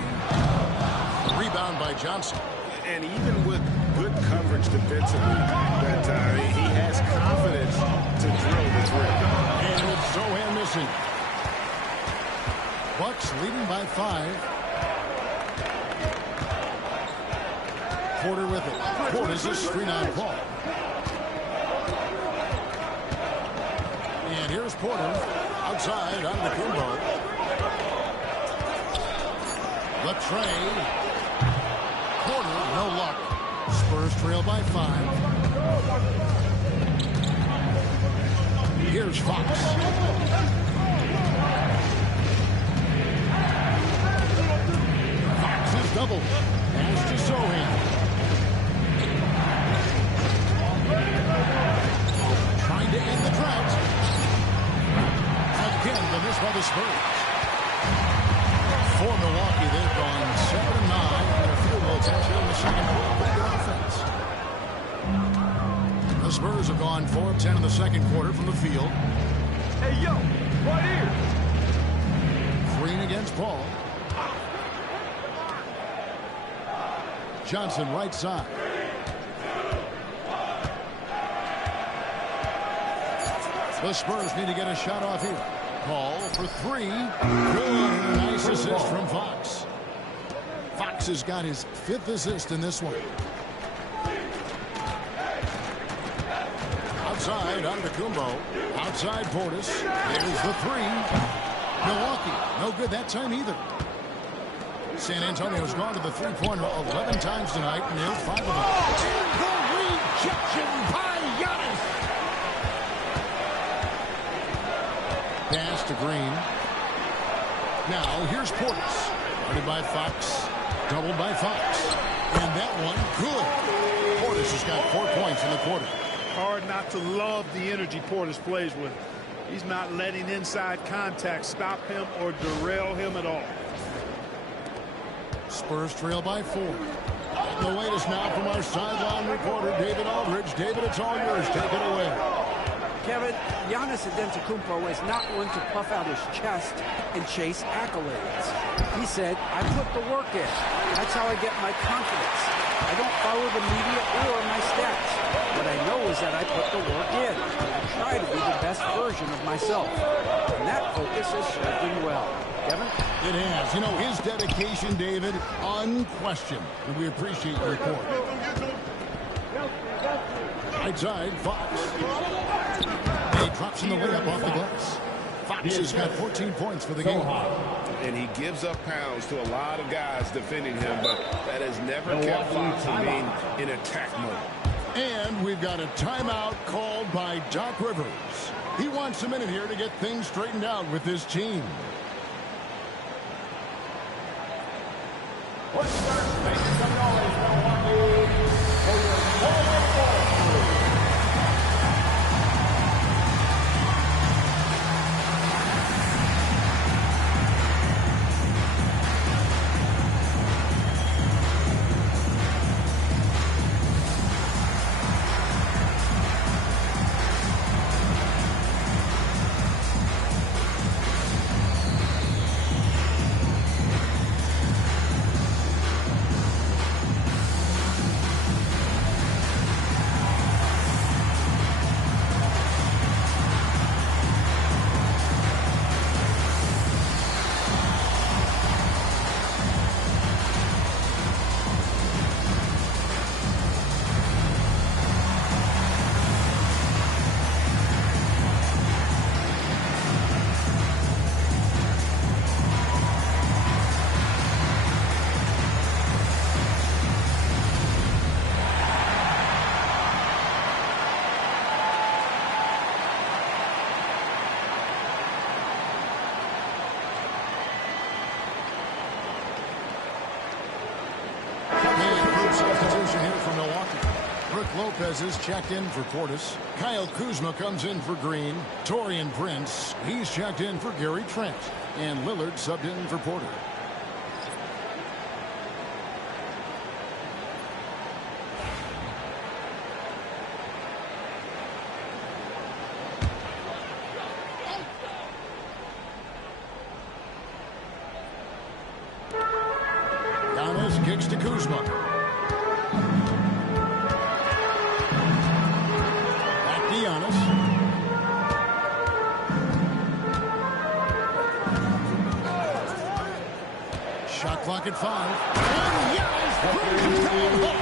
Rebound by Johnson. And even with good coverage defensively, that he has confidence to drill the 3. And it's Zohan missing. Bucks leading by 5. Porter with it. Porter's a screen on Paul. And here's Porter outside on the Kumbo. Latrey. Porter, no luck. Spurs trail by 5. Here's Fox. Fox is doubled. Pass to Zohan. Trying to end the drought. Again, the miss by the Spurs. For Milwaukee, they've gone 7-9 on their field goal attempts here in the second quarter. Pretty good offense. The Spurs have gone 4 of 10 in the second quarter from the field. Hey, yo, right here. Green against Paul. Johnson right side. The Spurs need to get a shot off here. Paul for 3. Good. Nice assist from Fox. Fox has got his 5th assist in this one. Outside Antetokounmpo. Outside Portis. There's the 3. Milwaukee. No good that time either. San Antonio's gone to the 3-pointer 11 times tonight and nailed 5 of them. The rejection by Giannis. Pass to Green. Now here's Portis. Guarded by Fox. Doubled by Fox. And that one good. Portis has got 4 points in the quarter. Hard not to love the energy Portis plays with. He's not letting inside contact stop him or derail him at all. Spurs trail by 4. And the latest now from our sideline reporter, David Aldridge. David, it's all yours. Take it away. Kevin, Giannis Antetokounmpo is not one to puff out his chest and chase accolades. He said, I put the work in. That's how I get my confidence. I don't follow the media or my stats. What I know is that I put the work in. I try to be the best version of myself. And that focus has served him well. Kevin? It has. You know, his dedication, David, unquestioned. And we appreciate your report. Right side, Fox. He drops in the layup off the glass. Fox has got 14 points for the game. And he gives up pounds to a lot of guys defending him, but that has never kept Fox from being in attack mode. And we've got a timeout called by Doc Rivers. He wants a minute here to get things straightened out with his team. Let's start Substitution here for Milwaukee. Brook Lopez is checked in for Portis. Kyle Kuzma comes in for Green. Taurean Prince, he's checked in for Gary Trent. And Lillard subbed in for Porter. Giannis kicks to Kuzma. Shot clock at 5. And Giannis brings it down home.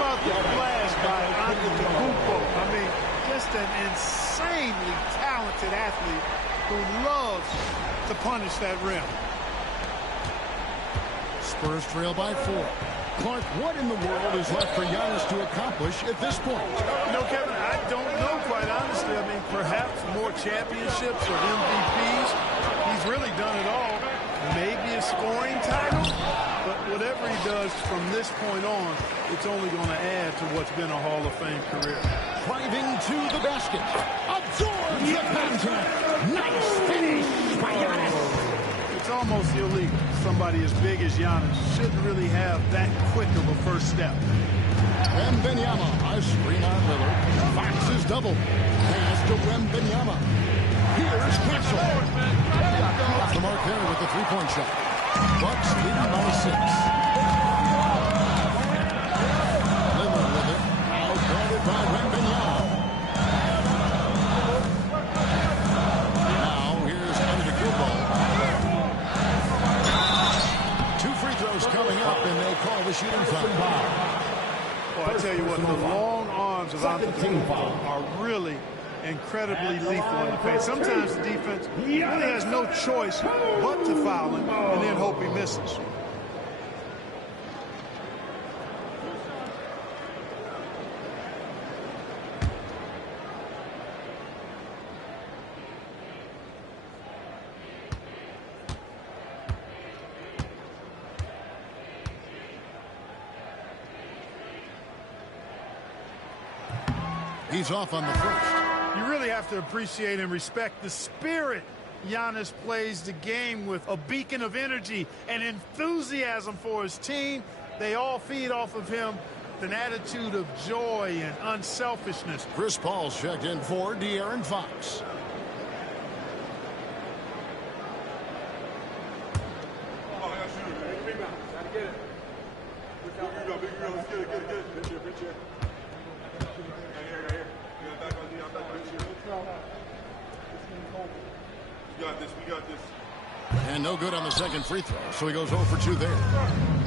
How about the flash by Antetokounmpo? I mean, just an insanely talented athlete who loves to punish that rim. Spurs trail by 4. Clark, what in the world is left for Giannis to accomplish at this point? You know, Kevin, I don't know, quite honestly. I mean, perhaps more championships or MVPs. He's really done it all. Maybe a scoring title, but whatever he does from this point on, it's only going to add to what's been a Hall of Fame career. Driving to the basket. Absorbs the contact. Nice finish by Giannis. It's almost illegal. Somebody as big as Giannis shouldn't really have that quick of a first step. Wembanyama, a screen on Lillard. Fox is double. Pass to Wembanyama. Here's Castle. Off the mark there with the three-point shot. Bucks leading by 6. Lillard with it. Now guarded by Wembanyama. Now here's Antetokounmpo. 2 free throws coming up, and they call the shooting foul. Well, I tell you what, the long arms of Antetokounmpo are really incredibly lethal in the paint. Sometimes the defense really has no choice but to foul him and then hope he misses. He's off on the first. You really have to appreciate and respect the spirit Giannis plays the game with. A beacon of energy and enthusiasm for his team. They all feed off of him with an attitude of joy and unselfishness. Chris Paul's checked in for De'Aaron Fox. We got this. And no good on the second free throw, so he goes 0 for 2 there.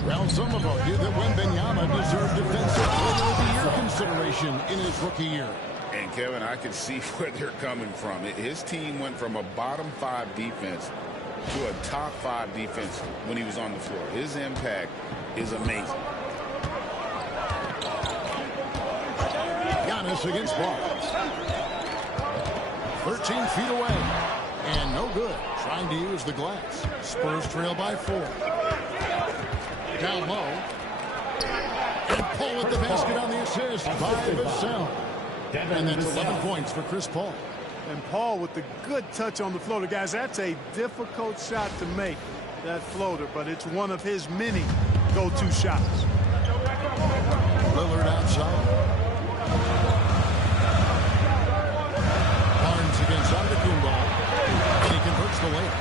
Well, some have argued that Wembanyama deserved Defensive Player of the Year consideration in his rookie year. And, Kevin, I can see where they're coming from. His team went from a bottom 5 defense to a top 5 defense when he was on the floor. His impact is amazing. Giannis against Barnes. 13 feet away. And no good. Trying to use the glass. Spurs trail by 4. Down low. And Paul with the basket on the assist by Vassell. And that's 11 points for Chris Paul. And Paul with the good touch on the floater. Guys, that's a difficult shot to make, that floater, but it's one of his many go-to shots. Lillard outside. Barnes against Antetokounmpo. And he converts the layup.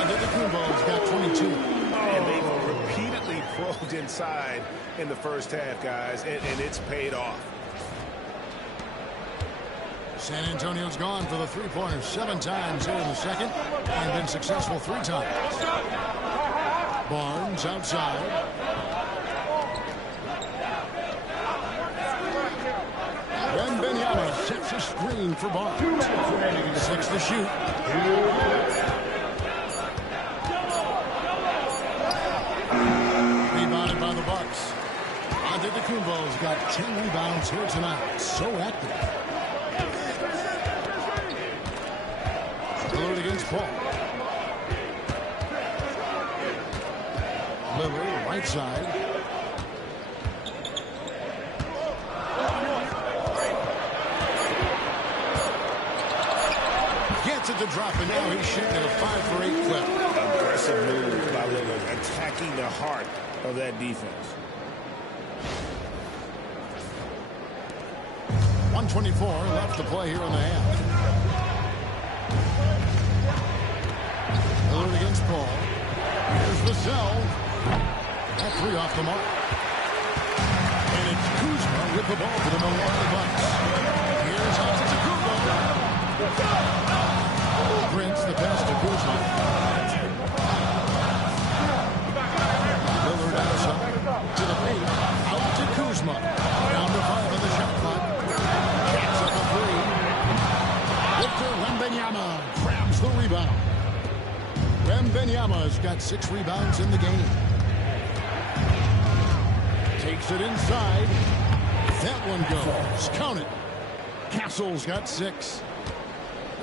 Antetokounmpo's got 22. And they've repeatedly probed inside in the first half, guys, and it's paid off. San Antonio's gone for the three-pointers 7 times here in the second and been successful 3 times. Barnes outside. Wembanyama sets a screen for Barnes. 6 to shoot. Rebounded by the Bucks. Antetokounmpo's got 10 rebounds here tonight. So active. Lillard against Paul. Lillard, right side. Gets it to drop, and now he's shooting at a 5 for 8 clip. Aggressive move by Lillard, attacking the heart of that defense. 1:24 left to play here in the half. Lillard against Paul. Here's Vassell. That 3 off the mark. And it's Kuzma with the ball for the Milwaukee Bucks. Here's Antetokounmpo. Prince, the pass to Kuzma. Lillard outside to the paint. Out to Kuzma. Down to 5 on the shot clock. Checks up a 3. Victor Wembanyama grabs the rebound. Wembanyama's got 6 rebounds in the game. Takes it inside. That one goes. Count it. Castle's got 6.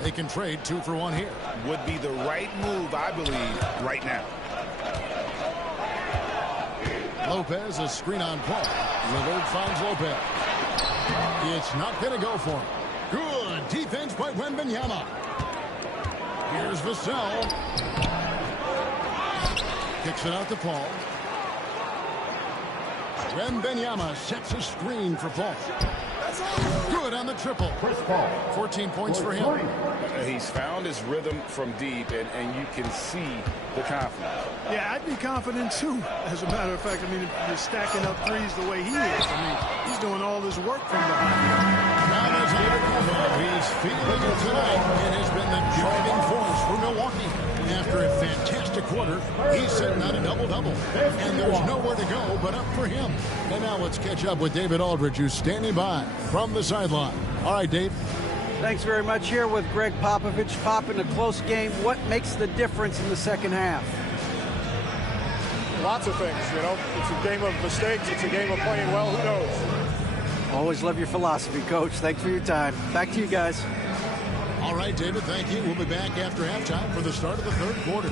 They can trade 2 for 1 here. Would be the right move, I believe, right now. Lopez, a screen on Paul. Lillard finds Lopez. It's not going to go for him. Good defense by Wembanyama. Here's Vassell. Kicks it out to Paul. Wembanyama sets a screen for Paul. Good on the triple. 14 points for him. He's found his rhythm from deep, and you can see the confidence. Yeah, I'd be confident too. As a matter of fact, I mean, if you're stacking up threes the way he is, I mean, he's doing all this work from behind. He's feeling it tonight and has been the driving force for Milwaukee. After a fantastic quarter, he's sitting on a double-double. And there's nowhere to go but up for him. And now let's catch up with David Aldridge, who's standing by from the sideline. All right, Dave. Thanks very much. Here with Greg Popovich. Pop, in a close game, what makes the difference in the second half? Lots of things, you know. It's a game of mistakes. It's a game of playing well. Who knows? Always love your philosophy, Coach. Thanks for your time. Back to you guys. All right, David, thank you. We'll be back after halftime for the start of the third quarter.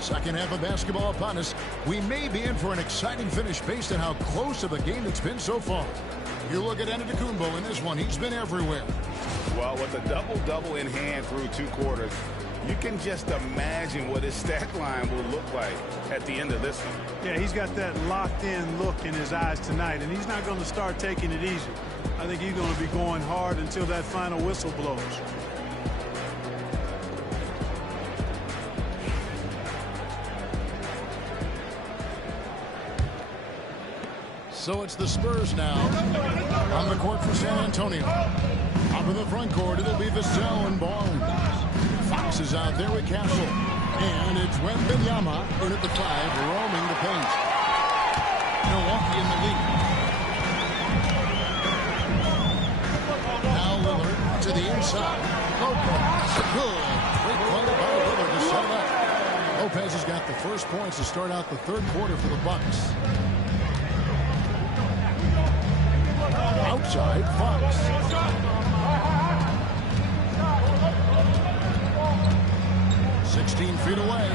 Second half of basketball upon us. We may be in for an exciting finish based on how close of a game it's been so far. You look at Antetokounmpo in this one. He's been everywhere. Well, with a double-double in hand through 2 quarters, you can just imagine what his stat line will look like at the end of this one. Yeah, he's got that locked-in look in his eyes tonight, and he's not going to start taking it easy. I think he's going to be going hard until that final whistle blows. So it's the Spurs now on the court for San Antonio. Up in the front court, it'll be Vassell and Barnes. Fox is out there with Castle. And it's Wembanyama in at the 5, roaming the paint. Milwaukee in the lead. Now Lillard to the inside. Lopez, good. Great play by Lillard to set it up. Lopez has got the first points to start out the third quarter for the Bucks. Outside, Fox. Feet away.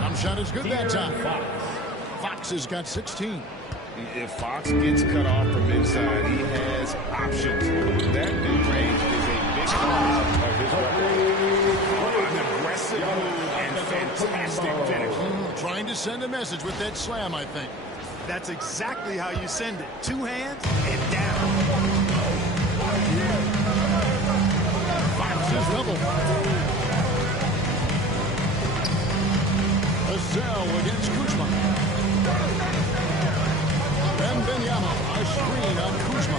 Jump shot is good that time. Fox has got 16. If Fox gets cut off from inside, he has options. That mid-range is a big part of his weapon. An aggressive move and fantastic finish. Trying to send a message with that slam, I think. That's exactly how you send it. 2 hands and down. Fox is level. Vassell against Kuzma. Wembanyama, a screen on Kuzma.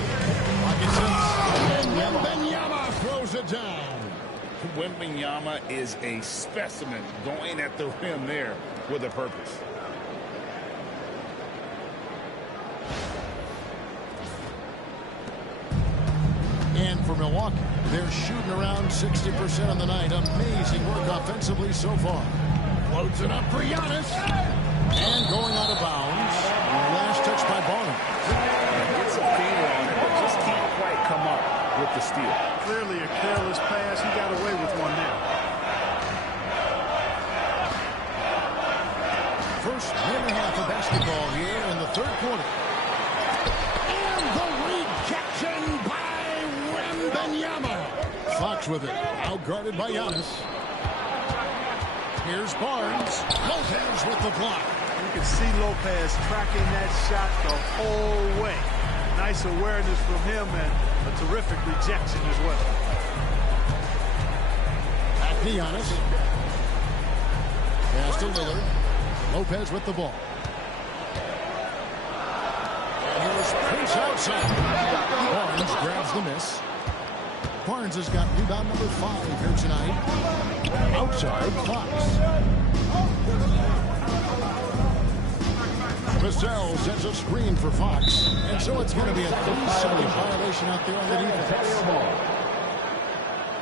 Pocket sense. And Wembanyama throws it down. Wembanyama is a specimen going at the rim there with a purpose. And for Milwaukee, they're shooting around 60% on the night. Amazing work offensively so far. Floats it up for Giannis. And going out of bounds. Last touch by Barnes. Gets a finger on it, but just can't quite come up with the steal. Clearly a careless pass. He got away with one there. First minute and a half of basketball here in the third quarter. And the rejection by Wembanyama. Fox with it. Outguarded by Giannis. Here's Barnes. Lopez with the block. You can see Lopez tracking that shot the whole way. Nice awareness from him and a terrific rejection as well. Back to Giannis. Pass to Lillard. Lopez with the ball. And here's Prince outside. Barnes grabs the miss. Barnes has got rebound number 5 here tonight. Outside, Fox. Vassell sends a screen for Fox. And so it's going to be a 3-second violation out there on the defense.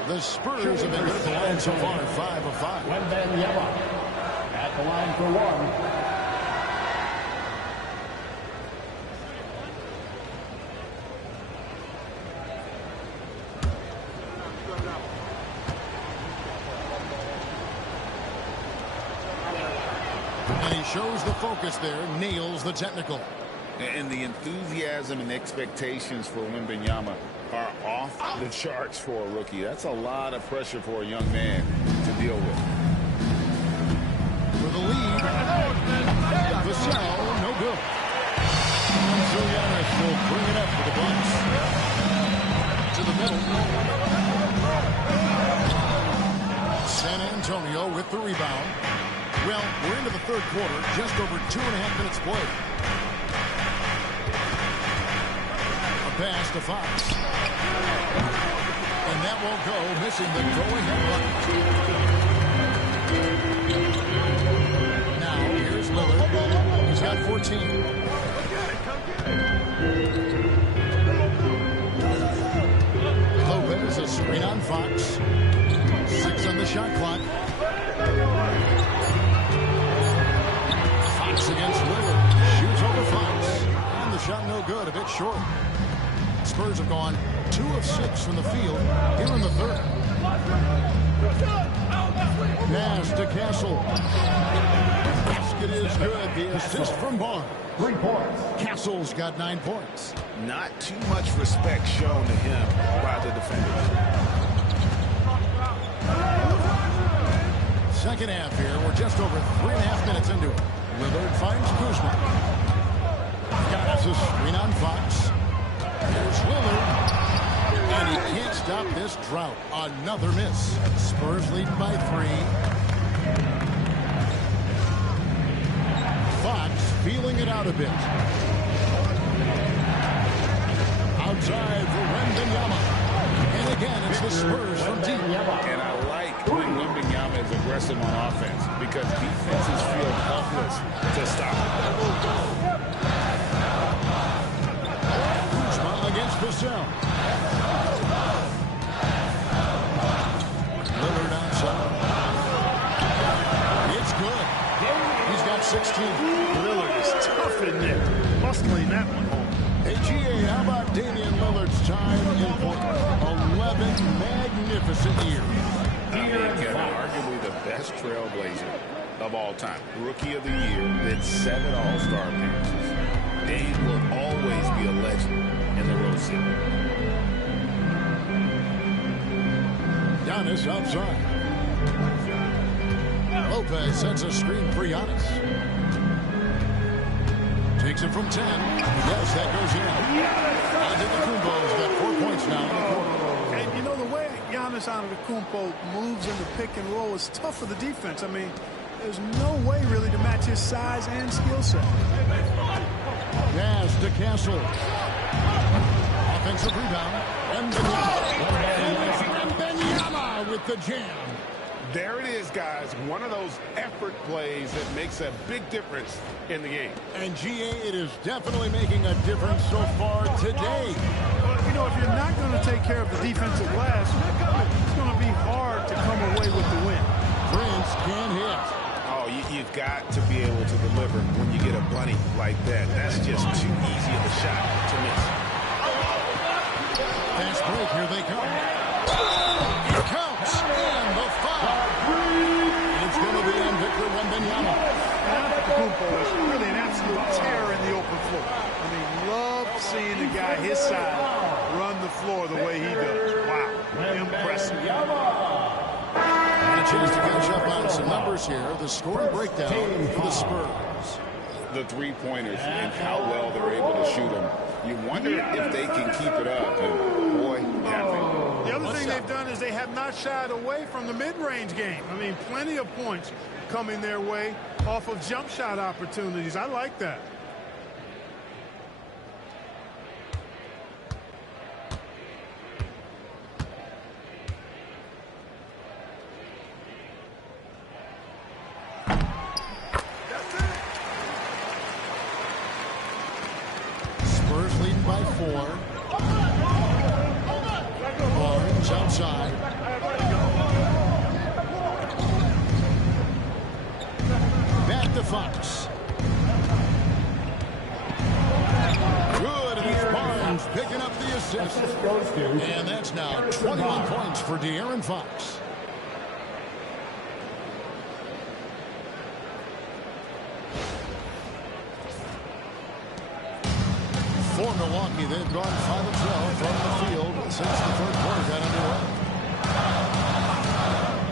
The Spurs have been good at the line so far, 5 of 5. Wembanyama at the line for 1. Shows the focus there, nails the technical. And the enthusiasm and expectations for Wembanyama are off the charts for a rookie. That's a lot of pressure for a young man to deal with. For the lead, Vassell, no good. And so Giannis will bring it up for the Bucks. To the middle. San Antonio with the rebound. Well, we're into the third quarter, just over 2.5 minutes played. A pass to Fox. And that won't go, missing the go-ahead bucket. Now, here's Lillard. He's got 14. Lopez, a screen on Fox. 6 on the shot clock. Against Lillard. Shoots over Fox. And the shot no good. A bit short. Spurs have gone 2 of 6 from the field here in the third. Pass to Castle. Basket is good. The assist from Barnes. 3 points. Castle's got 9 points. Not too much respect shown to him by the defenders. Second half here. We're just over 3.5 minutes into it. Lillard finds Kuzma. Got us a screen on Fox. Here's Lillard. And he can't stop this drought. Another miss. Spurs lead by 3. Fox feeling it out a bit. Outside for Wembanyama. And again, it's the Spurs from deep. And I like when Wembanyama is aggressive on offense because defenses feel helpless to stop him. Kuzma against Vassell. Lillard outside. It's good. He's got 16. Lillard is tough in there. Muscling that one home. Hey, GA, how about Damian Lillard's time in Portland? 11 magnificent years. Kevin, arguably the best trailblazer of all time. Rookie of the year, then 7 All-Star appearances. Dame will always be a legend in the Rose City. Giannis outside. Lopez sets a screen for Giannis. Takes it from 10. Yes, that goes in. Antetokounmpo's got 4 points now in the quarter. And you know, the way Giannis Antetokounmpo moves in the pick and roll is tough for the defense. I mean, there's no way really to match his size and skill set. Pass to Castle. Offensive rebound. Wembanyama with the jam. There it is, guys. One of those effort plays that makes a big difference in the game. And GA, it is definitely making a difference so far today. But, you know, if you're not going to take care of the defensive glass, it's going to be hard to come away with the win. Prince can't hit. Oh, you've got to be able to deliver when you get a bunny like that. That's just too easy of a shot to miss. Fast break, here they come. It counts, and the foul. It's going to be on Victor Wembanyama. Antetokounmpo is really an absolute terror in the open floor. I mean, love seeing the guy his size run the floor the way he does. Wow, impressive. And a chance to catch up on some numbers here. The scoring breakdown for the Spurs. The three-pointers and how well they're able to shoot them. You wonder if they can keep it up. And boy, have they. The other thing they've done is they have not shied away from the mid-range game. I mean, plenty of points coming their way off of jump shot opportunities. I like that. Spurs leading by 4. Barnes outside. Back to Fox. Good, and it's Barnes picking up the assist. And that's now 21 points for De'Aaron Fox. For Milwaukee, they've gone 5 of 12 from the field since the third quarter got underway.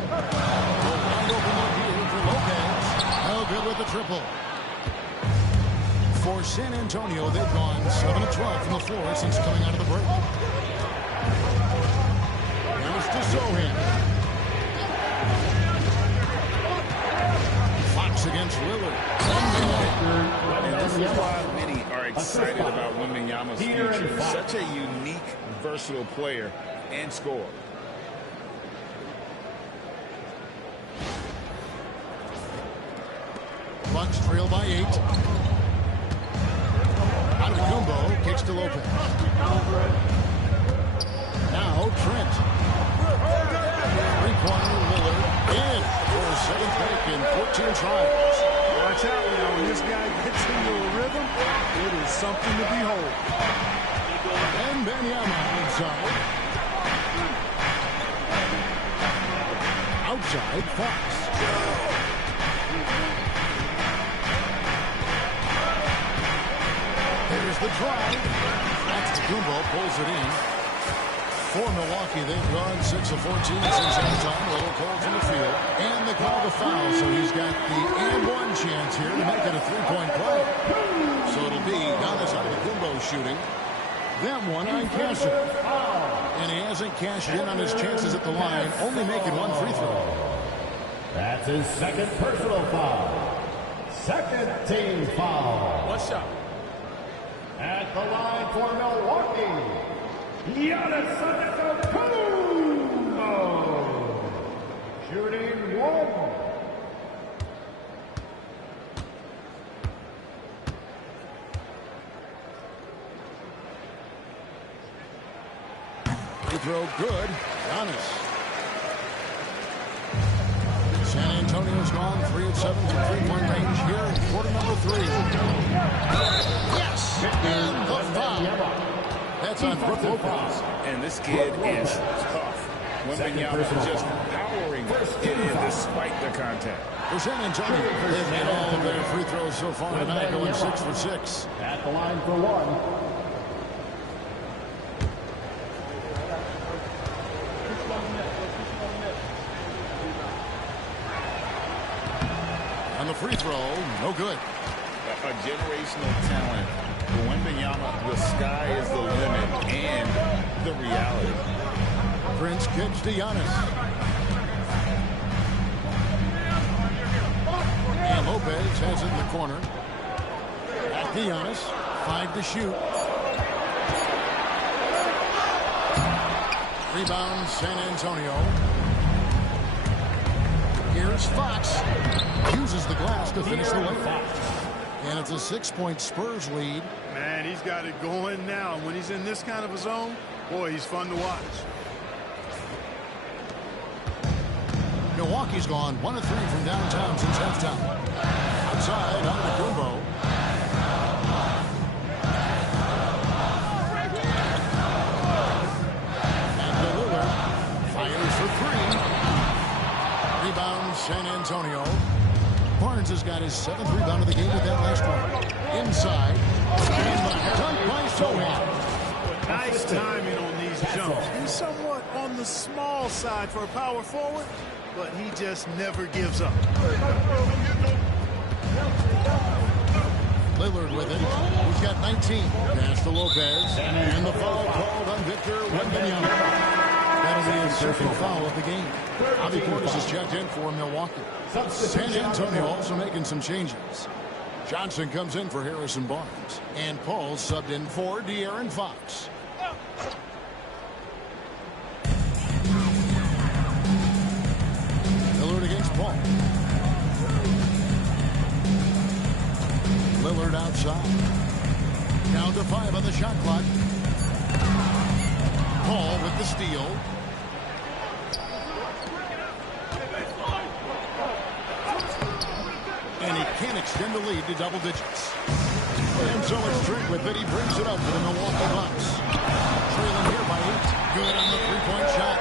A wide open look here for Lopez. No good with the triple. For San Antonio, they've gone 7 of 12 from the floor since coming out of the break. Goes to Sohan. Fox against Lillard. And this is why many are excited about Wembanyama's future. Such a unique, versatile player and scorer. Bucks trail by 8. Antetokounmpo kicks to Lopez. Now Trent. Three-pointer Lillard in for his 7th make in 14 tries. Watch out now. When this guy gets into a rhythm, it is something to behold. And Wembanyama inside. Outside Fox. There's the drive. Antetokounmpo pulls it in. For Milwaukee, they've gone 6 of 14 since halftime. A little cold from the field. And they call the foul, so he's got the and one chance here to make it a 3-point play. So it'll be Giannis Antetokounmpo shooting. them one on cashing. And he hasn't cashed in on his chances at the line, only making one free throw. That's his second personal foul. Second team foul. One shot. At the line for Milwaukee, Giannis Antetokounmpo. Shooting one. Free throw good. Giannis. San Antonio's gone 3 of 7 from three-point range here in quarter number 3. Yes! And the foul. That's on Brook Lopez. And this kid is tough. Wembanyama just powering it in despite the contact. For San Antonio, they've made all of their free throws so far tonight, going 6 for 6. At the line for one. On the free throw, no good. A generational talent. Wembanyama, the sky is the limit and the reality. Prince kicks to Giannis. And Lopez has it in the corner. Back to Giannis. 5 to shoot. Rebound, San Antonio. Here's Fox. Uses the glass to finish the layup. And it's a 6-point Spurs lead. Man, he's got it going now. When he's in this kind of a zone, boy, he's fun to watch. Milwaukee's gone 1 of 3 from downtown since halftime. Outside, Antetokounmpo. And Lillard fires for 3. Rebound, San Antonio. Barnes has got his 7th rebound of the game with that last one. Inside. And the dunk by Sohan. Nice timing on these jumps. He's somewhat on the small side for a power forward, but he just never gives up. Lillard with it. He's got 19. Pass to Lopez. And the foul called on Victor Wembanyama. That'll be his 6th foul of the game. Bobby Portis is checked in for Milwaukee. San Antonio also making some changes. Johnson comes in for Harrison Barnes. And Paul subbed in for De'Aaron Fox. Lillard against Paul. Lillard outside. Down to 5 on the shot clock. Paul with the steal. And he can't extend the lead to double digits. And so it's Drake with it. He brings it up for the Milwaukee Bucks. Trailing here by 8. Good on the three-point shot.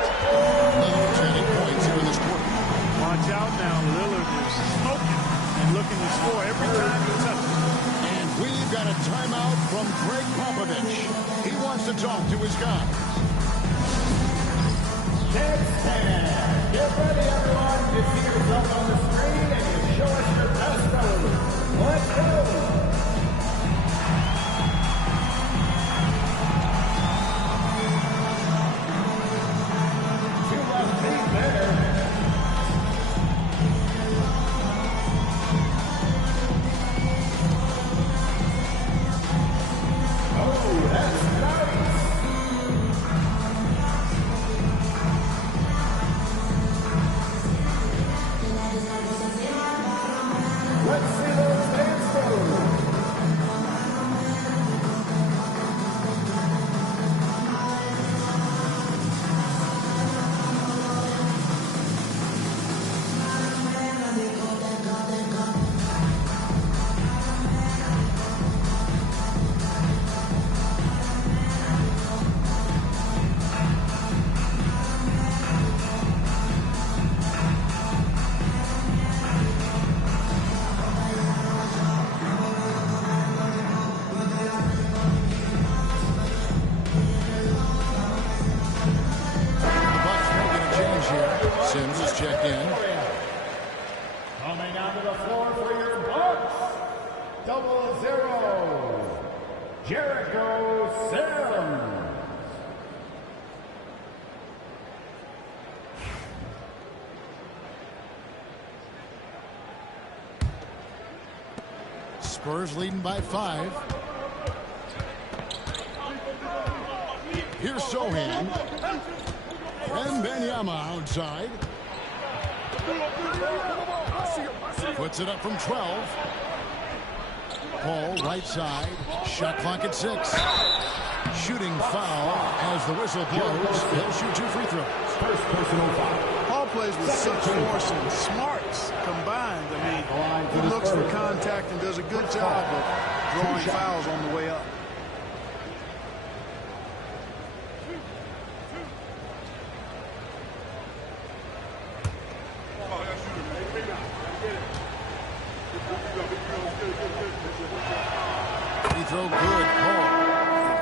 Lillard's got 8 points here in this quarter. Watch out now. Lillard is smoking and looking to score every time he touches it. And we've got a timeout from Greg Popovich. He wants to talk to his guys. Next 10. Get ready, everyone. You see yourself on the screen and you show us your best move. Let's go. Sims is checked in. Coming onto the floor for your Bucks, 00. Jericho Sims. Spurs leading by 5. Here's Sohan. Wembanyama outside. Puts it up from 12. Paul right side. Shot clock at 6. Shooting foul as the whistle blows. He'll shoot 2 free throws. First personal foul. Paul plays with such force and smarts combined. I mean, he looks for contact and does a good job of drawing fouls on the way up. Free throw good.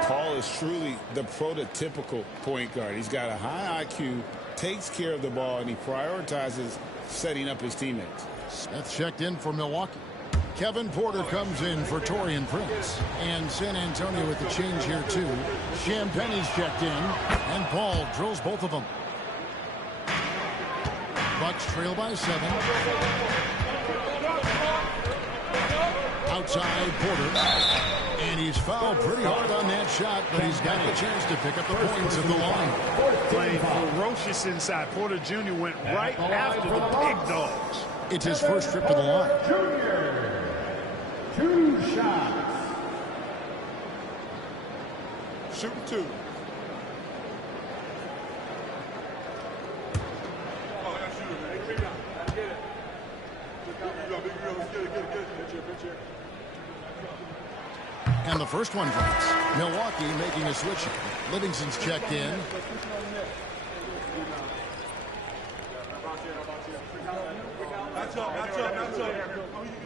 Paul is truly the prototypical point guard. He's got a high IQ, takes care of the ball, and he prioritizes setting up his teammates. Smith checked in for Milwaukee. Kevin Porter comes in for Taurean Prince. And San Antonio with the change here, too. Champagne's checked in, and Paul drills both of them. Bucks trail by 7. Outside Porter. And he's fouled pretty hard on that shot, but he's got a chance to pick up the points at the line. Playing ferocious inside. Porter Jr. went right after the big dogs. It's his first trip to the line. Junior. 2 shots. Shooting 2. And the first one drops. Milwaukee making a switch. Livingston's checked in. Match up.